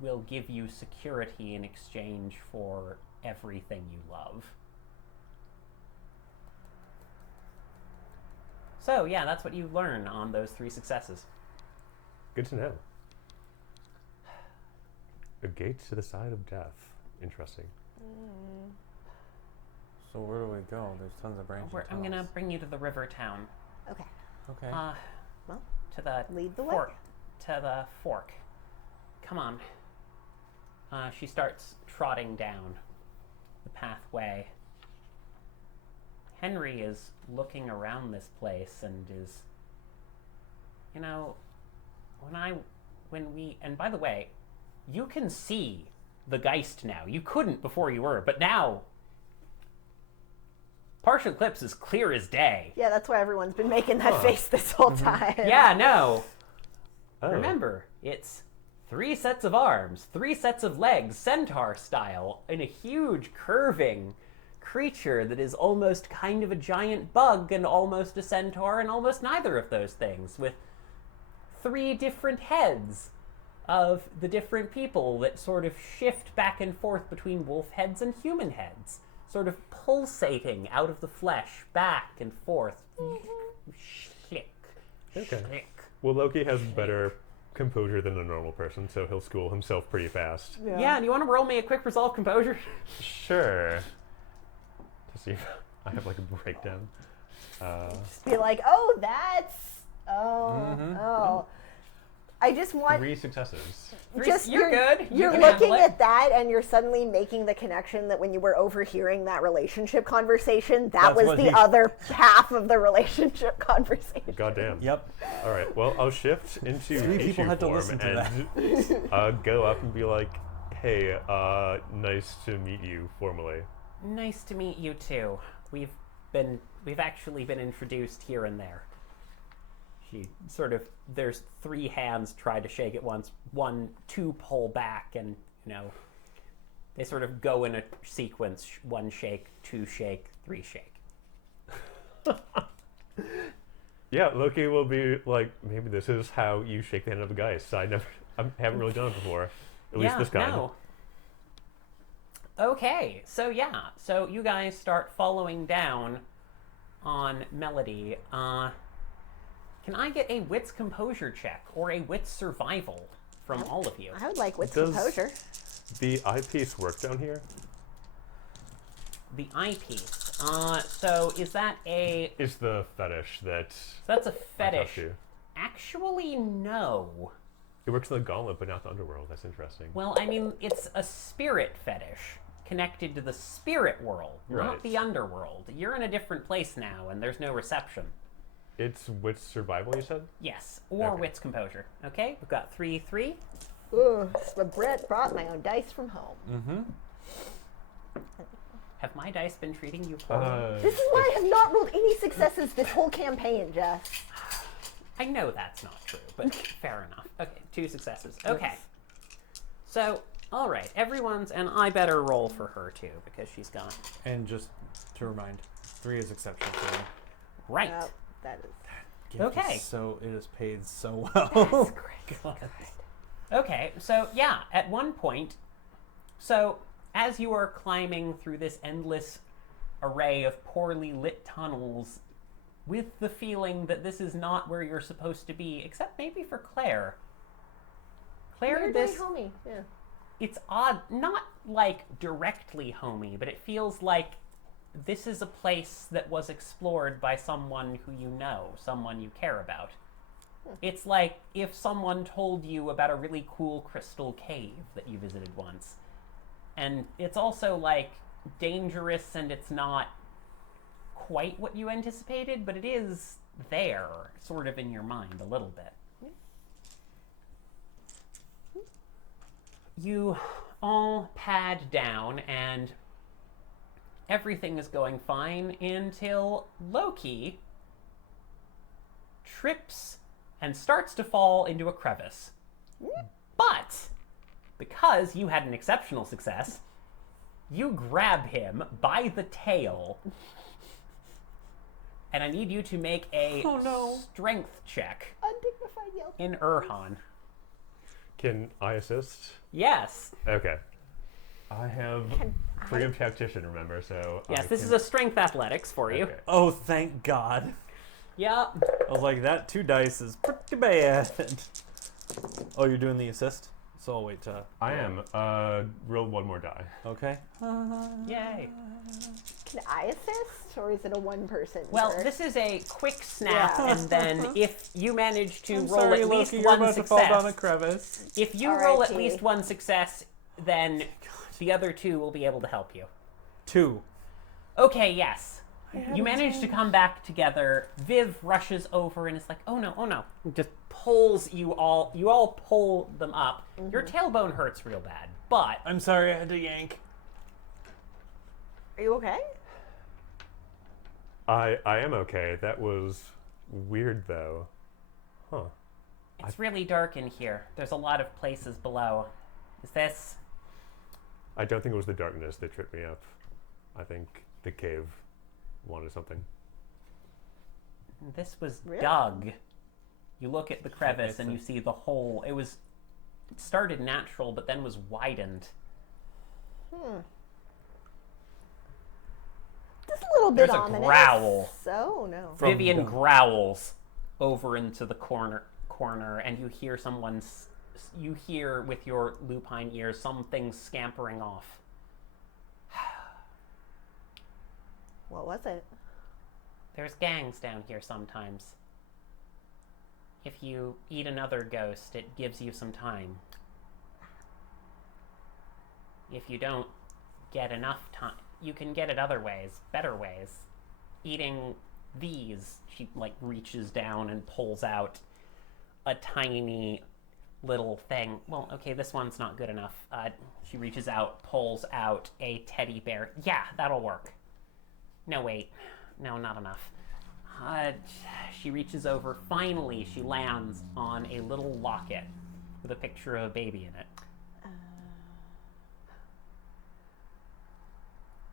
will give you security in exchange for everything you love. So, yeah, that's what you learn on those 3 successes. Good to know. A gate to the side of death. Interesting. So where do we go? There's tons of branches. I'm going to bring you to the river town. Okay. Okay. Well, To the lead the way. fork. To the fork. Come on. She starts trotting down the pathway. Henry is looking around this place and is, and by the way, you can see the Geist now. You couldn't before you were, but now, partial eclipse is clear as day. Yeah, that's why everyone's been making that face this whole time. Yeah, no. Oh. Remember, it's 3 sets of arms, 3 sets of legs, centaur style, and a huge curving creature that is almost kind of a giant bug and almost a centaur and almost neither of those things, with 3 different heads of the different people that sort of shift back and forth between wolf heads and human heads, sort of pulsating out of the flesh back and forth. Schlick, Okay. schlick. Well, Loki has better composure than a normal person, so he'll school himself pretty fast. Yeah, and you want to roll me a quick resolve composure? Sure. To see if I have like a breakdown. Just be like, oh, that's. Oh. I just want. 3 successes. Just You're good. You You're can looking handle it. at that, and you're suddenly making the connection that when you were overhearing that relationship conversation, that That's was what the he- other half of the relationship conversation. Goddamn. Yep. All right. Well, I'll shift into 3 people issue had to form listen to and go up and be like, "Hey, nice to meet you formally." Nice to meet you too. We've actually been introduced here and there. She there's 3 hands try to shake at once, 2 pull back, and they sort of go in a sequence: 1 shake, 2 shake, 3 shake. Yeah, Loki will be like, maybe this is how you shake the hand of a geist. I haven't really done it before. At least this kind. No. Okay, so you guys start following down on Melody. Can I get a wits composure check or a wits survival from all of you? I would like wits Does- composure. The eyepiece work down here? The eyepiece. So is that Is the fetish that that's a I talked fetish? to. Actually, no. It works in the gauntlet, but not the underworld. That's interesting. Well, I mean, it's a spirit fetish connected to the spirit world, not Right. the underworld. You're in a different place now, and there's no reception. It's wits survival, you said? Yes, or Okay. wits composure. Okay, we've got 3. Ugh, so Brett brought my own dice from home. Mm-hmm. Have my dice been treating you poorly? This is why I have not rolled any successes this whole campaign, Jess. I know that's not true, but fair enough. Okay, 2 successes. Okay. So, all right, everyone's, and I better roll for her too, because she's got. And just to remind, 3 is exceptional for me. Right. That is Gift Okay. is so it is paid so well. that's great. God. Okay, so yeah, at one point, so as you are climbing through this endless array of poorly lit tunnels with the feeling that this is not where you're supposed to be, except maybe for Claire. Claire, Very this, homey. Yeah. it's odd, not like directly homey, but it feels like this is a place that was explored by someone who you know, someone you care about. It's like if someone told you about a really cool crystal cave that you visited once. And it's also like dangerous, and it's not quite what you anticipated, but it is there, sort of in your mind a little bit. You all pad down, and everything is going fine until Loki trips and starts to fall into a crevice. But because you had an exceptional success, you grab him by the tail, and I need you to make a strength check Undignified yelp. in Urhan. Can I assist? Yes. Okay. I have freedom tactician, remember, so Yes, this is a strength athletics for you. Okay. Oh, thank God. Yeah. I was like, that 2 dice is pretty bad. Oh, you're doing the assist? So I'll wait to. I am. Roll 1 more die. Okay. Yay. Can I assist, or is it a one-person? Well, turn? this is a quick snap, Yeah. and then if you manage to I'm roll sorry, at least Loki, you're one about to fall down a success, crevice. if you roll at R.I.P. least one success, then the other 2 will be able to help you. 2. Okay, yes. You manage to come back together. Viv rushes over and is like, "Oh no, oh no!" Just pulls you all. You all pull them up. Your tailbone hurts real bad, but I'm sorry, I had to yank. Are you okay? I am okay. That was weird, though. Huh. it's really dark in here. There's a lot of places below. Is this? I don't think it was the darkness that tripped me up. I think the cave wanted something. This was Really? dug. You look at the crevice and you see the hole. It started natural, but then was widened. Just a little bit There's a ominous. growl. So no. From Vivian the- growls over into the corner, and you hear you hear with your lupine ears something scampering off. What was it? There's gangs down here sometimes. If you eat another ghost, it gives you some time. If you don't get enough time, you can get it other ways, better ways. Eating these, she reaches down and pulls out a tiny little thing. Well, okay, this one's not good enough. She reaches out, pulls out a teddy bear. Yeah, that'll work. No, wait. no, not enough. She reaches over. Finally, she lands on a little locket with a picture of a baby in it.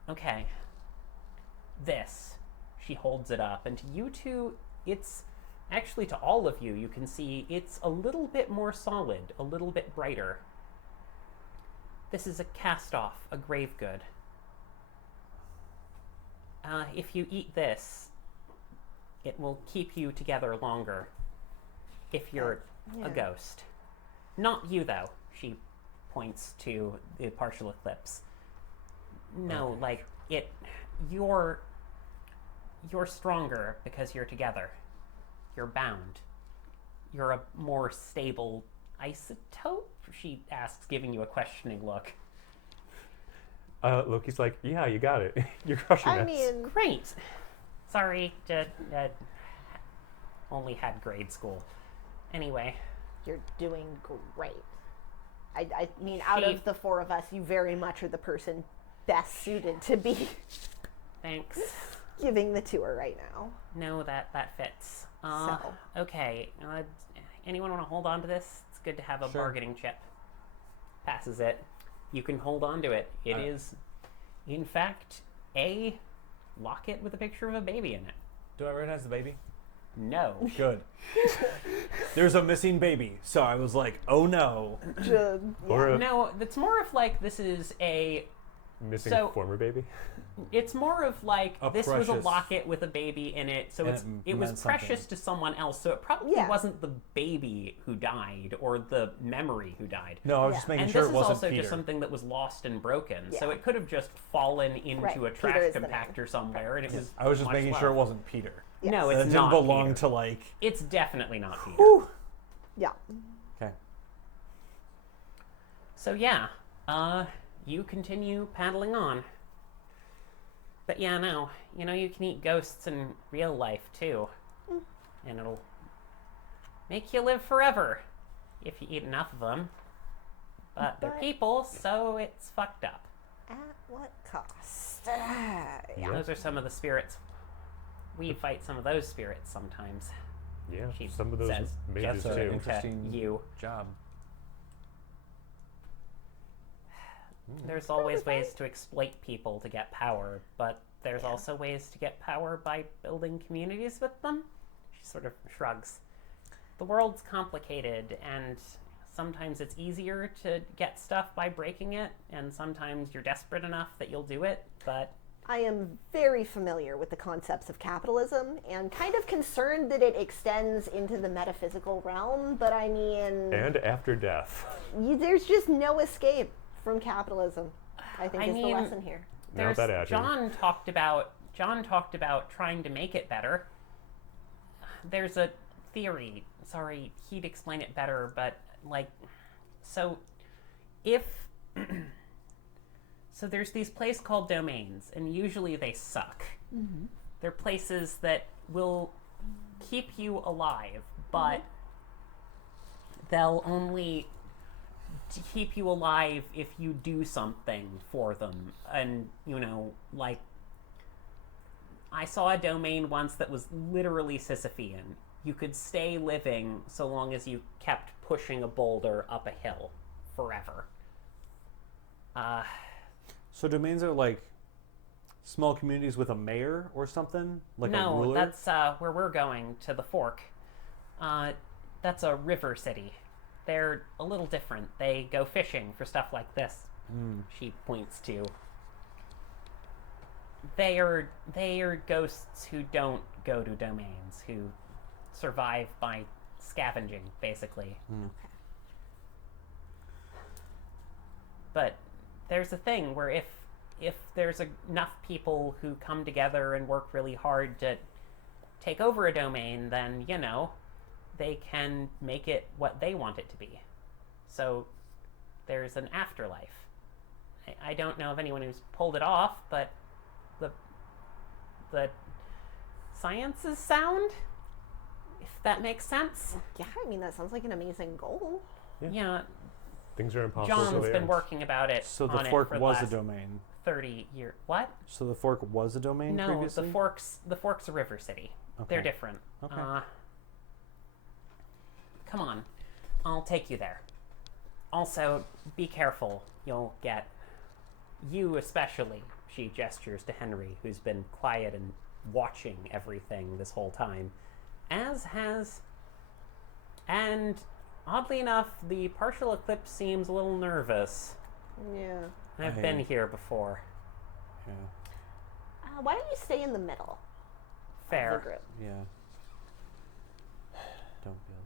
Okay. This. She holds it up, and to you two, it's actually to all of you, you can see it's a little bit more solid, a little bit brighter. This is a cast-off, a grave good. If you eat this, it will keep you together longer if you're a ghost. Not you, though. She points to the partial eclipse. No, like, you're stronger because you're together. You're bound. You're a more stable isotope? She asks, giving you a questioning look. Loki's like, yeah, you got it. You're crushing us. I mean, Great. Sorry, only had grade school. Anyway. you're doing great. I mean, out of the four of us, you very much are the person best suited to be Thanks. giving the tour right now. No, that fits. So. Okay. Anyone want to hold on to this? It's good to have a Sure. bargaining chip. Passes it. You can hold on to it. It is, in fact, a locket with a picture of a baby in it. Do I recognize the baby? No. Good. There's a missing baby, so I was like, oh no. Or a No, it's more of like this is a. missing so- former baby. It's more of like A this was a precious- locket with a baby in it, so And it it was meant precious something. to someone else. So it probably Yeah. wasn't the baby who died or the memory who died. No, I was Yeah. just making And sure this it is wasn't also Peter. just something that was lost and broken. So Yeah. it could have just fallen into Right, a Peter trash is the compactor somewhere, and it was. I was just much making sure it love. wasn't Peter. No, Yes. it's That didn't not belong Peter. to like. It's definitely not Peter. Whew. Yeah. Okay. So yeah, you continue paddling on. But yeah, no, you can eat ghosts in real life too. And it'll make you live forever if you eat enough of them. But they're But- people, so it's fucked up. At what cost? Yeah. Those are some of the spirits. We fight some of those spirits sometimes. Yeah, She some of those says, mages That's too. an interesting You. job. There's always ways to exploit people to get power, but there's also ways to get power by building communities with them. She sort of shrugs. The world's complicated, and sometimes it's easier to get stuff by breaking it, and sometimes you're desperate enough that you'll do it, but I am very familiar with the concepts of capitalism and kind of concerned that it extends into the metaphysical realm, but I mean, And after death. there's just no escape from capitalism, I think I is the mean- lesson here. Now there's, that Asher. John talked about trying to make it better. There's a theory. Sorry, he'd explain it better, but so there's these places called domains, and usually they suck. They're places that will keep you alive, but they'll only keep you alive if you do something for them. And I saw a domain once that was literally Sisyphean. You could stay living so long as you kept pushing a boulder up a hill forever. So domains are like small communities with a mayor or something, like a No, ruler. that's where we're going, to the Fork. That's a river city. They're a little different. They go fishing for stuff like this. She points to. They are ghosts who don't go to domains, who survive by scavenging, basically. But there's a thing where if there's enough people who come together and work really hard to take over a domain, then they can make it what they want it to be. So there's an afterlife. I don't know of anyone who's pulled it off, but the science is sound, if that makes sense. Yeah, I mean, that sounds like an amazing goal. Yeah, Things are impossible. John's to been land. working about it. So on the it fork for the was a last domain. 30 years. What? So the fork was a domain No, previously? the fork's a river city. They're Okay. different. Okay. Come on, I'll take you there. Also, be careful. You'll get, you especially. She gestures to Henry, who's been quiet and watching everything this whole time, as has, and oddly enough, the partial eclipse seems a little nervous. Yeah. I've been here before. Yeah. Why don't you stay in the middle? Of the Fair. group? Yeah. Don't be alone.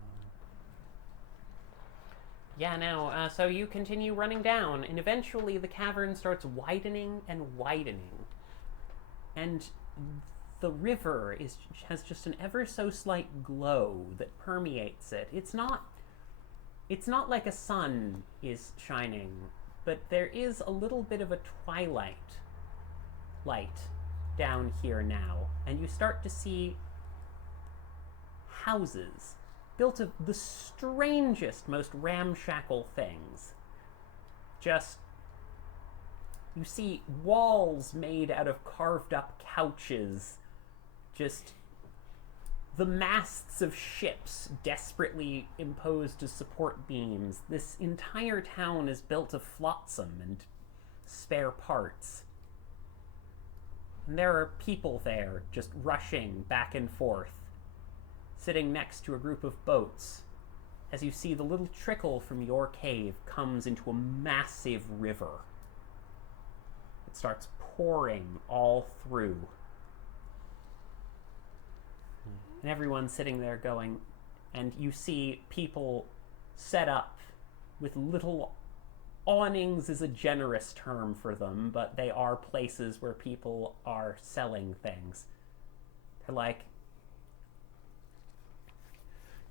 Yeah, no, so you continue running down, and eventually the cavern starts widening and widening. And the river has just an ever so slight glow that permeates it. It's not like a sun is shining, but there is a little bit of a twilight light down here now, and you start to see houses built of the strangest, most ramshackle things. Just, you see walls made out of carved up couches, just the masts of ships desperately imposed as support beams. This entire town is built of flotsam and spare parts. And there are people there just rushing back and forth, sitting next to a group of boats, as you see the little trickle from your cave comes into a massive river. It starts pouring all through. And everyone's sitting there going, and you see people set up with little awnings is a generous term for them, but they are places where people are selling things. They're like,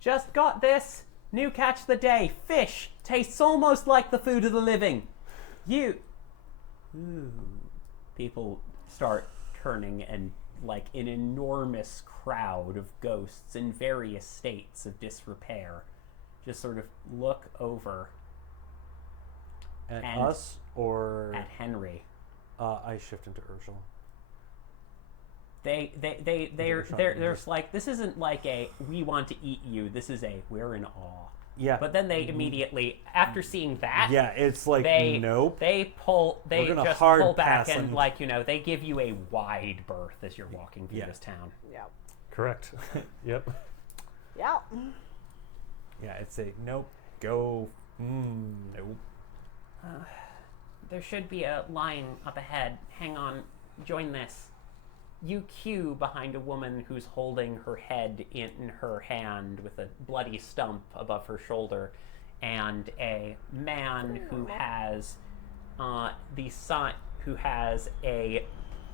just got this new catch of the day. Fish tastes almost like the food of the living. Ooh. People start turning, and like an enormous crowd of ghosts in various states of disrepair just sort of look over At And us or at Henry. I shift into Urshel. They're like, this isn't like a we want to eat you. This is a we're in awe. Yeah. But then they immediately, after seeing that, Yeah, it's like nope. They We're gonna just hard pull back pass and on- they give you a wide berth as you're walking through Yeah. this town. Yeah. Correct. Yep. Yeah. Yeah, it's a nope. Go. Nope. There should be a line up ahead. Hang on, join this. You queue behind a woman who's holding her head in her hand with a bloody stump above her shoulder, and a man who has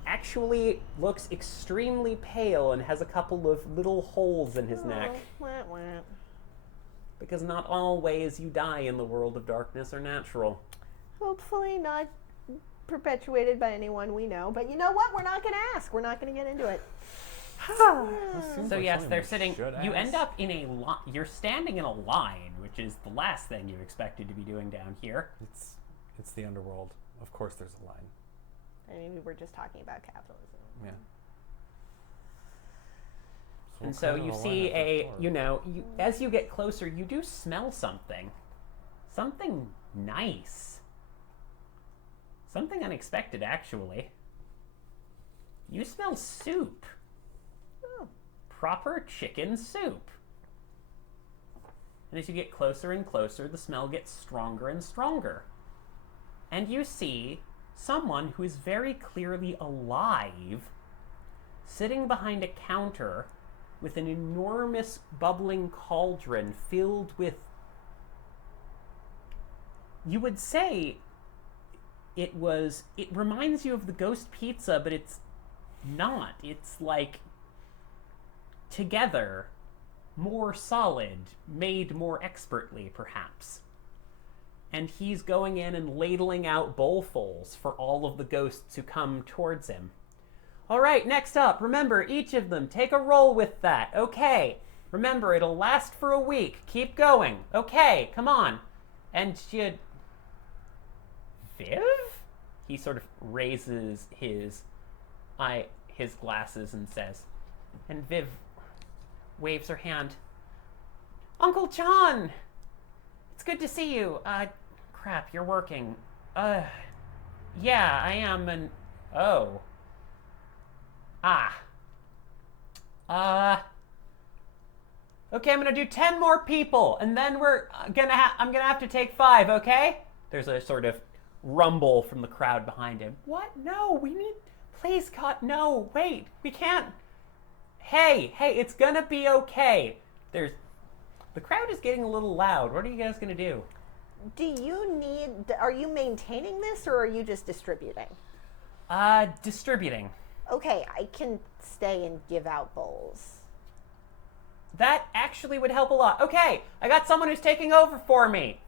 actually looks extremely pale and has a couple of little holes in his neck. Wah, wah. Because not all ways you die in the world of darkness are natural. Hopefully not perpetuated by anyone we know. But you know what? We're not going to ask. We're not going to get into it. So yes, they're sitting. You end up in a you're standing in a line, which is the last thing you expected to be doing down here. It's the underworld. Of course, there's a line. I mean, we were just talking about capitalism. Yeah. And so you see as you get closer, you do smell something. Something nice. Something unexpected, actually. You smell soup. Oh. Proper chicken soup. And as you get closer and closer, the smell gets stronger and stronger. And you see someone who is very clearly alive, sitting behind a counter with an enormous bubbling cauldron filled with, you would say it reminds you of the ghost pizza, but it's not. It's like together, more solid, made more expertly, perhaps. And he's going in and ladling out bowlfuls for all of the ghosts who come towards him. All right, next up, remember, each of them, take a roll with that. Okay, remember, it'll last for a week. Keep going. Okay, come on. And Viv? He sort of raises his glasses and says, and Viv waves her hand. Uncle John! It's good to see you. Crap, you're working. Yeah, I am, and... Oh. Okay, I'm gonna do 10 more people, and then I'm gonna have to take 5, okay? There's a sort of rumble from the crowd behind him. What? No, we need... Please, God, no, wait, we can't... Hey, it's gonna be okay. The crowd is getting a little loud. What are you guys gonna do? Are you maintaining this, or are you just distributing? Distributing. Okay, I can stay and give out bowls. That actually would help a lot. Okay, I got someone who's taking over for me.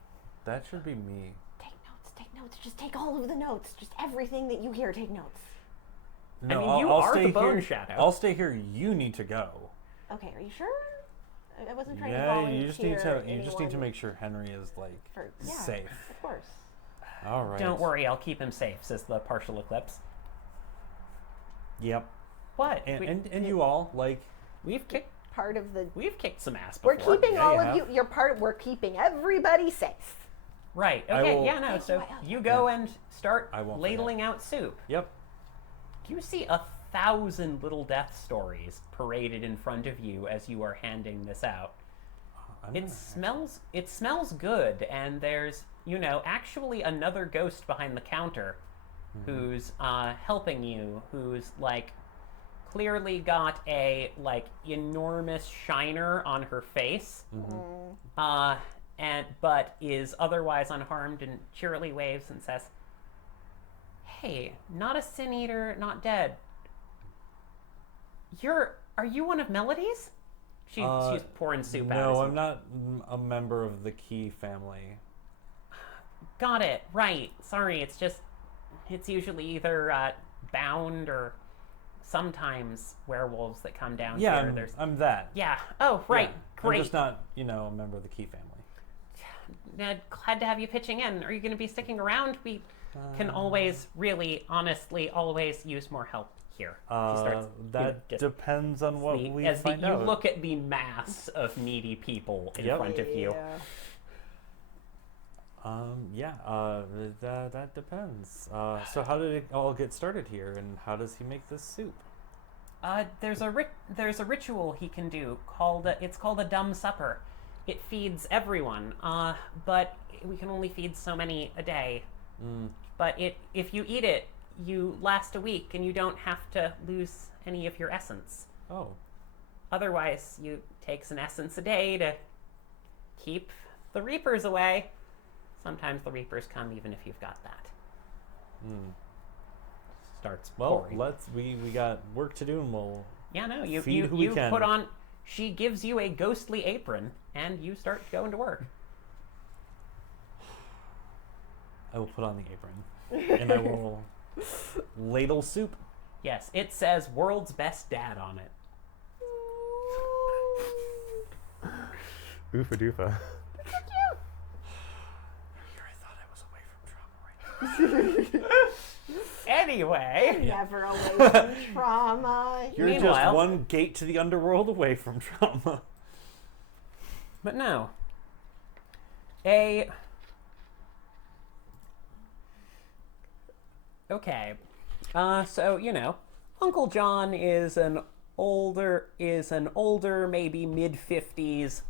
That should be me. Take notes. Just take all of the notes. Just everything that you hear, take notes. No, I mean, I'll are stay the Bone here. Shadow. I'll stay here. You need to go. Okay, are you sure? I wasn't trying to Yeah, volunteer you just need to anyone make sure Henry is safe. Of course. All right. Don't worry, I'll keep him safe, says the partial eclipse. Yep. What? And you all We've kicked some ass before. We're keeping all of have. you. We're keeping everybody safe. Right. I Okay. will- Yeah. No. So you go and start I won't ladling out soup. Yep. You see 1,000 little death stories paraded in front of you as you are handing this out. It smells good, and there's actually another ghost behind the counter, who's helping you. Who's clearly got a enormous shiner on her face, but is otherwise unharmed, and cheerily waves and says, "Hey, not a sin eater, not dead. Are you one of Melody's?" She's pouring soup out. No, I'm not a member of the Key family. Got it. Right. Sorry. It's usually either bound or sometimes werewolves that come down Yeah, here. I'm that. Yeah. Oh, right. Yeah. Great. I'm just not, a member of the Key family. Glad to have you pitching in. Are you going to be sticking around? We can always, really, honestly, always use more help here. She starts, That depends on what we as find you out. look at the mass of needy people in front of you. That depends. So how did it all get started here, and how does he make this soup? There's a ritual he can do it's called a dumb supper. It feeds everyone, but we can only feed so many a day. But if you eat it, you last a week, and you don't have to lose any of your essence. Oh. Otherwise, you takes an essence a day to keep the Reapers away. Sometimes the Reapers come even if you've got that. Starts pouring. we got work to do, and we'll feed who we you can. put on. She gives you a ghostly apron, and you start going to work. I will put on the apron, and I will ladle soup. Yes, it says "World's Best Dad" on it. Oofa doofa. I thought I was away from trauma right now. Anyway, Never away from trauma. You're just Meanwhile- one gate to the underworld away from trauma. but no. Okay. So, Uncle John is an older, maybe mid-50s,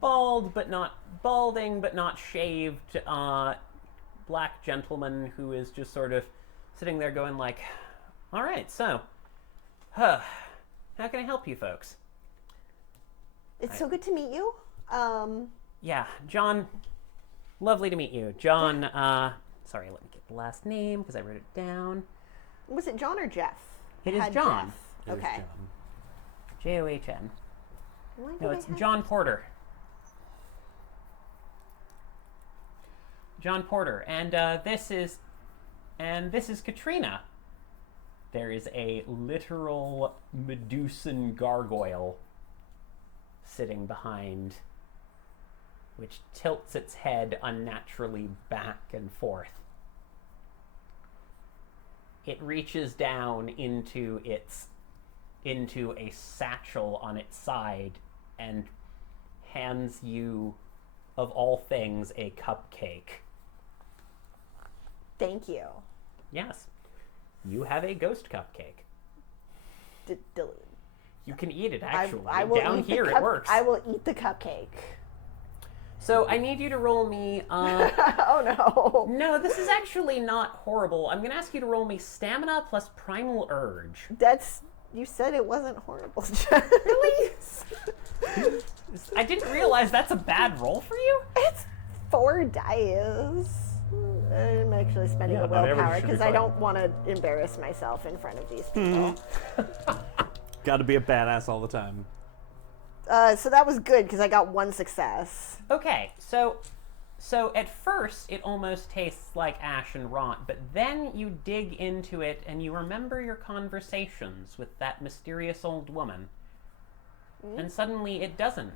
balding, but not shaved, black gentleman who is just sort of sitting there going all right, so, how can I help you folks? It's so good to meet you. Yeah, John, lovely to meet you. John, sorry, let me get the last name because I wrote it down. Was it John or Jeff? It is Had John. Jeff. Okay. John. Why No, did it's I have- John Porter. John Porter, and this is Katrina. There is a literal Medusan gargoyle sitting behind which tilts its head unnaturally back and forth. It reaches down into a satchel on its side and hands you, of all things, a cupcake. Thank you. Yes. You have a ghost cupcake. You can eat it, actually. I will Down eat here, the it works. I will eat the cupcake. So I need you to roll me... Oh, no. No, this is actually not horrible. I'm going to ask you to roll me stamina plus primal urge. You said it wasn't horrible. Really? I didn't realize that's a bad roll for you. It's 4 dice. I'm actually spending Yeah, a on average, willpower it should be because I fine. don't want to embarrass myself in front of these people. Got to be a badass all the time. So that was good because I got 1 success. Okay, so at first it almost tastes like ash and rot, but then you dig into it and you remember your conversations with that mysterious old woman. And suddenly it doesn't.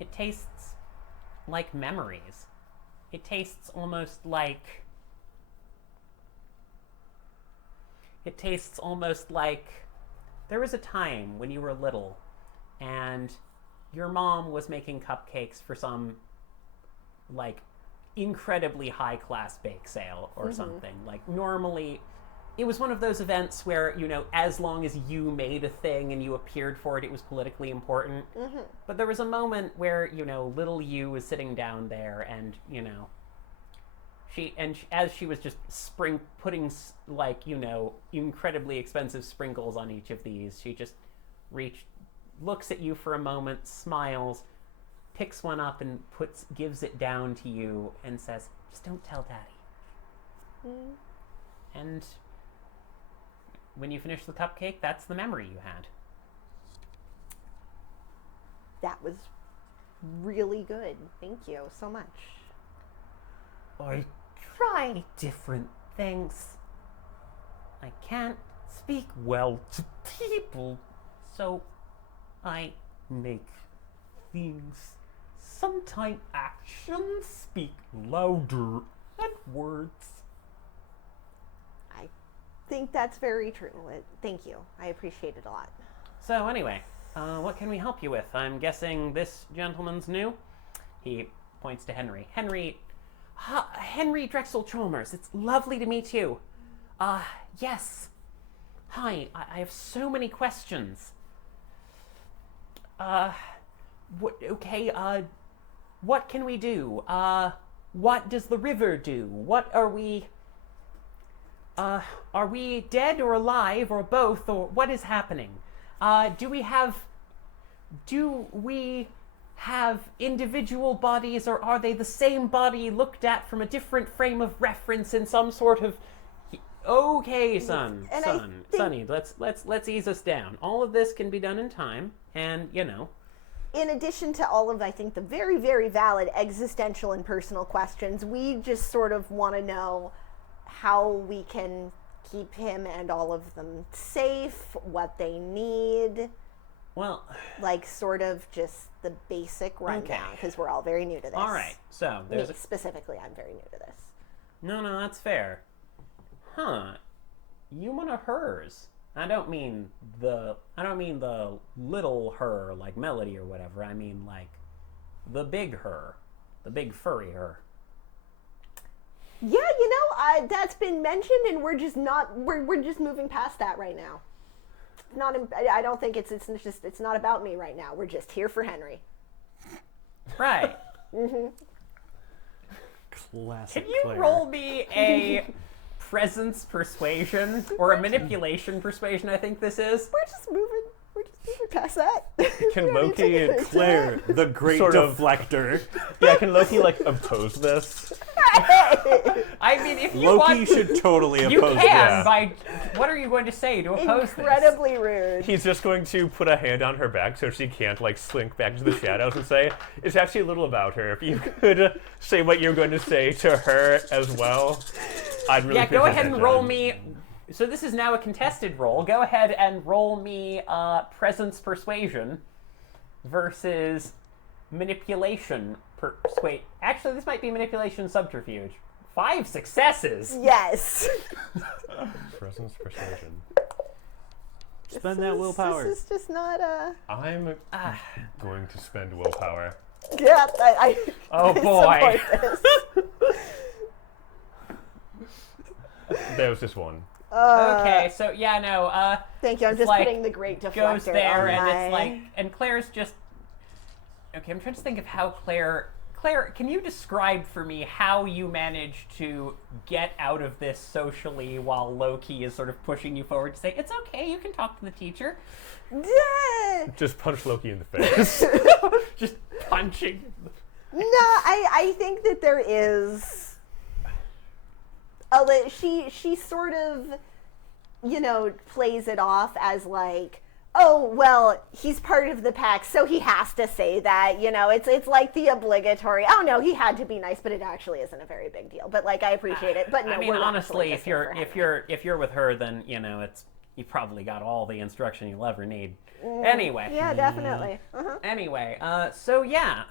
It tastes like memories. It tastes almost like... There was a time when you were little and your mom was making cupcakes for some, like, incredibly high-class bake sale or something. Like, normally, it was one of those events where, you know, as long as you made a thing and you appeared for it, it was politically important. But there was a moment where, you know, little you was sitting down there and, you know, as she was just putting, like, you know, incredibly expensive sprinkles on each of these, she just looks at you for a moment, smiles, picks one up and gives it down to you and says, "Just don't tell Daddy." And when you finish the cupcake, that's the memory you had. That was really good. Thank you so much. I try different things. I can't speak well to people, so I make things. Sometimes actions speak louder than words. I think that's very true. Thank you. I appreciate it a lot. So anyway, what can we help you with? I'm guessing this gentleman's new. He points to Henry. Henry Drexel-Chalmers. It's lovely to meet you. Yes. Hi, I have so many questions. What can we do? What does the river do? What are we dead or alive or both, or what is happening? Do we have individual bodies, or are they the same body looked at from a different frame of reference in some sort of... Okay, Sonny, let's ease us down. All of this can be done in time, and, you know... In addition to all of, I think, the very, very valid existential and personal questions, we just sort of want to know how we can keep him and all of them safe, what they need. Well... Like, sort of just the basic rundown, because we're all very new to this. All right, so there's... Specifically, I'm very new to this. No, that's fair. You one of hers. I don't mean the little her, like Melody or whatever. I mean, like, the big her. The big furry her. Yeah, you know, that's been mentioned, and we're just moving past that right now. I don't think it's not about me right now. We're just here for Henry. Right. Classic. Can you Claire. roll me a presence persuasion or a manipulation persuasion? I think this is. We're just moving past that. Can Loki and Claire, the great Sort of. deflector. Yeah, can Loki, like, oppose this? I mean, if you Loki want, should totally you oppose can. this. By what are you going to say to oppose Incredibly rude. He's just going to put a hand on her back so she can't, like, slink back into the shadows and say, "It's actually a little about her. If you could say what you're going to say to her as well, I'd really Yeah, go appreciate ahead and that, roll John." me. So this is now a contested roll. Go ahead and roll me presence persuasion versus manipulation persuade. Actually, this might be manipulation subterfuge. 5 successes. Yes. Presence, persuasion. Spend that willpower. This is just not a. I'm going to spend willpower. Yeah, I Oh, I boy. support this. There was just one. Okay, so yeah, no. Thank you. I'm It's just like, putting the great deflector Goes there, on and my... it's like, and Claire's just. Okay, I'm trying to think of how Claire. Claire, can you describe for me how you managed to get out of this socially while Loki is sort of pushing you forward to say, it's okay, you can talk to the teacher? Just punch Loki in the face. Just punching. No, I think that there is she sort of, you know, plays it off as like, oh, well, he's part of the pack, so he has to say that, you know, it's like the obligatory, oh no, he had to be nice, but it actually isn't a very big deal. But like, I appreciate it. But no, I mean, we're not honestly, if soliciting you're with her, then you know you probably got all the instruction you'll ever need. Anyway. Yeah, definitely. Uh-huh. Anyway, so yeah,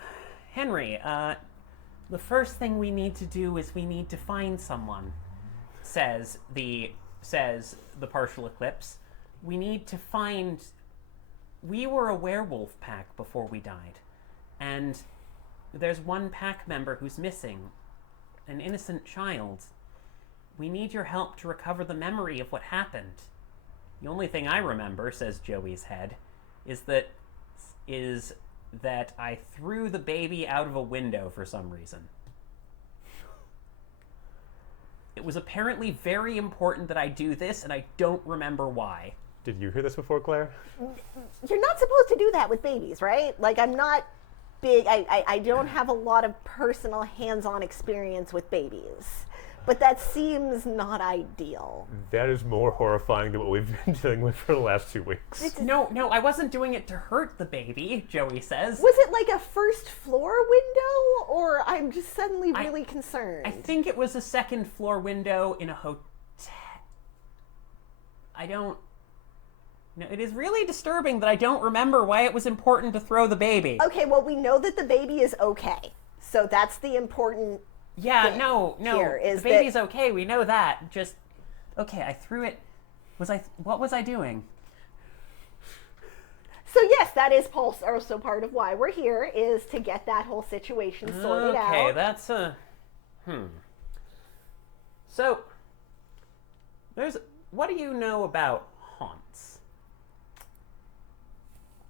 Henry, the first thing we need to do is we need to find someone, says the partial eclipse. We need to find. We were a werewolf pack before we died, and there's one pack member who's missing, an innocent child. We need your help to recover the memory of what happened. The only thing I remember, says Joey's head, is that I threw the baby out of a window for some reason. It was apparently very important that I do this, and I don't remember why. Did you hear this before, Claire? You're not supposed to do that with babies, right? Like, I'm not big, I don't have a lot of personal hands-on experience with babies. But that seems not ideal. That is more horrifying than what we've been dealing with for the last 2 weeks. No, I wasn't doing it to hurt the baby, Joey says. Was it like a first floor window, or I'm just suddenly really concerned? I think it was a second floor window in a hotel. I don't... No, it is really disturbing that I don't remember why it was important to throw the baby. Okay, well, we know that the baby is okay. So that's the important Yeah, thing no, here is the baby's okay, we know that. Just, okay, I threw it. What was I doing? So yes, that is also part of why we're here, is to get that whole situation sorted out. Okay, that's So, what do you know about haunts?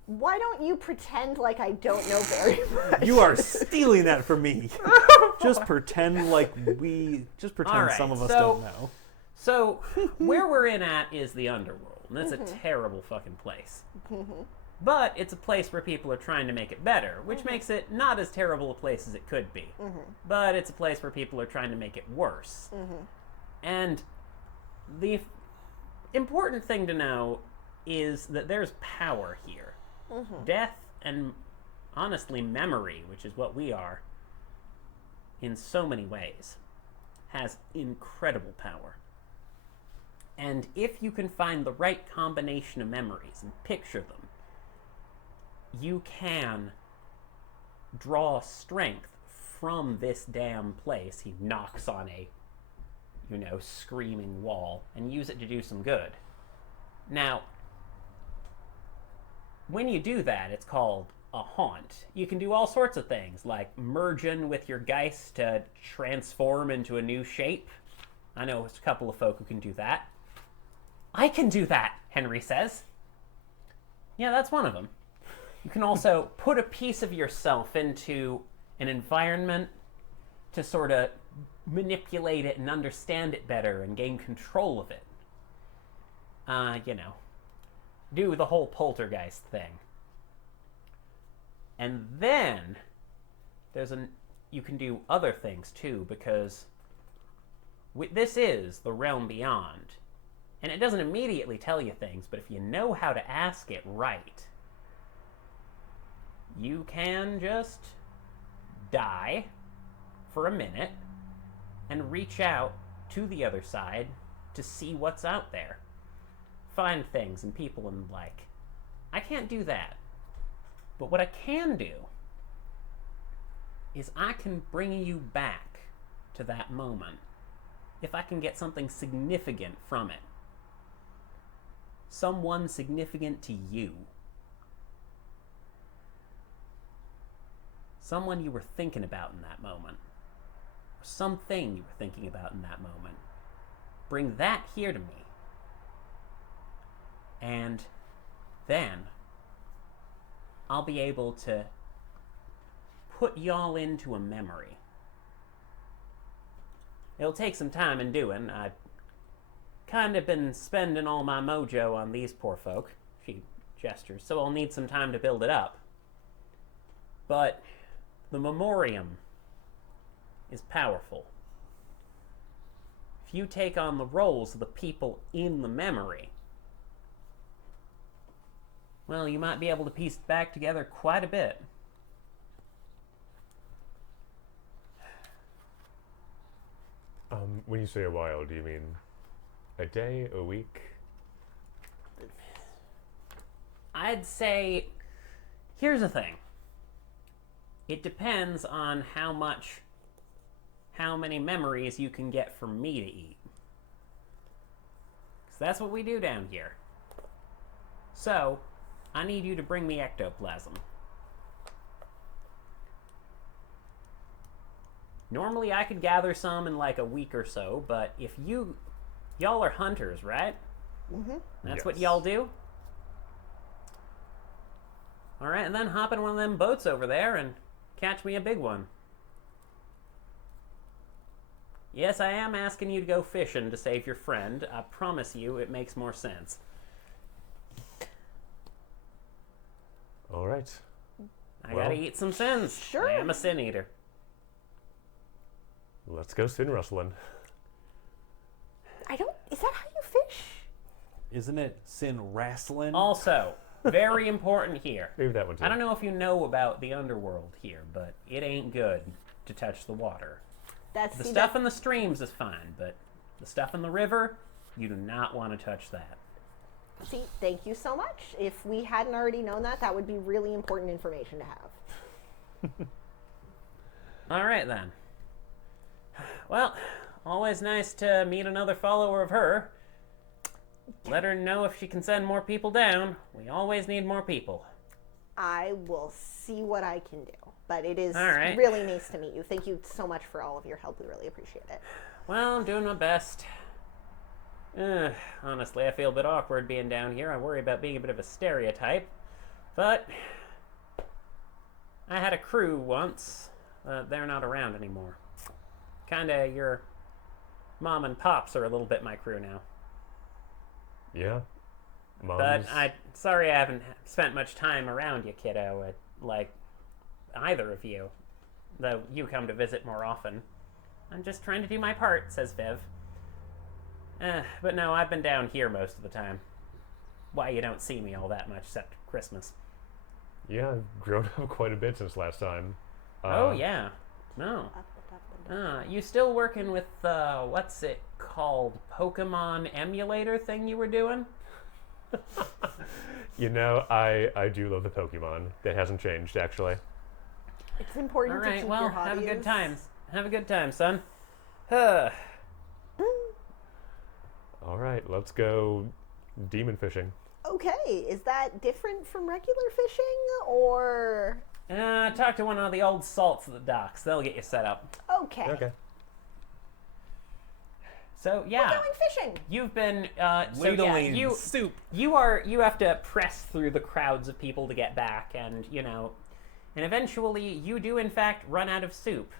Why don't you pretend like I don't know very much? You are stealing that from me. Just pretend some of us don't know. So, where we're at is the underworld, and that's a terrible fucking place. But it's a place where people are trying to make it better, which makes it not as terrible a place as it could be. But it's a place where people are trying to make it worse. And the important thing to know is that there's power here. Death and, honestly, memory, which is what we are, in so many ways, has incredible power. And if you can find the right combination of memories and picture them, you can draw strength from this damn place. He knocks on a, screaming wall, and use it to do some good. Now, when you do that, it's called a haunt. You can do all sorts of things, like merging with your geist to transform into a new shape. I know a couple of folk who can do that. I can do that, Henry says. Yeah, that's one of them. You can also put a piece of yourself into an environment to sort of manipulate it and understand it better and gain control of it. Do the whole poltergeist thing. And then you can do other things too, because this is the realm beyond. And it doesn't immediately tell you things, but if you know how to ask it right, you can just die for a minute and reach out to the other side to see what's out there. Find things and people and I can't do that. But what I can do is I can bring you back to that moment if I can get something significant from it. Someone significant to you. Someone you were thinking about in that moment. Or something you were thinking about in that moment. Bring that here to me. And then I'll be able to put y'all into a memory. It'll take some time in doing. I've kind of been spending all my mojo on these poor folk. She gestures. So I'll need some time to build it up. But the memoriam is powerful. If you take on the roles of the people in the memory, well, you might be able to piece it back together quite a bit. When you say a while, do you mean a day, a week? I'd say, here's the thing. It depends on how many memories you can get from me to eat. Because that's what we do down here. So, I need you to bring me ectoplasm. Normally I could gather some in like a week or so, but if y'all are hunters, right? Mm-hmm. That's what Yes. y'all do? Alright, and then hop in one of them boats over there and catch me a big one. Yes, I am asking you to go fishing to save your friend. I promise you it makes more sense. All right. I Well, gotta eat some sins. sure. I am a sin eater. Let's go sin rustling. Is that how you fish? Isn't it sin wrestling? Also, very important here. Maybe that one too. I don't know if you know about the underworld here, but it ain't good to touch the water. That's The stuff in the streams is fine, but the stuff in the river, you do not want to touch that. See, thank you so much. If we hadn't already known that, that would be really important information to have. All right, then. Well, always nice to meet another follower of her. Let her know if she can send more people down. We always need more people. I will see what I can do. But it is All right. really nice to meet you. Thank you so much for all of your help. We really appreciate it. Well, I'm doing my best. Honestly, I feel a bit awkward being down here. I worry about being a bit of a stereotype. But I had a crew once. They're not around anymore. Kinda your mom and pops are a little bit my crew now. Yeah. But sorry I haven't spent much time around you, kiddo. Like either of you. Though you come to visit more often. I'm just trying to do my part, says Viv. But no, I've been down here most of the time. Why you don't see me all that much except Christmas. Yeah, I've grown up quite a bit since last time. Oh, yeah. No. You still working with, what's it called? Pokemon emulator thing you were doing? You know, I do love the Pokemon. That hasn't changed, actually. It's important All to right, keep well, your hobbies. have a good time. Have a good time, son. Huh. All right, let's go demon fishing. Okay, is that different from regular fishing, or... Talk to one of the old salts at the docks. They'll get you set up. Okay. Okay. So, We're yeah. going fishing. You've been, Ladling soup. You have to press through the crowds of people to get back, and eventually you do in fact run out of soup.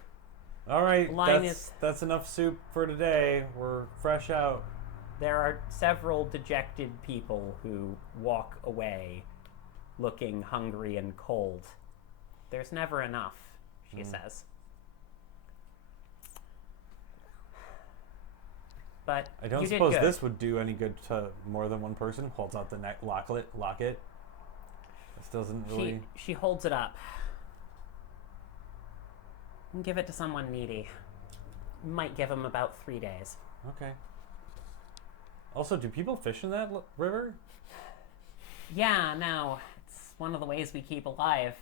All right, Line that's enough soup for today. We're fresh out. There are several dejected people who walk away looking hungry and cold. There's never enough, she says. But I don't you did suppose good. this would do any good to more than one person. Holds out the locket. This doesn't really. She holds it up. Give it to someone needy. Might give them about 3 days. Okay. Also, do people fish in that river? Yeah, no. It's one of the ways we keep alive.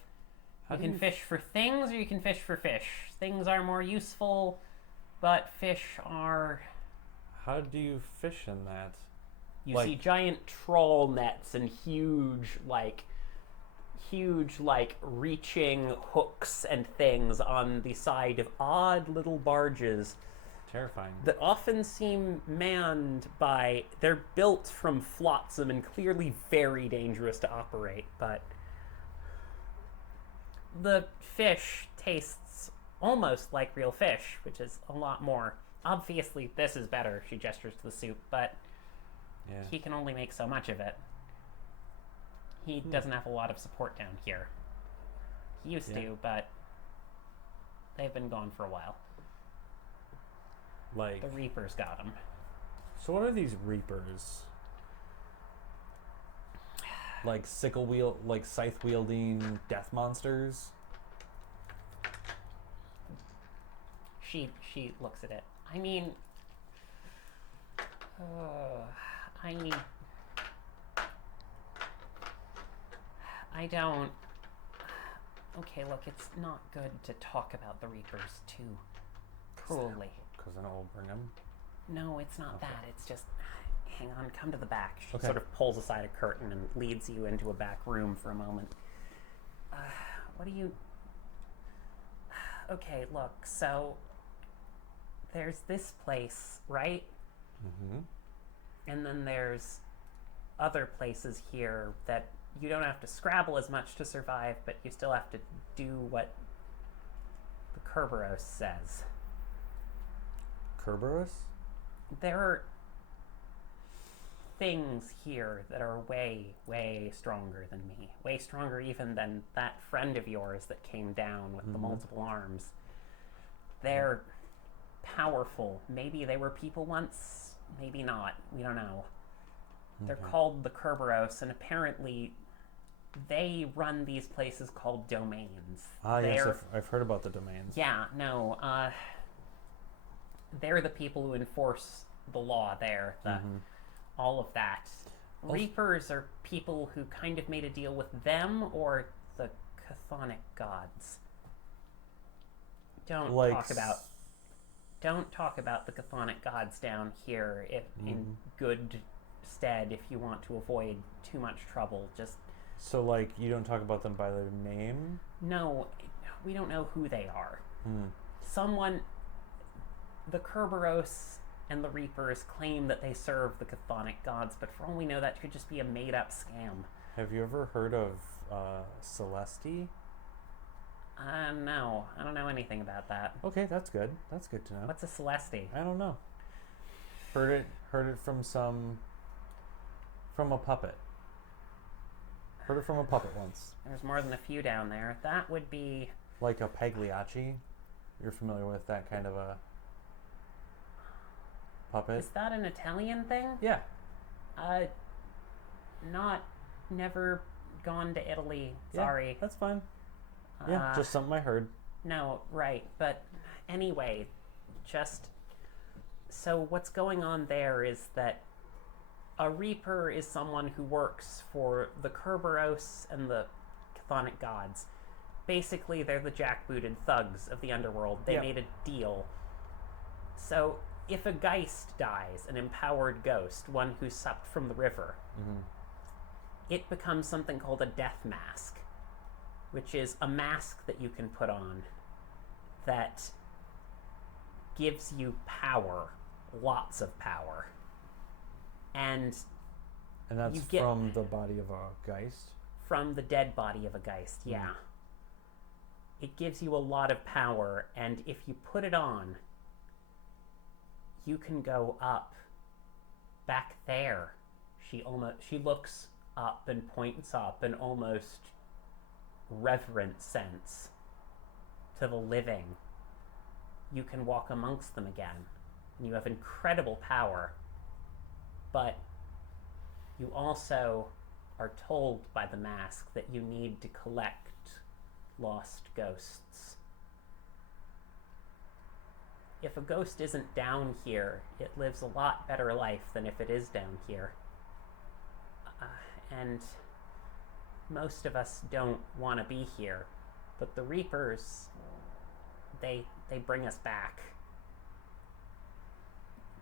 You can fish for things or you can fish for fish. Things are more useful, but fish are... How do you fish in that? You see giant trawl nets and huge, reaching hooks and things on the side of odd little barges Terrifying. that often seem manned by... They're built from flotsam and clearly very dangerous to operate, but the fish tastes almost like real fish, which is a lot more. Obviously, this is better, she gestures to the soup, but Yeah. he can only make so much of it. He doesn't have a lot of support down here. He used to, but they've been gone for a while. Like, The Reapers got him. so what are these reapers? Like scythe wielding death monsters? She looks at it. I mean, I don't. Okay, look, it's not good to talk about the Reapers too cruelly. Because then it will bring them. No, it's not that. It's just, hang on, come to the back. She Okay. sort of pulls aside a curtain and leads you into a back room for a moment. What do you... Okay, look, so there's this place, right? Mm-hmm. And then there's other places here that you don't have to scrabble as much to survive, but you still have to do what the Kerberos says. Kerberos? There are things here that are way, way stronger than me. Way stronger even than that friend of yours that came down with the multiple arms. They're powerful. Maybe they were people once, maybe not. We don't know. They're called the Kerberos, and apparently they run these places called domains. Ah, yes, They're- I've heard about the domains. Yeah, no. They're the people who enforce the law there. All of that. Reapers are people who kind of made a deal with them or the chthonic gods. Don't talk about the chthonic gods down here in good stead if you want to avoid too much trouble. Just So, like, you don't talk about them by their name? no, we don't know who they are. Someone, the Kerberos and the Reapers claim that they serve the chthonic gods, but for all we know, that could just be a made-up scam. Have you ever heard of Celesti? No, I don't know anything about that. Okay, that's good. That's good to know. What's a Celesti? I don't know. Heard it from a puppet. Heard it from a puppet once. There's more than a few down there. That would be... Like a Pagliacci. You're familiar with that kind of a puppet? Is that an Italian thing? Yeah. Never gone to Italy. Yeah, Sorry. that's fine. Yeah, just something I heard. No, right. But anyway, so what's going on there is that a Reaper is someone who works for the Kerberos and the chthonic gods. Basically, they're the jackbooted thugs of the underworld. They made a deal. So if a Geist dies, an empowered ghost, one who supped from the river, it becomes something called a death mask, which is a mask that you can put on that gives you power, lots of power. And that's you get from the body of a Geist? from the dead body of a Geist, yeah. It gives you a lot of power, and if you put it on, you can go up back there. She looks up and points up in almost reverent sense to the living. You can walk amongst them again. And you have incredible power. But you also are told by the mask that you need to collect lost ghosts. If a ghost isn't down here, it lives a lot better life than if it is down here. And most of us don't want to be here. But the Reapers, they bring us back.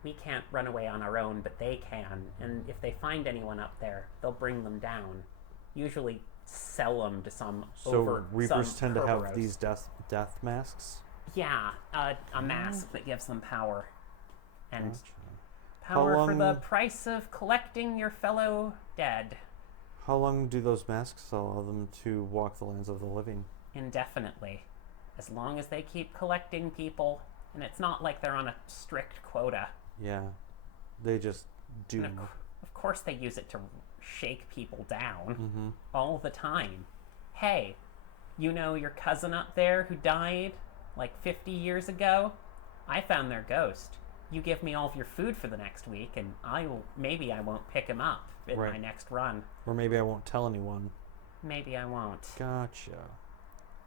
We can't run away on our own, but they can. And if they find anyone up there, they'll bring them down. Usually sell them to some So Reapers some tend to have Kerberos. these death masks. Yeah, a mask that gives them power. And Gotcha. power How for the long- price of collecting your fellow dead. How long do those masks allow them to walk the lands of the living? Indefinitely. As long as they keep collecting people. And it's not like they're on a strict quota. Yeah, they just do. And of course they use it to shake people down. Mm-hmm. All the time. Hey, you know your cousin up there who died like 50 years ago? I found their ghost. You give me all of your food for the next week, and maybe I won't pick him up in my Right. next run. Or maybe I won't tell anyone. Maybe I won't. Gotcha.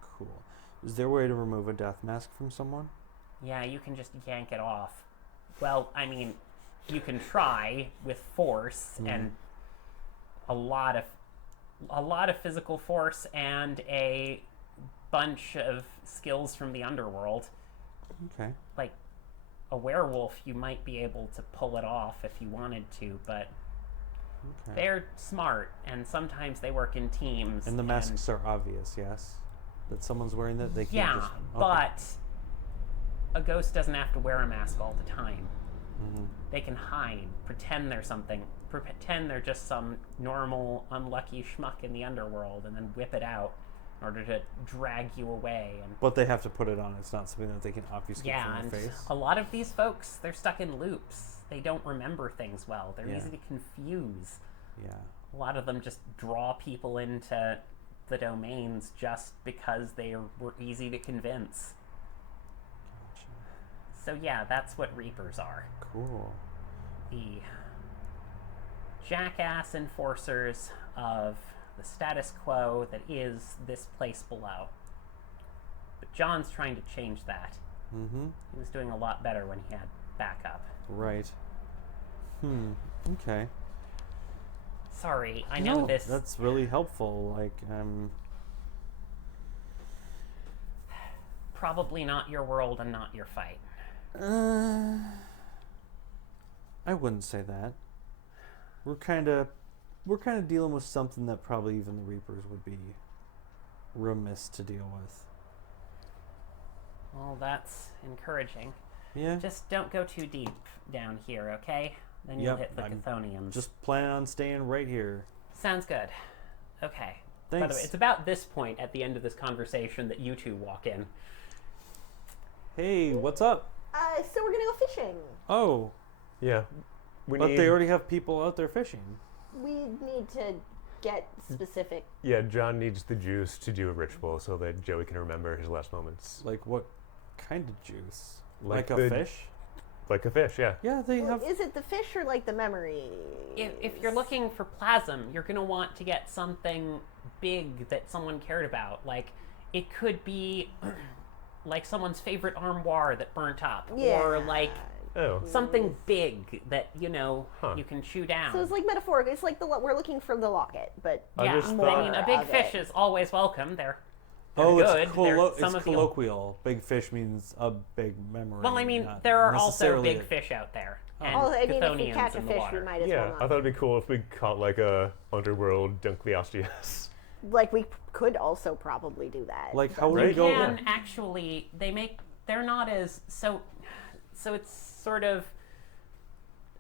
Cool. Is there a way to remove a death mask from someone? Yeah, you can just yank it off. Well, I mean, you can try with force and a lot of physical force and a bunch of skills from the underworld. Okay. Like a werewolf, you might be able to pull it off if you wanted to, but Okay. they're smart and sometimes they work in teams. And the masks are obvious, yes? That someone's wearing that? They can't Yeah, just... Okay. but a ghost doesn't have to wear a mask all the time. Mhm. They can hide, pretend they're something, pretend they're just some normal, unlucky schmuck in the underworld, and then whip it out in order to drag you away. And But they have to put it on. It's not something that they can obfuscate yeah, from and their face. a lot of these folks, they're stuck in loops. They don't remember things well. They're Yeah. easy to confuse. Yeah. A lot of them just draw people into the domains just because they were easy to convince. Gotcha. So yeah, that's what Reapers are. Cool. The jackass enforcers of the status quo that is this place below. But John's trying to change that. Mm-hmm. He was doing a lot better when he had backup. Right. Okay. Sorry, I know No, this. that's really helpful. Like, Probably not your world and not your fight. I wouldn't say that. We're kind of dealing with something that probably even the Reapers would be remiss to deal with. Well, that's encouraging. Yeah. Just don't go too deep down here, okay? Then you'll Yep, hit the I'm Chthonians. Just plan on staying right here. Sounds good. Okay. By Thanks. the way, it's about this point at the end of this conversation that you two walk in. Hey, what's up? So we're gonna go fishing. Oh, Yeah. We but need, they already have people out there fishing. We need to get specific. Yeah, John needs the juice to do a ritual so that Joey can remember his last moments. Like what kind of juice? Like Like a the- fish? Like a fish, yeah. Yeah, they Well, have. is it the fish or like the memory? If you're looking for plasm, you're going to want to get something big that someone cared about. Like, it could be like someone's favorite armoire that burnt up. Yeah. Or like Oh. something big that, you know, Huh. you can chew down. So it's like metaphorical. It's like we're looking for the locket, but I yeah, just more I mean, a big of fish it. is always welcome. They're Oh, good. it's, They're it's some of the- colloquial. Big fish means a big memory. Well, I mean, not there are also necessarily big a- fish out there. And Oh, I mean, if we Chthonians catch a in the fish, water. we might as Yeah, well I not. thought it'd be cool if we caught like a underworld Dunkleosteus. Like we could also probably do that. Like, how would Right? we go? Can actually, they're not as, so it's sort of,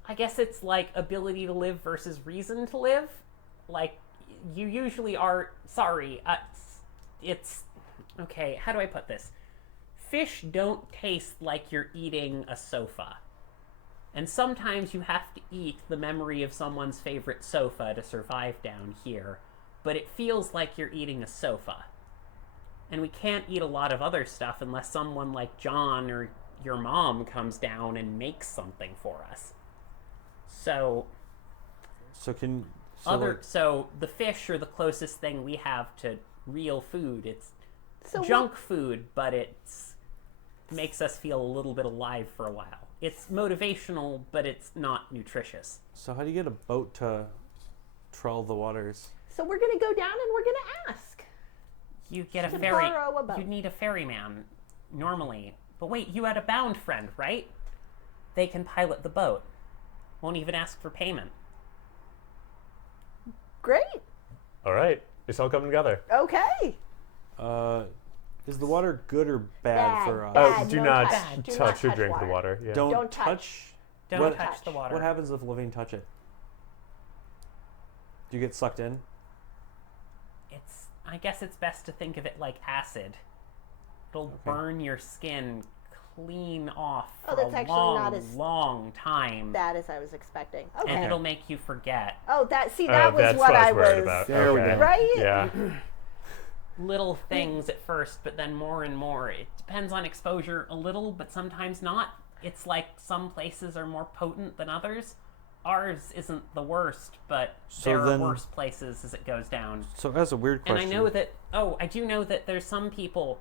I guess it's like ability to live versus reason to live. Like, you usually are, it's, okay, how do I put this? Fish don't taste like you're eating a sofa. And sometimes you have to eat the memory of someone's favorite sofa to survive down here, but it feels like you're eating a sofa. And we can't eat a lot of other stuff unless someone like John or your mom comes down and makes something for us. So, So can so so the fish are the closest thing we have to real food. It's So junk food, but it's makes us feel a little bit alive for a while. It's motivational, but it's not nutritious. So how do you get a boat to trawl the waters? So we're gonna go down and we're gonna ask. You get a To ferry. borrow a boat. You need a ferryman, normally. But wait, you had a bound friend, right? They can pilot the boat. Won't even ask for payment. Great. All right, it's all coming together. Okay. Is the water good or bad for us? Bad. Do no not touch. Do touch not or touch drink water. the water. Yeah. Don't touch. touch. Don't What- touch the water. What happens if living touch it? Do you get sucked in? I guess it's best to think of it like acid. It'll burn your skin clean off Oh, for that's a actually long, not as long time. bad as I was expecting. And Okay. it'll make you forget. Oh, that that was that's what I worried was. about. There we Okay. go. Right? Yeah. Little things at first, but then more and more. It depends on exposure a little, but sometimes not. It's like some places are more potent than others. Ours isn't the worst, but So there are then- worse places as it goes down. So that's a weird question. And I know that, I do know that there's some people,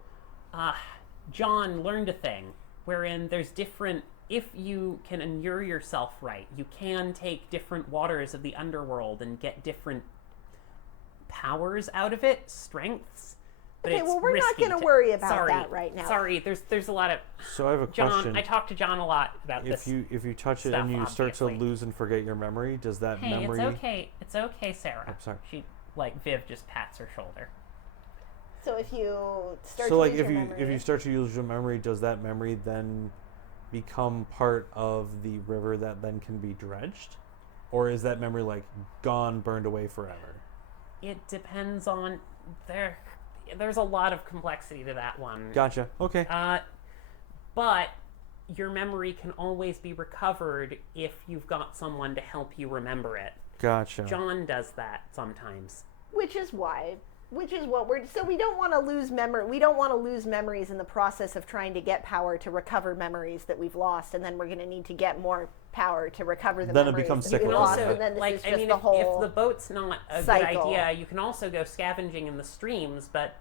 John learned a thing wherein there's different, if you can inure yourself right, you can take different waters of the underworld and get different powers out of it, strengths. But Okay, it's well, we're not risky gonna to- worry about sorry, that right now. Sorry, there's a lot of, So I have a John, question. I talked to John a lot about this. If you touch it stuff, and you start to obviously. lose and forget your memory, does that Hey, memory? it's okay, Sarah. I'm sorry. She, Viv just pats her shoulder. So if you start So to like lose if your you memory, if you start to use your memory, does that memory then become part of the river that then can be dredged, or is that memory like gone, burned away forever? It depends on there's a lot of complexity to that one. Gotcha. Okay. But your memory can always be recovered if you've got someone to help you remember it. Gotcha. John does that sometimes. which is what we're so we don't want to lose memory. We don't want to lose memories in the process of trying to get power to recover memories that we've lost, and then we're going to need to get more power to recover the Then it memories becomes that we've cyclical. lost, Also, and then this is just if, the whole. if the boat's not a cycle. good idea, you can also go scavenging in the streams, but,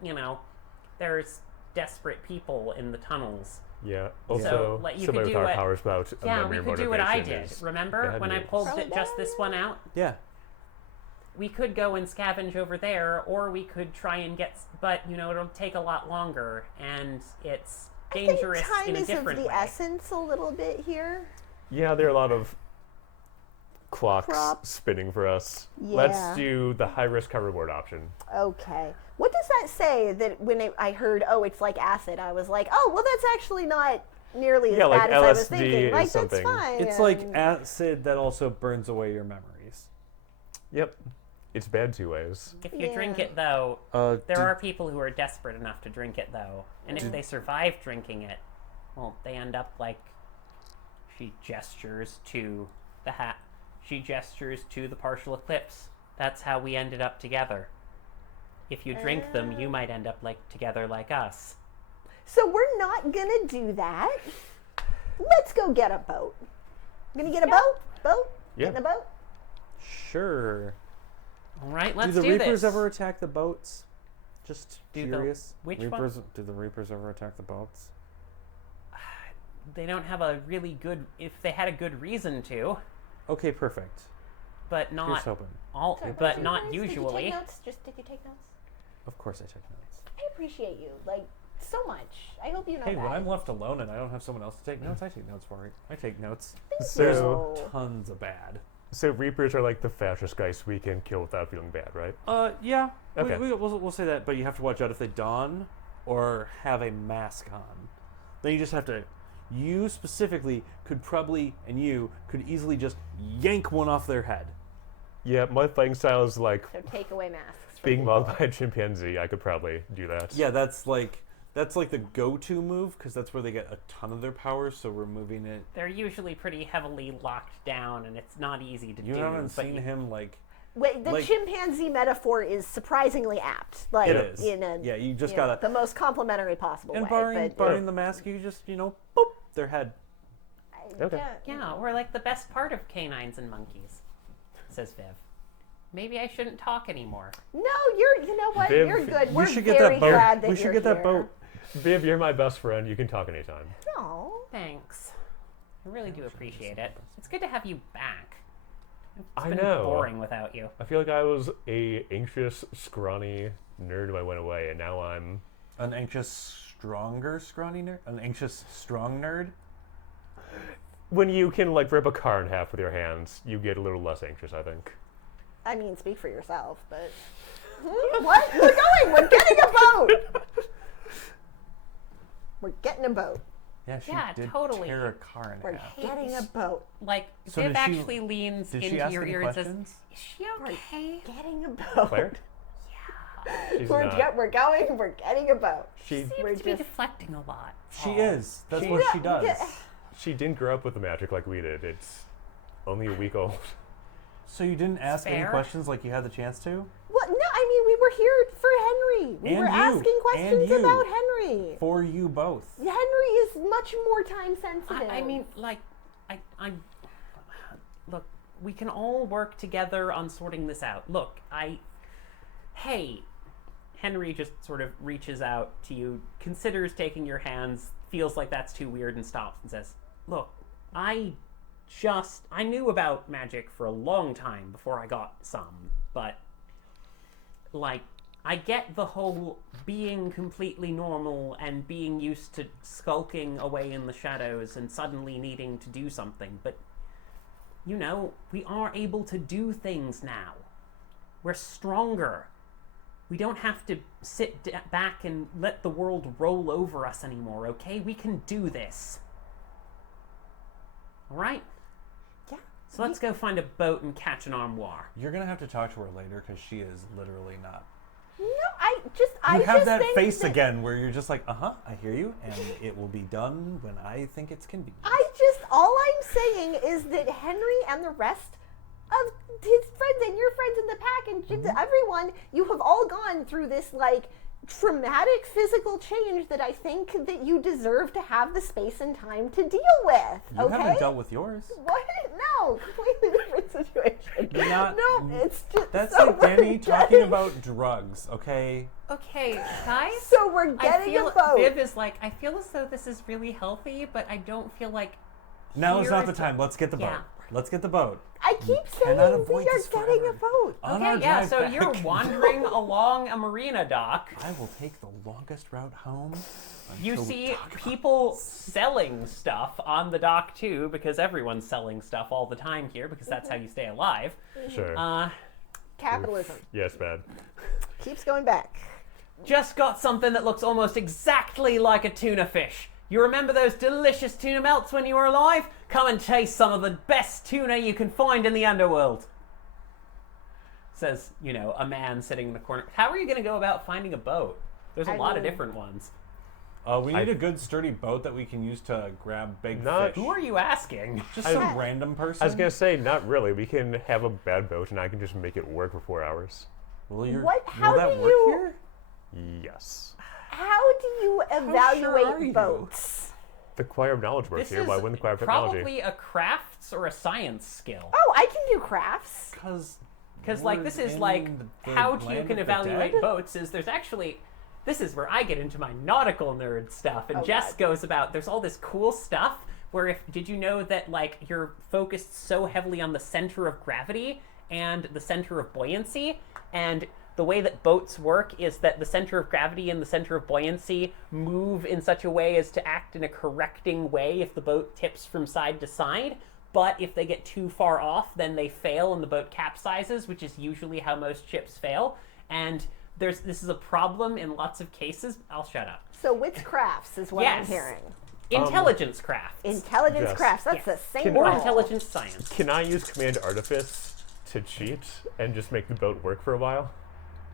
there's desperate people in the tunnels. Yeah. Also, like, you similar could with do our what- powers about Yeah, memory we could do what I motivation did. is Remember bad when I news. pulled Probably just this one out? Yeah. We could go and scavenge over there, or we could try and but it'll take a lot longer, and it's dangerous I think time in a is of different the way. essence a little bit here. Yeah, there are a lot of clocks Props. spinning for us. Yeah. Let's do the high risk, high reward option. Okay. What does that say? That when I heard, oh, it's like acid, I was like, oh, well, that's actually not nearly as Yeah, like bad as I was LSD thinking. is Like, that's something. fine. It's like and- acid that also burns away your memories. Yep. It's bad two ways. If you drink Yeah. it, though, Uh, there are people who are desperate enough to drink it, though. And if they survive drinking it, well, they end up like... She gestures to the hat. She gestures to the partial eclipse. That's how we ended up together. If you drink them, you might end up together like us. So we're not gonna do that. Let's go get a boat. Gonna get a boat? Boat? Yeah. Getting a boat? Sure. All right, let's do the do Reapers this. ever attack the boats? Just Do the- curious. which one? Reapers? Do the Reapers ever attack the boats? They don't have a really good... If they had a good reason to, Okay, perfect. but Here's not hoping. all, Sorry, but Bryce, not Did you usually. take notes? Did you take notes? Of course, I take notes. I appreciate you, so much. I hope you know Hey, that. when I'm left alone and I don't have someone else to take notes, I take notes for it. I take notes. So, you. Tons of bad. so Reapers are like the fascist guys we can kill without feeling bad, right? Yeah. Okay. We'll say that, but you have to watch out if they don or have a mask on. Then you just have to. You specifically could easily just yank one off their head. Yeah, my fighting style is like So take away masks. for being people. mauled by a chimpanzee. I could probably do that. Yeah, that's like the go-to move because that's where they get a ton of their powers. So removing it. They're usually pretty heavily locked down, and it's not easy to You do. haven't but seen you- him like. Wait, the like- chimpanzee metaphor is surprisingly apt. Like It is. in a Yeah, you just you know, gotta. the most complimentary possible And way. barring the mask, you just boop their head. Okay. Yeah, or like the best part of canines and monkeys, says Viv. Maybe I shouldn't talk anymore. No, you know what? Viv, You're good. you We're should get very that boat. glad that We should you're get that here. boat. Viv, you're my best friend. You can talk anytime. Aw. Thanks. I really do appreciate it. It's good to have you back. It's I been know. boring without you. I feel like I was a anxious, scrawny nerd when I went away, and now I'm... An anxious, stronger, scrawny nerd? An anxious, strong nerd? When you can, like, rip a car in half with your hands, you get a little less anxious, I think. I mean, speak for yourself, but... What? We're going! We're getting a boat! We're getting a boat. Yeah, she Yeah, did totally. tear a car in We're half. getting a boat. Like, So Viv did she- actually leans Did she into ask your any ear and says, questions? "Is she okay?" Getting a boat. Claire? She's We're, not. we're going, we're getting a boat. She Seems We're to be just- deflecting a lot. She is. That's She- what she Yeah, does. yeah. she didn't grow up with the magic like we did. It's only a week old. So you didn't ask any Fair. questions like you had the chance to? Well, no, I mean, we were here for Henry. We And were you. asking questions And you. about Henry. For you both. Henry is much more time sensitive. I mean, like, I look, we can all work together on sorting this out. Look, hey, Henry just sort of reaches out to you, considers taking your hands, feels like that's too weird, and stops and says, "Look, I knew about magic for a long time before I got some, but, like, I get the whole being completely normal and being used to skulking away in the shadows and suddenly needing to do something, but, you know, we are able to do things now. We're stronger. We don't have to sit back and let the world roll over us anymore, okay? We can do this. All right? Yeah. So let's go find a boat and catch an armoire." You're going to have to talk to her later because she is literally not. No, I just have that think face that- again where you're just like, I hear you, and it will be done when I think it's convenient. All I'm saying is that Henry and the rest of his friends and your friends in the pack and Mm-hmm. everyone, you have all gone through this, like, traumatic physical change that I think that you deserve to have the space and time to deal with. You Okay? haven't dealt with yours. What? No, completely different situation. You're not- No, it's just That's so like we're Danny talking getting- about drugs, okay? Okay, guys. So we're I getting feel a boat. Viv is like, I feel as though this is really healthy, but I don't feel like Now is here not the is time. Let's get the boat. Yeah. Let's get the boat. I keep saying cannot we avoid are this getting a forever. boat. On our Okay, yeah, drive so back. you're wandering along a marina dock. I will take the longest route home. You until we see talk about people this. selling stuff on the dock too, because everyone's selling stuff all the time here, because that's how you stay alive. Sure. Capitalism Yes, bad. keeps going back. Just got something that looks almost exactly like a tuna fish. You remember those delicious tuna melts when you were alive? Come and taste some of the best tuna you can find in the underworld. Says, you know, a man sitting in the corner. How are you going to go about finding a boat? There's a I lot of mean- different ones. We need a good sturdy boat that we can use to grab big Not- fish. Who are you asking? Just some random person. I was gonna say, not really. We can have a bad boat, and I can just make it work for 4 hours. Will your, What? How will that do work you- here? Yes. How do you sure are evaluate you? boats? The choir of knowledge works This here. is Why wouldn't the choir of technology? probably a crafts or a science skill. Oh, I can do crafts. Because, like, this is like how you can evaluate boats. Is there's actually, this is where I get into my nautical nerd stuff, and Oh, Jess God. goes about. There's all this cool stuff where did you know that like you're focused so heavily on the center of gravity and the center of buoyancy, and the way that boats work is that the center of gravity and the center of buoyancy move in such a way as to act in a correcting way if the boat tips from side to side. But if they get too far off, then they fail and the boat capsizes, which is usually how most ships fail. And this is a problem in lots of cases. I'll shut up. So wits crafts is what I'm Yes. hearing. Intelligence crafts. Intelligence Yes. crafts. That's Yes. the same Or role. intelligence science. Can I use command artifice to cheat and just make the boat work for a while?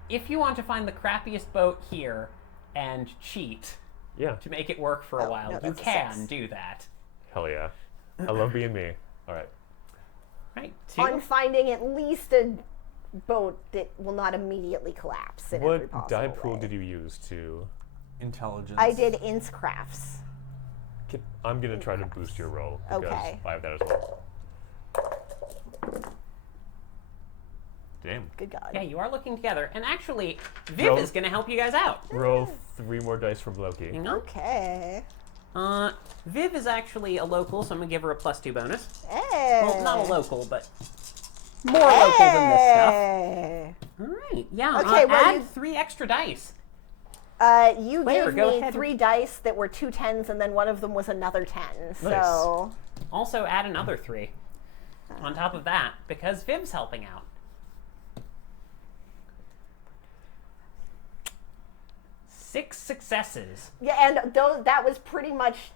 If you want to find the crappiest boat here and cheat Yeah. to make it work for a Oh, while, no, you that's a can six. do that. Hell yeah. I love being me. All right. Right? Two. On finding at least a boat that will not immediately collapse in every What possible die pool way. did you use to... Intelligence. I did ins crafts. I'm going to try to boost your roll because Okay. I have that as well. Damn. Good God. Yeah, you are looking together. And actually, Viv Roll. is going to help you guys out. Roll 3 more dice from Loki. Hang on. Okay. Viv is actually a local, so I'm going to give her a +2 bonus. Hey. Well, not a local, but more local than this stuff. Hey. All right, yeah. Okay, well, add you- 3 extra dice. You Claire, gave go me ahead. 3 dice that were 2 10s, and then one of them was another 10. So Also add another 3 on top of that, because Viv's helping out. 6 successes. yeah, and that was pretty much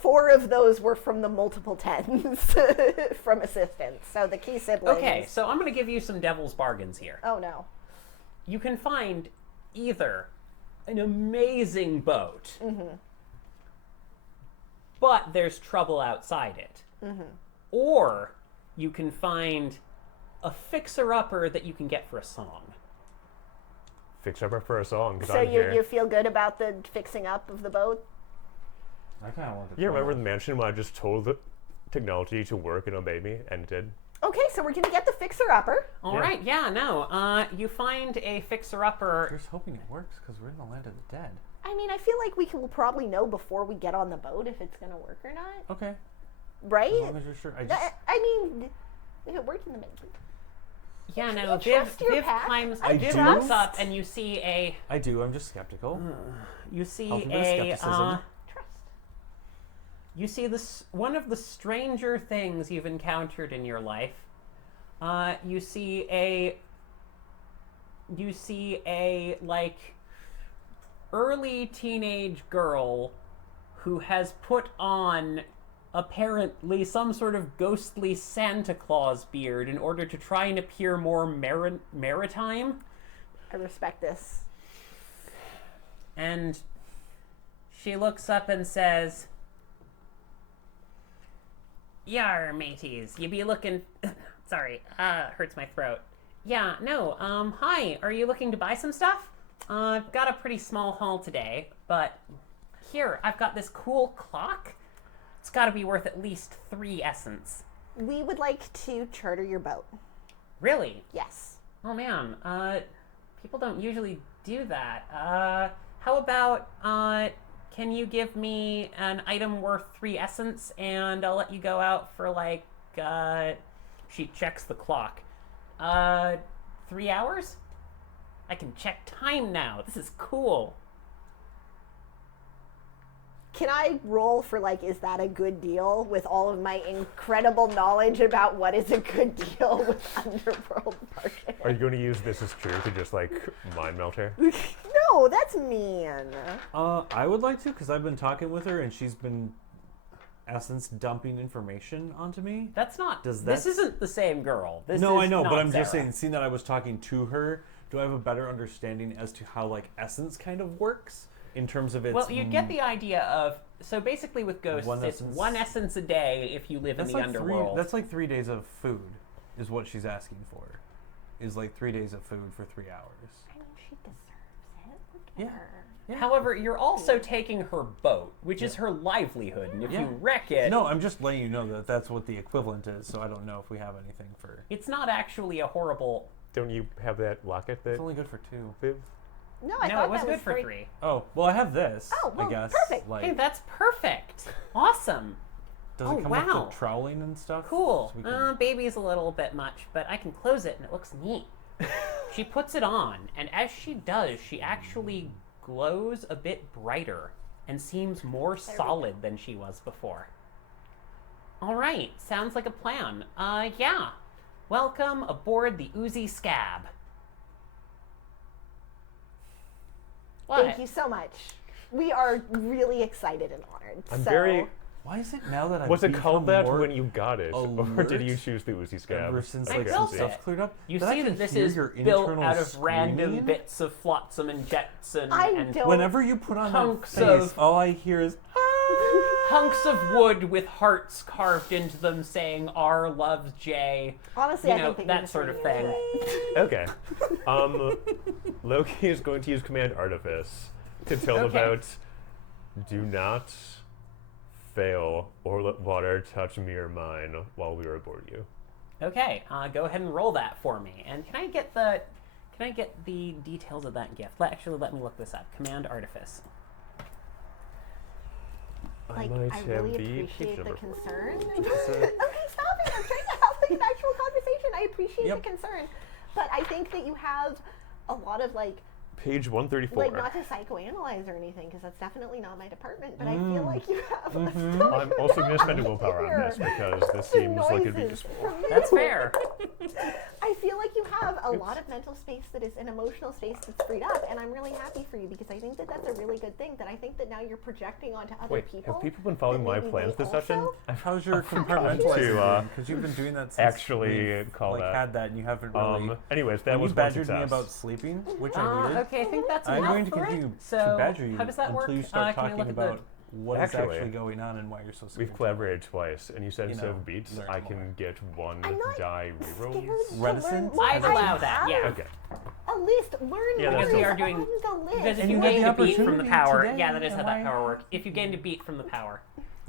4 of those were from the multiple 10s from assistance. So the key siblings. Okay, so I'm going to give you some devil's bargains here. Oh no. You can find either an amazing boat, but there's trouble outside it, or you can find a fixer-upper that you can get for a song. Fix up for a song. 'Cause So I'm here. you feel good about the fixing up of the boat? I kind of want to. Yeah, remember the mansion when I just told the technology to work and obey me, and it did? Okay, so we're gonna get the fixer-upper. All right, yeah, no. You find a fixer-upper. Here's hoping it works because we're in the land of the dead. I mean, I feel like we will probably know before we get on the boat if it's gonna work or not, Okay. right? As long as you're sure. I mean, if it worked in the middle. Yeah, no. you trust your Viv pack? climbs. I Viv do. looks up, and you see a. I do. I'm just skeptical. You see Healthy bit of a. skepticism. Trust. You see this one of the stranger things you've encountered in your life. You see a like early teenage girl who has put on apparently some sort of ghostly Santa Claus beard in order to try and appear more maritime. I respect this. And she looks up and says, "Yar, mateys, you be looking..." Sorry, hurts my throat. Yeah, no, hi, are you looking to buy some stuff? I've got a pretty small haul today, but here, I've got this cool clock. It's gotta be worth at least 3 essence. We would like to charter your boat. Really? Yes. Oh man, people don't usually do that. How about, can you give me an item worth 3 essence and I'll let you go out for like, she checks the clock. 3 hours? I can check time now. This is cool. Can I roll for like, is that a good deal with all of my incredible knowledge about what is a good deal with Underworld market? Are you going to use this as true to just, like, mind melt her? No, that's mean. I would like to because I've been talking with her and she's been essence dumping information onto me. That's not. Does This that- isn't the same girl. This No, is I know, not but I'm just Sarah. saying, seeing that I was talking to her, do I have a better understanding as to how like essence kind of works in terms of its? Well, you get the idea of, so basically with ghosts, One it's essence. 1 essence a day if you live that's in the like underworld. that's like 3 days of food, is what she's asking for. Is like 3 days of food for 3 hours. I know she deserves it. Look at Yeah. her. Yeah. However, you're also taking her boat, which is her livelihood, and if Yeah. you wreck it, No, I'm just letting you know that that's what the equivalent is. So I don't know if we have anything for. it's not actually a horrible. Don't you have that locket that It's only good for 2. Viv? No, I No, thought it was that good was for great. 3. Oh, well, I have this. Oh, well, I guess. perfect. Like, Hey, that's perfect. Awesome. does oh, it come wow. with the troweling and stuff? Cool. So we can- Baby's a little bit much, but I can close it and it looks neat. She puts it on, and as she does, she actually glows a bit brighter and seems more solid than she was before. All right, sounds like a plan. Yeah. Welcome aboard the Oozy Scab. What? Thank you so much. We are really excited and honored. I'm so, very... Why is it now that I've Was it called that more when you got it? Or alert did you choose the Uzi Scab? ever since I like built some stuff's it. cleared up? You that I see can that this hear is your built internal out of random screaming? bits of flotsam and jetsam I and don't- Whenever you put on Hunks that face, of- all I hear is hunks of wood with hearts carved into them saying R loves J. honestly, You I know, think you're that just sort of saying thing. it. Okay. Loki is going to use Command Artifice to tell Okay. about do not fail or let water touch me or mine while we are aboard you. Okay, go ahead and roll that for me. And can I get the details of that gift? Actually, let me look this up. Command Artifice. Like, might I have really the page appreciate the number. concern. Just, Okay, stop it. I'm trying to help like an actual conversation. I appreciate Yep. the concern, but I think that you have a lot of like Page 134. not to psychoanalyze or anything, because that's definitely not my department. But I feel like you have. I'm also going to spend a willpower on this because this seems like it'd be useful. That's fair. I feel like you have a lot of mental space that is an emotional space that's freed up, and I'm really happy for you because I think that that's a really good thing. That I think that now you're projecting onto other Wait, people. have people been following my maybe plans they this session? also- How's your to, compartmentalizing? Because you've been doing that since actually we've, call like, that. had that, and you haven't really. Anyways, that When was you one badgered me success. about sleeping, which I needed. Okay, I think that's I'm enough going to for it. continue So, to badger you how does that until work? you start Can we talking look at the- about what is Actually, actually going on and why you're so scared. We've collaborated twice, and you said You instead know, of beats, learn I more. can get one I'm not die scared rerolls. to Reticent? learn more. I'd I allow that, have yeah. Okay. At least learn Yeah, more that's Because we is are doing. on the list. Because if And you you had gained the a beat from the opportunity power, today, yeah, that is how and that why- power works. If you gained a beat from the power.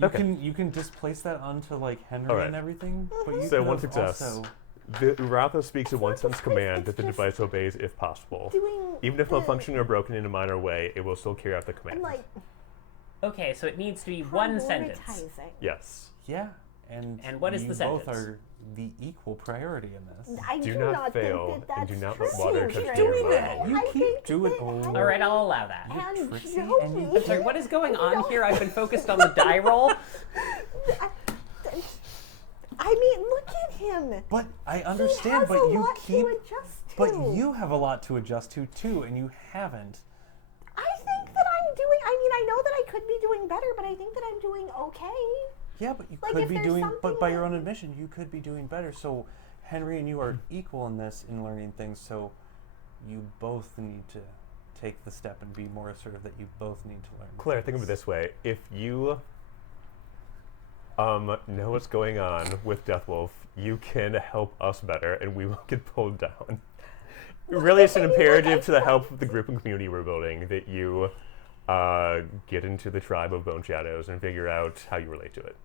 Okay. You can displace that onto like Henry Alright. and everything, but you So could one have success. also. The Ratha speaks a It's not one-sentence displaced, command it's that the just device obeys if possible. doing Even if the- malfunctioning or broken in a minor way, it will still carry out the I'm command. like Okay, so it needs to be one sentence. prioritizing. Yes. Yeah, and what is you the both sentence? are the equal priority in this. I Do do not not fail, think that and do that's not true. let water Keep touch your doing brain. that. You I keep think doing- that oh. All right, I'll allow that. And Trixie, Jody. and you- I'm sorry, what is going on here? I've been focused on the die roll. I mean, look at him. But I He understand, has but a you lot keep. to adjust to. But you have a lot to adjust to too, and you haven't. I think that I'm doing. I mean, I know that I could be doing better, but I think that I'm doing okay. Yeah, but you Like, could if be there's doing. something But by your that- own admission, you could be doing better. So Henry and you are equal in this in learning things. So you both need to take the step and be more assertive that you both need to learn. Claire, think of it this way. If you know what's going on with Deathwolf, you can help us better, and we will get pulled down. Really, it's an imperative to the help of the group and community we're building that you get into the tribe of Bone Shadows and figure out how you relate to it.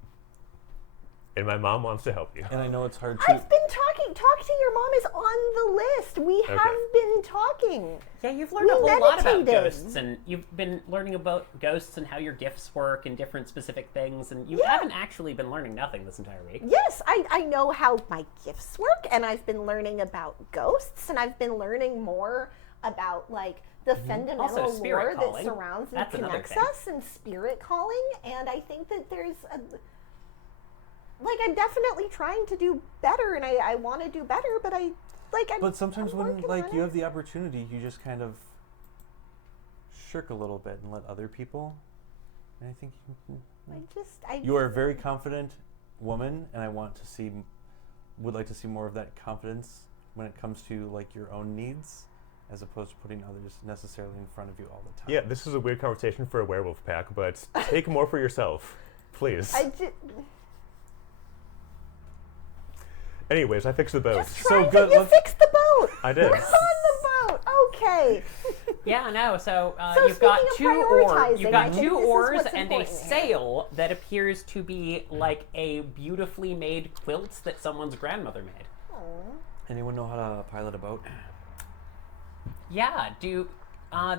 And my mom wants to help you. And I know it's hard to. I've been talking. Talk to your mom is on the list. We have been talking. Yeah, you've learned a We whole lot about meditated. ghosts, and you've been learning about ghosts and how your gifts work and different specific things, and you Yeah. haven't actually been learning nothing this entire week. Yes, I know how my gifts work, and I've been learning about ghosts, and I've been learning more about like the fundamental Also, spirit lore that calling. surrounds and That's another connects thing. us, and spirit calling. And I think that there's a, like I'm definitely trying to do better, and I want to do better, but I'm But sometimes I'm when working like on you it. have the opportunity, you just kind of shirk a little bit and let other people. And I think you are a very confident woman, and I want to see, would like to see more of that confidence when it comes to like your own needs, as opposed to putting others necessarily in front of you all the time. Yeah, this is a weird conversation for a werewolf pack, but take more for yourself, please. Anyways, I fixed the boat. Just So trying good, to, you let's- fixed the boat. I did. We're on the boat. Okay. Yeah, no. So, So you've got speaking of prioritizing, you've I got think two this is oars what's and a important here. sail that appears to be like a beautifully made quilt that someone's grandmother made. Anyone know how to pilot a boat? Yeah.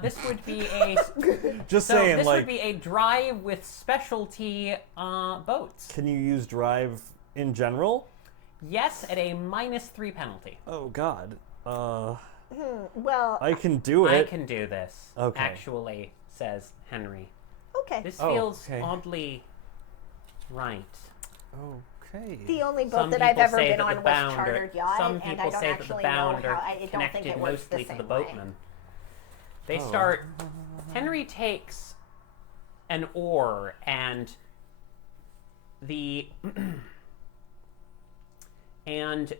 This would be a Just so saying, this like, would be a drive with specialty boats. can you use drive in general? Yes, at a -3 penalty. Oh God. Well, I can do I it. can do this. Okay. Actually, says Henry. okay. This Oh, feels okay. oddly right. The Okay. only boat Some that I've people ever say been that on the was bound Chartered are, Yacht, some and I people don't say that the actually know bound how. are I don't think connected it works mostly the to the same way. boatman. They Oh. start. Henry takes an oar and the and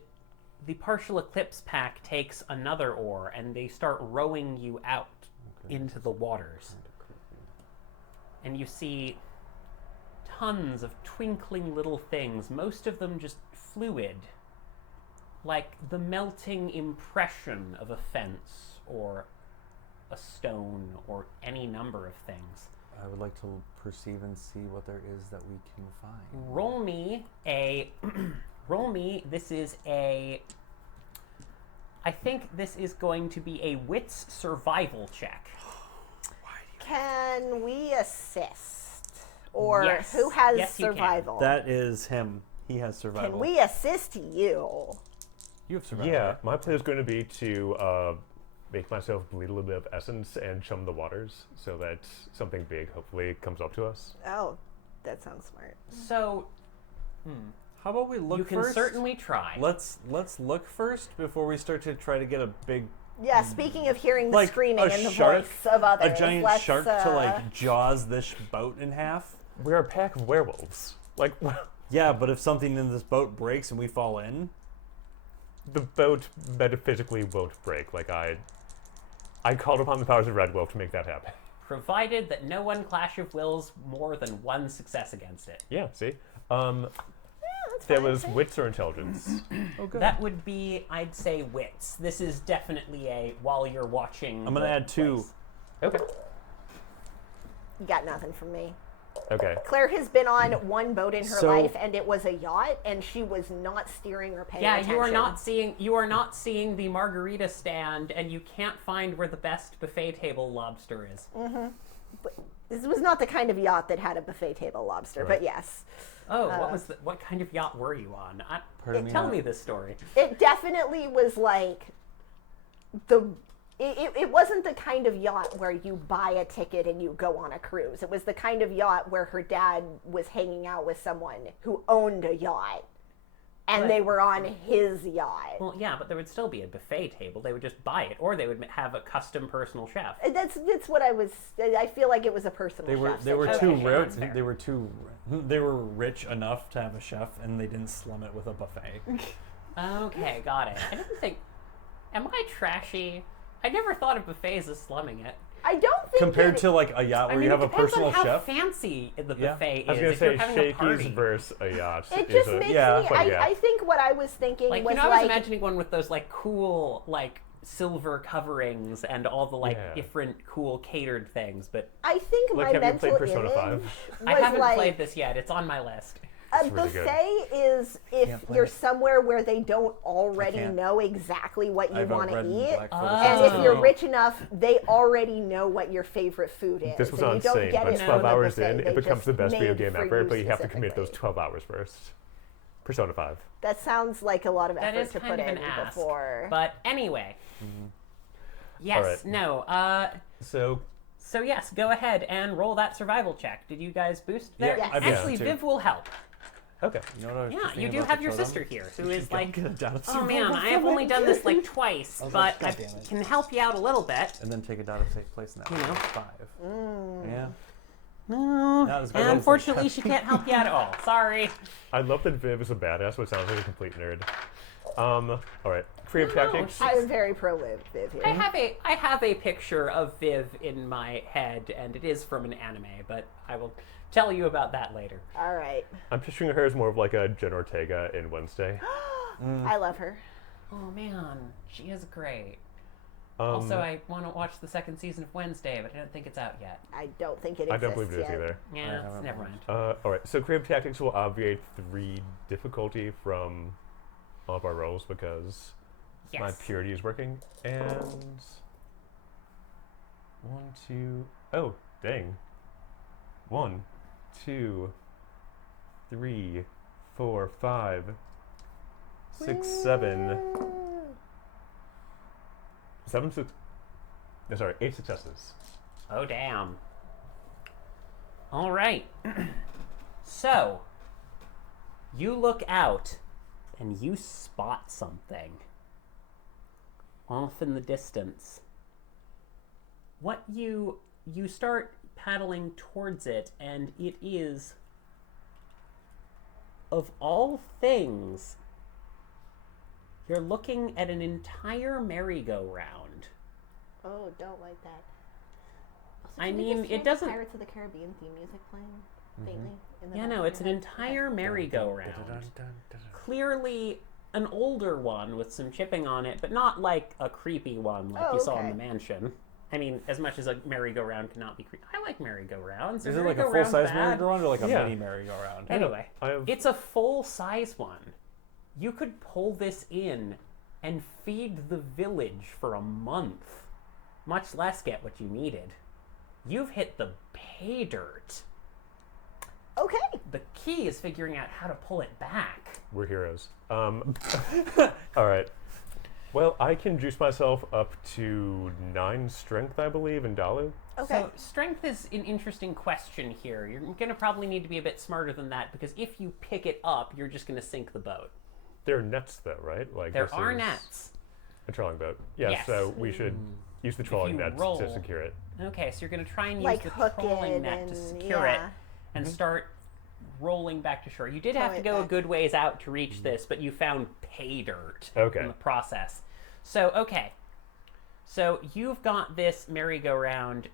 the partial eclipse pack takes another oar, and they start rowing you out into the waters. And you see tons of twinkling little things, most of them just fluid, like the melting impression of a fence or a stone or any number of things. I would like to perceive and see what there is that we can find. Roll me a this is a I think this is going to be a wits survival check. Can we assist? Or Yes. who has Yes, you can. survival? That is him. He has survival. Can we assist you? You have survival. Yeah, my plan is going to be to make myself bleed a little bit of essence and chum the waters so that something big hopefully comes up to us. Oh, that sounds smart. So How about we look you can first? certainly try. Let's look first before we start to try to get a big, Yeah, speaking of hearing the like screaming a and the shark, voice of others, a giant let's, shark to like jaws this boat in half. We're a pack of werewolves. Like, Yeah, but if something in this boat breaks and we fall in, the boat metaphysically won't break. Like, I called upon the powers of Red Wolf to make that happen. Provided that no one clash of wills more than one success against it. Yeah, see? that's There fine, was see? wits or intelligence. oh good. That would be, I'd say, wits. This is definitely a while you're watching. I'm gonna the add 2. place. Okay. You got nothing from me. Okay. Claire has been on one boat in her So- life, and it was a yacht, and she was not steering or paying Yeah, attention. you are not seeing the margarita stand, and you can't find where the best buffet table lobster is. This was not the kind of yacht that had a buffet table lobster, Right. but yes. Oh, what kind of yacht were you on? Pardon me, Tell not- me this story. It definitely was like it wasn't the kind of yacht where you buy a ticket and you go on a cruise. It was the kind of yacht where her dad was hanging out with someone who owned a yacht, and But- they were on his yacht. Well, yeah, but there would still be a buffet table. They would just buy it, or they would have a custom personal chef. That's what I was. I feel like it was a personal. They were chef they were situation. too Okay, rich. that's fair. They were rich enough to have a chef, and they didn't slum it with a buffet. Okay, got it. I didn't think. Am I trashy? I never thought of buffets as slumming it. I don't think Compared it- to like a yacht where you have it a depends personal on how chef. fancy the Yeah. buffet I was is. going to If you're say having a Shakey's party. versus a yacht. It is just a, makes yeah, me. but yeah. I think what I was thinking Like, was you know, I was like imagining one with those like cool like silver coverings and all the like Yeah. different cool catered things. But I think Like, my have you mental played Persona image 5? was I haven't like played this yet. It's on my list. a It's really good. buffet is if Can't play you're it. somewhere where they don't already can't. know exactly what you I've want to red and eat. black for the And first if you're time. rich enough, they already know what your favorite food is. This was and on you don't same, get but it 12 from the hours buffet. in, They it becomes just the best video made game for ever, you but you have to commit those specifically. 12 hours first. Persona 5. That sounds like a lot of That effort is to kind put of in an ask. before. But anyway. Yes. Alright. No. So, So yes, go ahead and roll that survival check. Did you guys boost there? Yeah, Yes. I've got Actually, two. Viv will help. okay. You know what I was just Yeah, thinking you do about have the your totem? sister here, who You is should like, get a dot of oh survival man, I have only done this like twice, was but like, I God damn it. can help you out a little bit. and then take a dot of safe place in that. You know. 5. Yeah. No, Not as good and as unfortunately, she can't help you out at all. Sorry. I love that Viv is a badass, but sounds like a complete nerd. Alright. Creative No, tactics. I'm very pro Viv here. I have a picture of Viv in my head, and it is from an anime, but I will tell you about that later. All right. I'm picturing her as more of like a Jen Ortega in Wednesday. I love her. Oh man, she is great. Also, I want to watch the second season of Wednesday, but I don't think it's out yet. I don't think it I exists don't believe it is yet. either. Yeah, haven't never mind. Alright, so creative tactics will obviate 3 difficulty from all of our rolls because my Yes. purity is working. And 1, 2, oh, dang. 1, 2, 3, 4, 5, 6, 7. 7, 6. No, sorry, 8 successes. Oh, damn. All right. So, you look out and you spot something off in the distance. You start paddling towards it, and it is, of all things, you're looking at an entire merry-go-round. Oh, don't like that. I mean, it doesn't. Pirates of the Caribbean theme music playing lately. in the Yeah, no, background? it's an entire merry-go-round. Clearly an older one with some chipping on it, but not like a creepy one like Oh, you saw in okay. the mansion. I mean, as much as a merry-go-round cannot be creepy. I like merry-go-rounds. Is Are it like a merry-go-rounds full-size bad? merry-go-round or like a Yeah. mini merry-go-round? Anyway, I have- it's a full-size one. You could pull this in and feed the village for a month, much less get what you needed. You've hit the pay dirt. Okay. The key is figuring out how to pull it back. We're heroes. All right. Well, I can juice myself up to 9 strength, I believe, in Dalu. Okay. So strength is an interesting question here. You're going to probably need to be a bit smarter than that, because if you pick it up, you're just going to sink the boat. There are nets, though, right? Like There this are is nets. a trolling boat. Yeah, Yes. so we should use the trolling you nets roll- to secure it. Okay, so you're going to try and Like use the hook trolling it net to and- secure it yeah. and start rolling back to shore. You did Pull have to it go a back. good ways out to reach this, but you found pay dirt Okay. in the process. So, okay. So you've got this merry-go-round,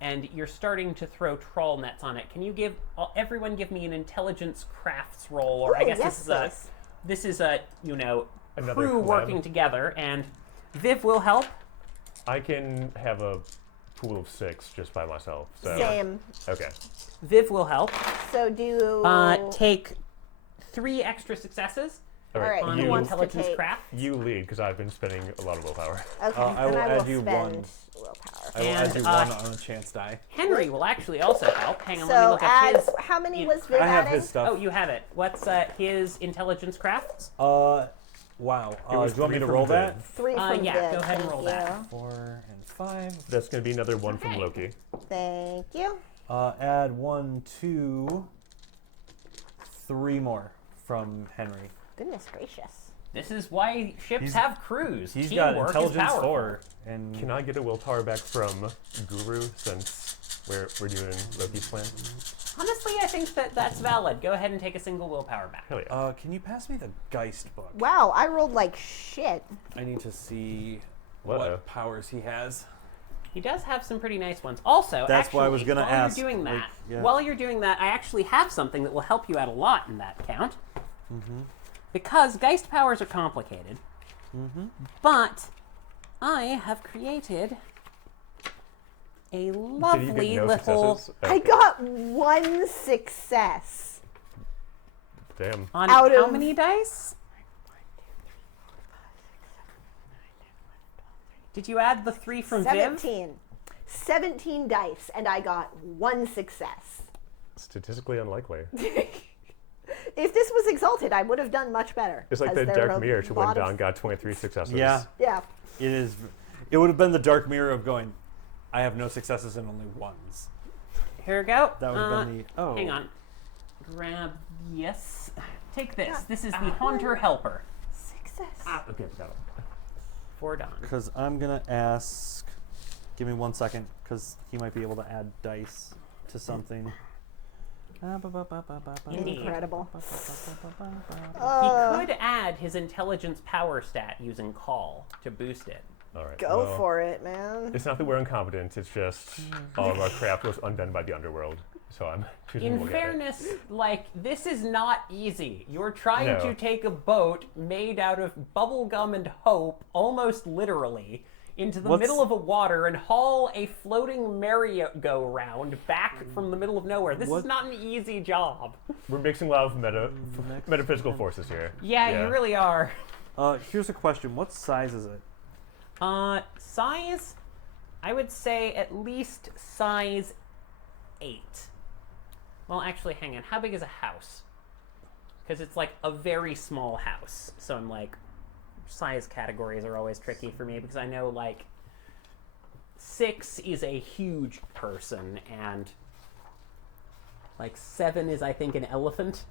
and you're starting to throw trawl nets on it. Can you everyone give me an intelligence crafts roll, or I Ooh, guess yes, please. this is a Another crew collab. working together, and Viv will help. I can have a pool of 6 just by myself. So Same. Okay. Viv will help. So do. Take 3 extra successes All All right. right, on who the wants to intelligence take- craft. You lead because I've been spending a lot of willpower. Okay. I will and I add will you spend one. willpower. I will add And, you uh, 1 on a chance die. Henry will actually also help. Hang on, let me So look up add. his. How many you- was Viv I have adding? his stuff. Oh, you have it. What's his intelligence crafts? Wow. It was do you want me 3 to from roll Viv. that? 3 from yeah, Viv. go ahead and Thank roll you. that. 4 and 5. That's going to be another 1 from Okay. Loki. Thank you. Add 1, 2, 3 more from Henry. Goodness gracious. This is why ships He's- have crews. He's Teamwork got is intelligence powerful. 4. And Can I get a willpower back from Guru since we're doing Loki's plan? Honestly, I think that's valid. Go ahead and take a single willpower back. Hell yeah. can you pass me the Geist book? Wow, I rolled like shit. I need to see Uh-oh. what powers he has. He does have some pretty nice ones. Also, That's actually, why I was gonna while ask, you're doing like, that, yeah. while you're doing that, I actually have something that will help you out a lot in that count. Because Geist powers are complicated. But I have created a Did you lovely get no little successes? I got 1 success. Damn. on out how of- many dice? Did you add the 3 from Viv? 17. 17 dice, and I got 1 success. Statistically unlikely. If this was Exalted, I would have done much better. It's like as the there are Dark a Mirror to when lot of- Don got 23 successes. Yeah, Yeah. it is. It would have been the dark mirror of going, I have no successes and only 1s. Here we go. That would have been the. Oh. Hang on. Grab, yes. Take this. Yeah. This is the Haunter Helper Success. Okay, got it. for Don. Because I'm going to ask. Give me 1 second, because he might be able to add dice to something. Indeed. Incredible. He could add his intelligence power stat using Call to boost it. All right. Go well, for it, man. It's not that we're incompetent. It's just all of our craft was undone by the underworld. So I'm choosing to In look at it. fairness, like, this is not easy. You're trying No. to take a boat made out of bubblegum and hope, almost literally, into the What's- middle of a water and haul a floating merry-go-round back from the middle of nowhere. This is What- not an easy job. We're mixing a lot of metaphysical forces here. Yeah, you really are. Here's a question. What size is it? Size, I would say at least size 8. Well, actually, hang on. How big is a house? Because it's like a very small house. So I'm like, size categories are always tricky for me because I know like 6 is a huge person and like 7 is, I think, an elephant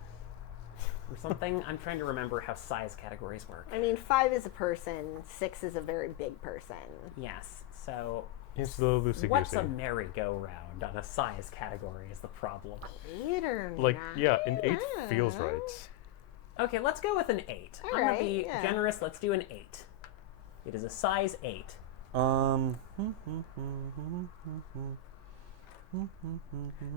or something. I'm trying to remember how size categories work. I mean, 5 is a person, 6 is a very big person. Yes, so It's the loosey what's a goosey. merry-go-round on a size category is the problem. 8 or Like, 9? yeah, an 8 feels right. Okay, let's go with an 8. I'm Alright, gonna be yeah. generous. Let's do an 8. It is a size 8.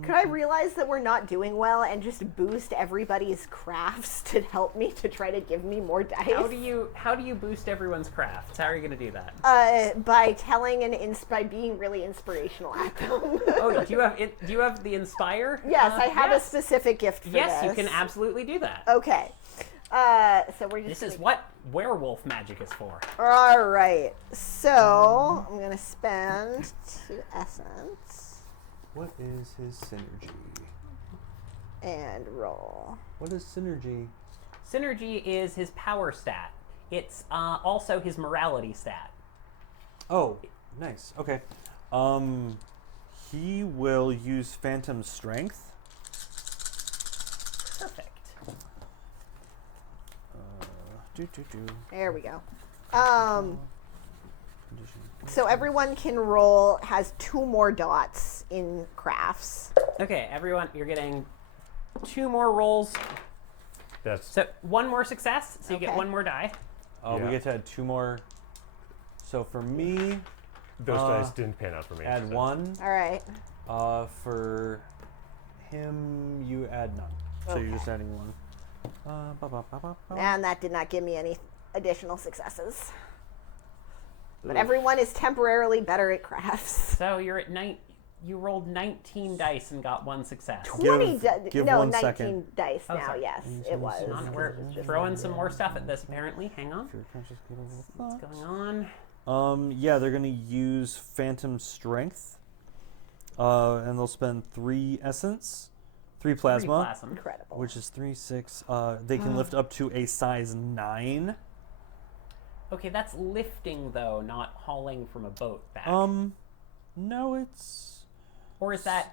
Could I realize that we're not doing well and just boost everybody's crafts to help me to try to give me more dice? How do you boost everyone's crafts? How are you gonna do that? By telling by being really inspirational at them. Oh, do you have the inspire? Yes, I have yes. a specific gift for Yes, this. you can absolutely do that. Okay. So we're just This is gonna- what werewolf magic is for. All right. So I'm gonna spend 2 essence. What is his synergy? And roll. What is synergy? Synergy is his power stat. It's also his morality stat. Oh, nice. Okay. He will use Phantom Strength. Perfect. There we go. So everyone can roll, has 2 more dots in crafts. Okay, everyone, you're getting 2 more rolls. That's So 1 more success, so you get Okay. 1 more die. We Yeah. get to add 2 more. So for me, those dice didn't pan out for me. add so. 1. All right. For him, you add none. So you're Okay. just adding 1. And that did not give me any additional successes. But everyone is temporarily better at crafts. So you're at you rolled 19 dice and got 1 success. 20 give no, 1 19 second. dice Oh, now, sorry. yes, it was. Hang on, we're throwing some more stuff at this apparently. Hang on. What's going on? Yeah, they're gonna use Phantom Strength, and they'll spend 3 essence, 3 plasma, Plasm. Incredible. which is 3, 6. They can lift up to a size 9. Okay, that's lifting though, not hauling from a boat back. No, it's Or is that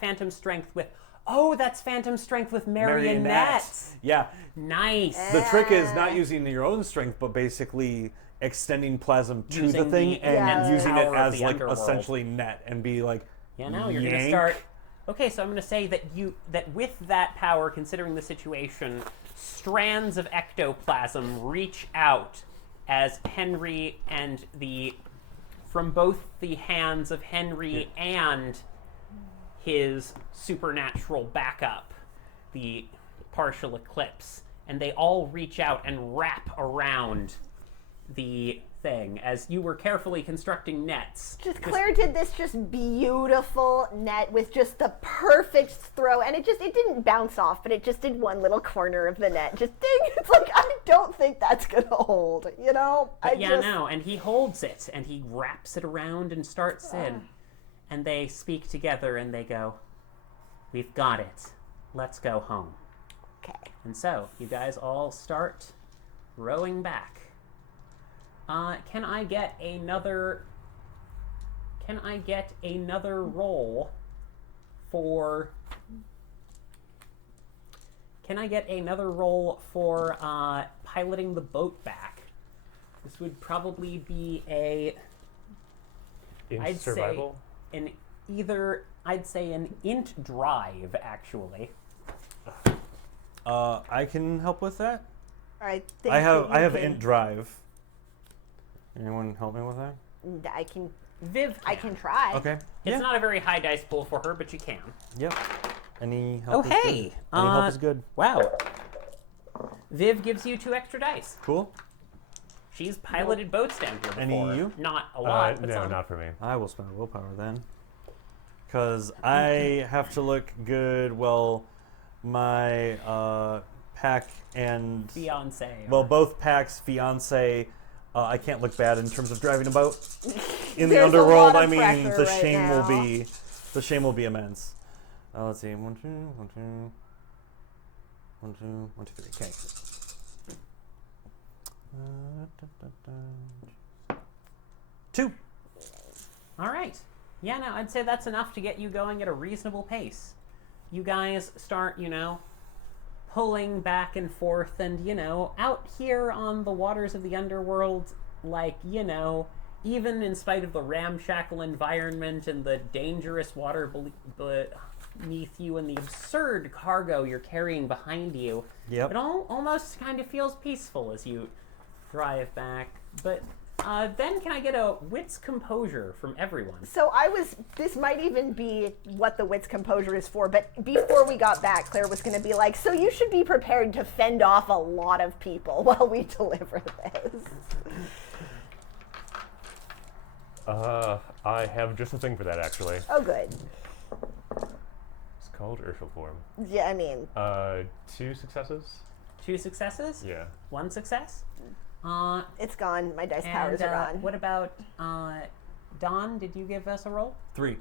phantom strength with? Oh, that's phantom strength with marionettes. Yeah, Nice. the trick is not using your own strength, but basically extending plasm to Using the thing the and immense using power it of as the like underworld. essentially net and be like, Yeah, no, you're gonna yank. start. Okay, so I'm gonna say that with that power, considering the situation, strands of ectoplasm reach out as Henry and from both the hands of Henry and his supernatural backup, the partial eclipse, and they all reach out and wrap around the thing as you were carefully constructing nets. Just Claire did this just beautiful net with just the perfect throw, and it didn't bounce off, but it just did one little corner of the net. Just ding! It's like, I don't think that's gonna hold, you know? But no, and he holds it and he wraps it around and starts in, and they speak together and they go, "We've got it. Let's go home." Okay. And so you guys all start rowing back. Can I get another roll for? Can I get another roll for piloting the boat back? This would probably be In I'd survival? say I'd say an int drive actually. I can help with that. I think I have that you can- int drive. Anyone help me with that? I can. Viv, I can try. Okay. It's not a very high dice pool for her, but you can. Yep. Any help? Oh, is hey! Good. Any help is good. Wow. Viv gives you 2 extra dice. Cool. She's piloted boats down here before. Any you? Not a lot, but no, some. not for me. I will spend willpower then. Because I have to look good. Well, my pack and Fiance. well, both packs, fiance. I can't look bad in terms of driving a boat. In the There's a underworld, lot I of mean, pressure the right shame will now. be, the shame will be immense. Let's see, 1, 2, 1, 2, 1, 2, 1, 2, 3. Okay. 2. All right. Yeah, no, I'd say that's enough to get you going at a reasonable pace. You guys start, pulling back and forth and, out here on the waters of the underworld, even in spite of the ramshackle environment and the dangerous water beneath you and the absurd cargo you're carrying behind you, Yep. it almost kind of feels peaceful as you drive back. But then can I get a wits composure from everyone? So this might even be what the wits composure is for, but before we got back, Claire was going to be like, so you should be prepared to fend off a lot of people while we deliver this. I have just a thing for that, actually. Oh, good. It's called Urshel Form. Yeah, I mean, 2 successes? 2 successes? Yeah. 1 success? it's gone. My dice powers And are gone. what about Don? Did you give us a roll? 3.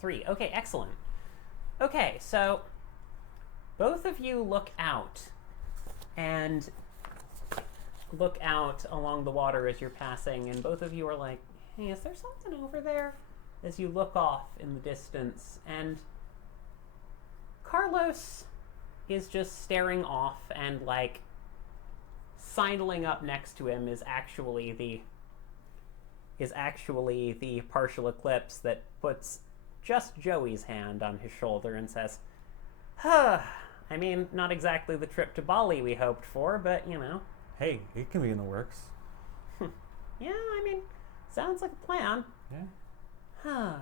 3. Okay, excellent. Okay, so both of you look out along the water as you're passing, and both of you are like, hey, is there something over there? As you look off in the distance, and Carlos is just staring off, and like sidling up next to him is actually the partial eclipse that puts just Joey's hand on his shoulder and says, I mean, not exactly the trip to Bali we hoped for, but you know. Hey, it can be in the works. Yeah, I mean, sounds like a plan. Yeah. Huh.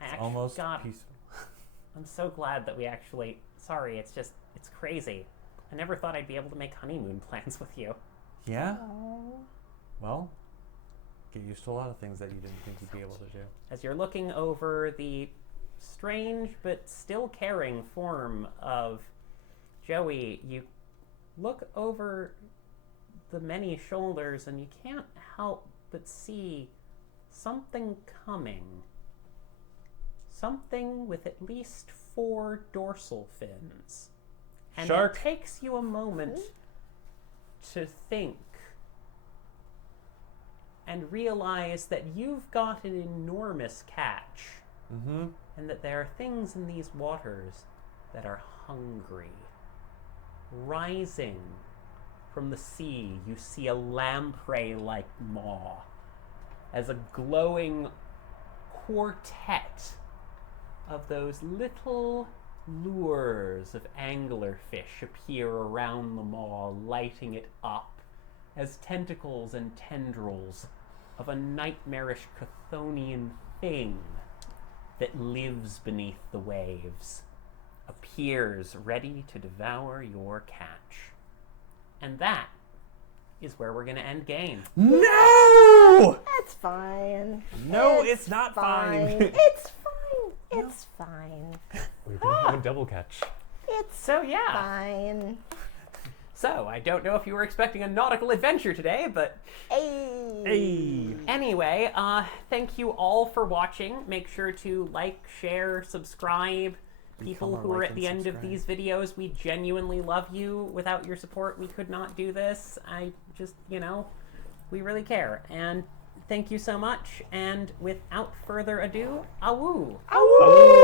It's almost peaceful. I'm so glad that we actually... Sorry, it's crazy. I never thought I'd be able to make honeymoon plans with you. Yeah? Oh. Well, get used to a lot of things that you didn't think you'd be able to do. As you're looking over the strange but still caring form of Joey, you look over the many shoulders and you can't help but see something coming. Something with at least 4 dorsal fins. And Shark. it takes you a moment to think and realize that you've got an enormous catch. Mm-hmm. And that there are things in these waters that are hungry. Rising from the sea, you see a lamprey-like maw as a glowing quartet of those little lures of anglerfish appear around the maw, lighting it up as tentacles and tendrils of a nightmarish Chthonian thing that lives beneath the waves, appears ready to devour your catch. And that is where we're going to end game. No! That's fine. No, it's not fine. It's fine. It's fine. We're gonna have a double catch. It's So yeah. fine. So, I don't know if you were expecting a nautical adventure today, but Hey. anyway, thank you all for watching. Make sure to like, share, subscribe. People Become a who are like at the and end of subscribe. these videos, we genuinely love you. Without your support, we could not do this. I just, we really care. And thank you so much. And without further ado, awoo. Awoo.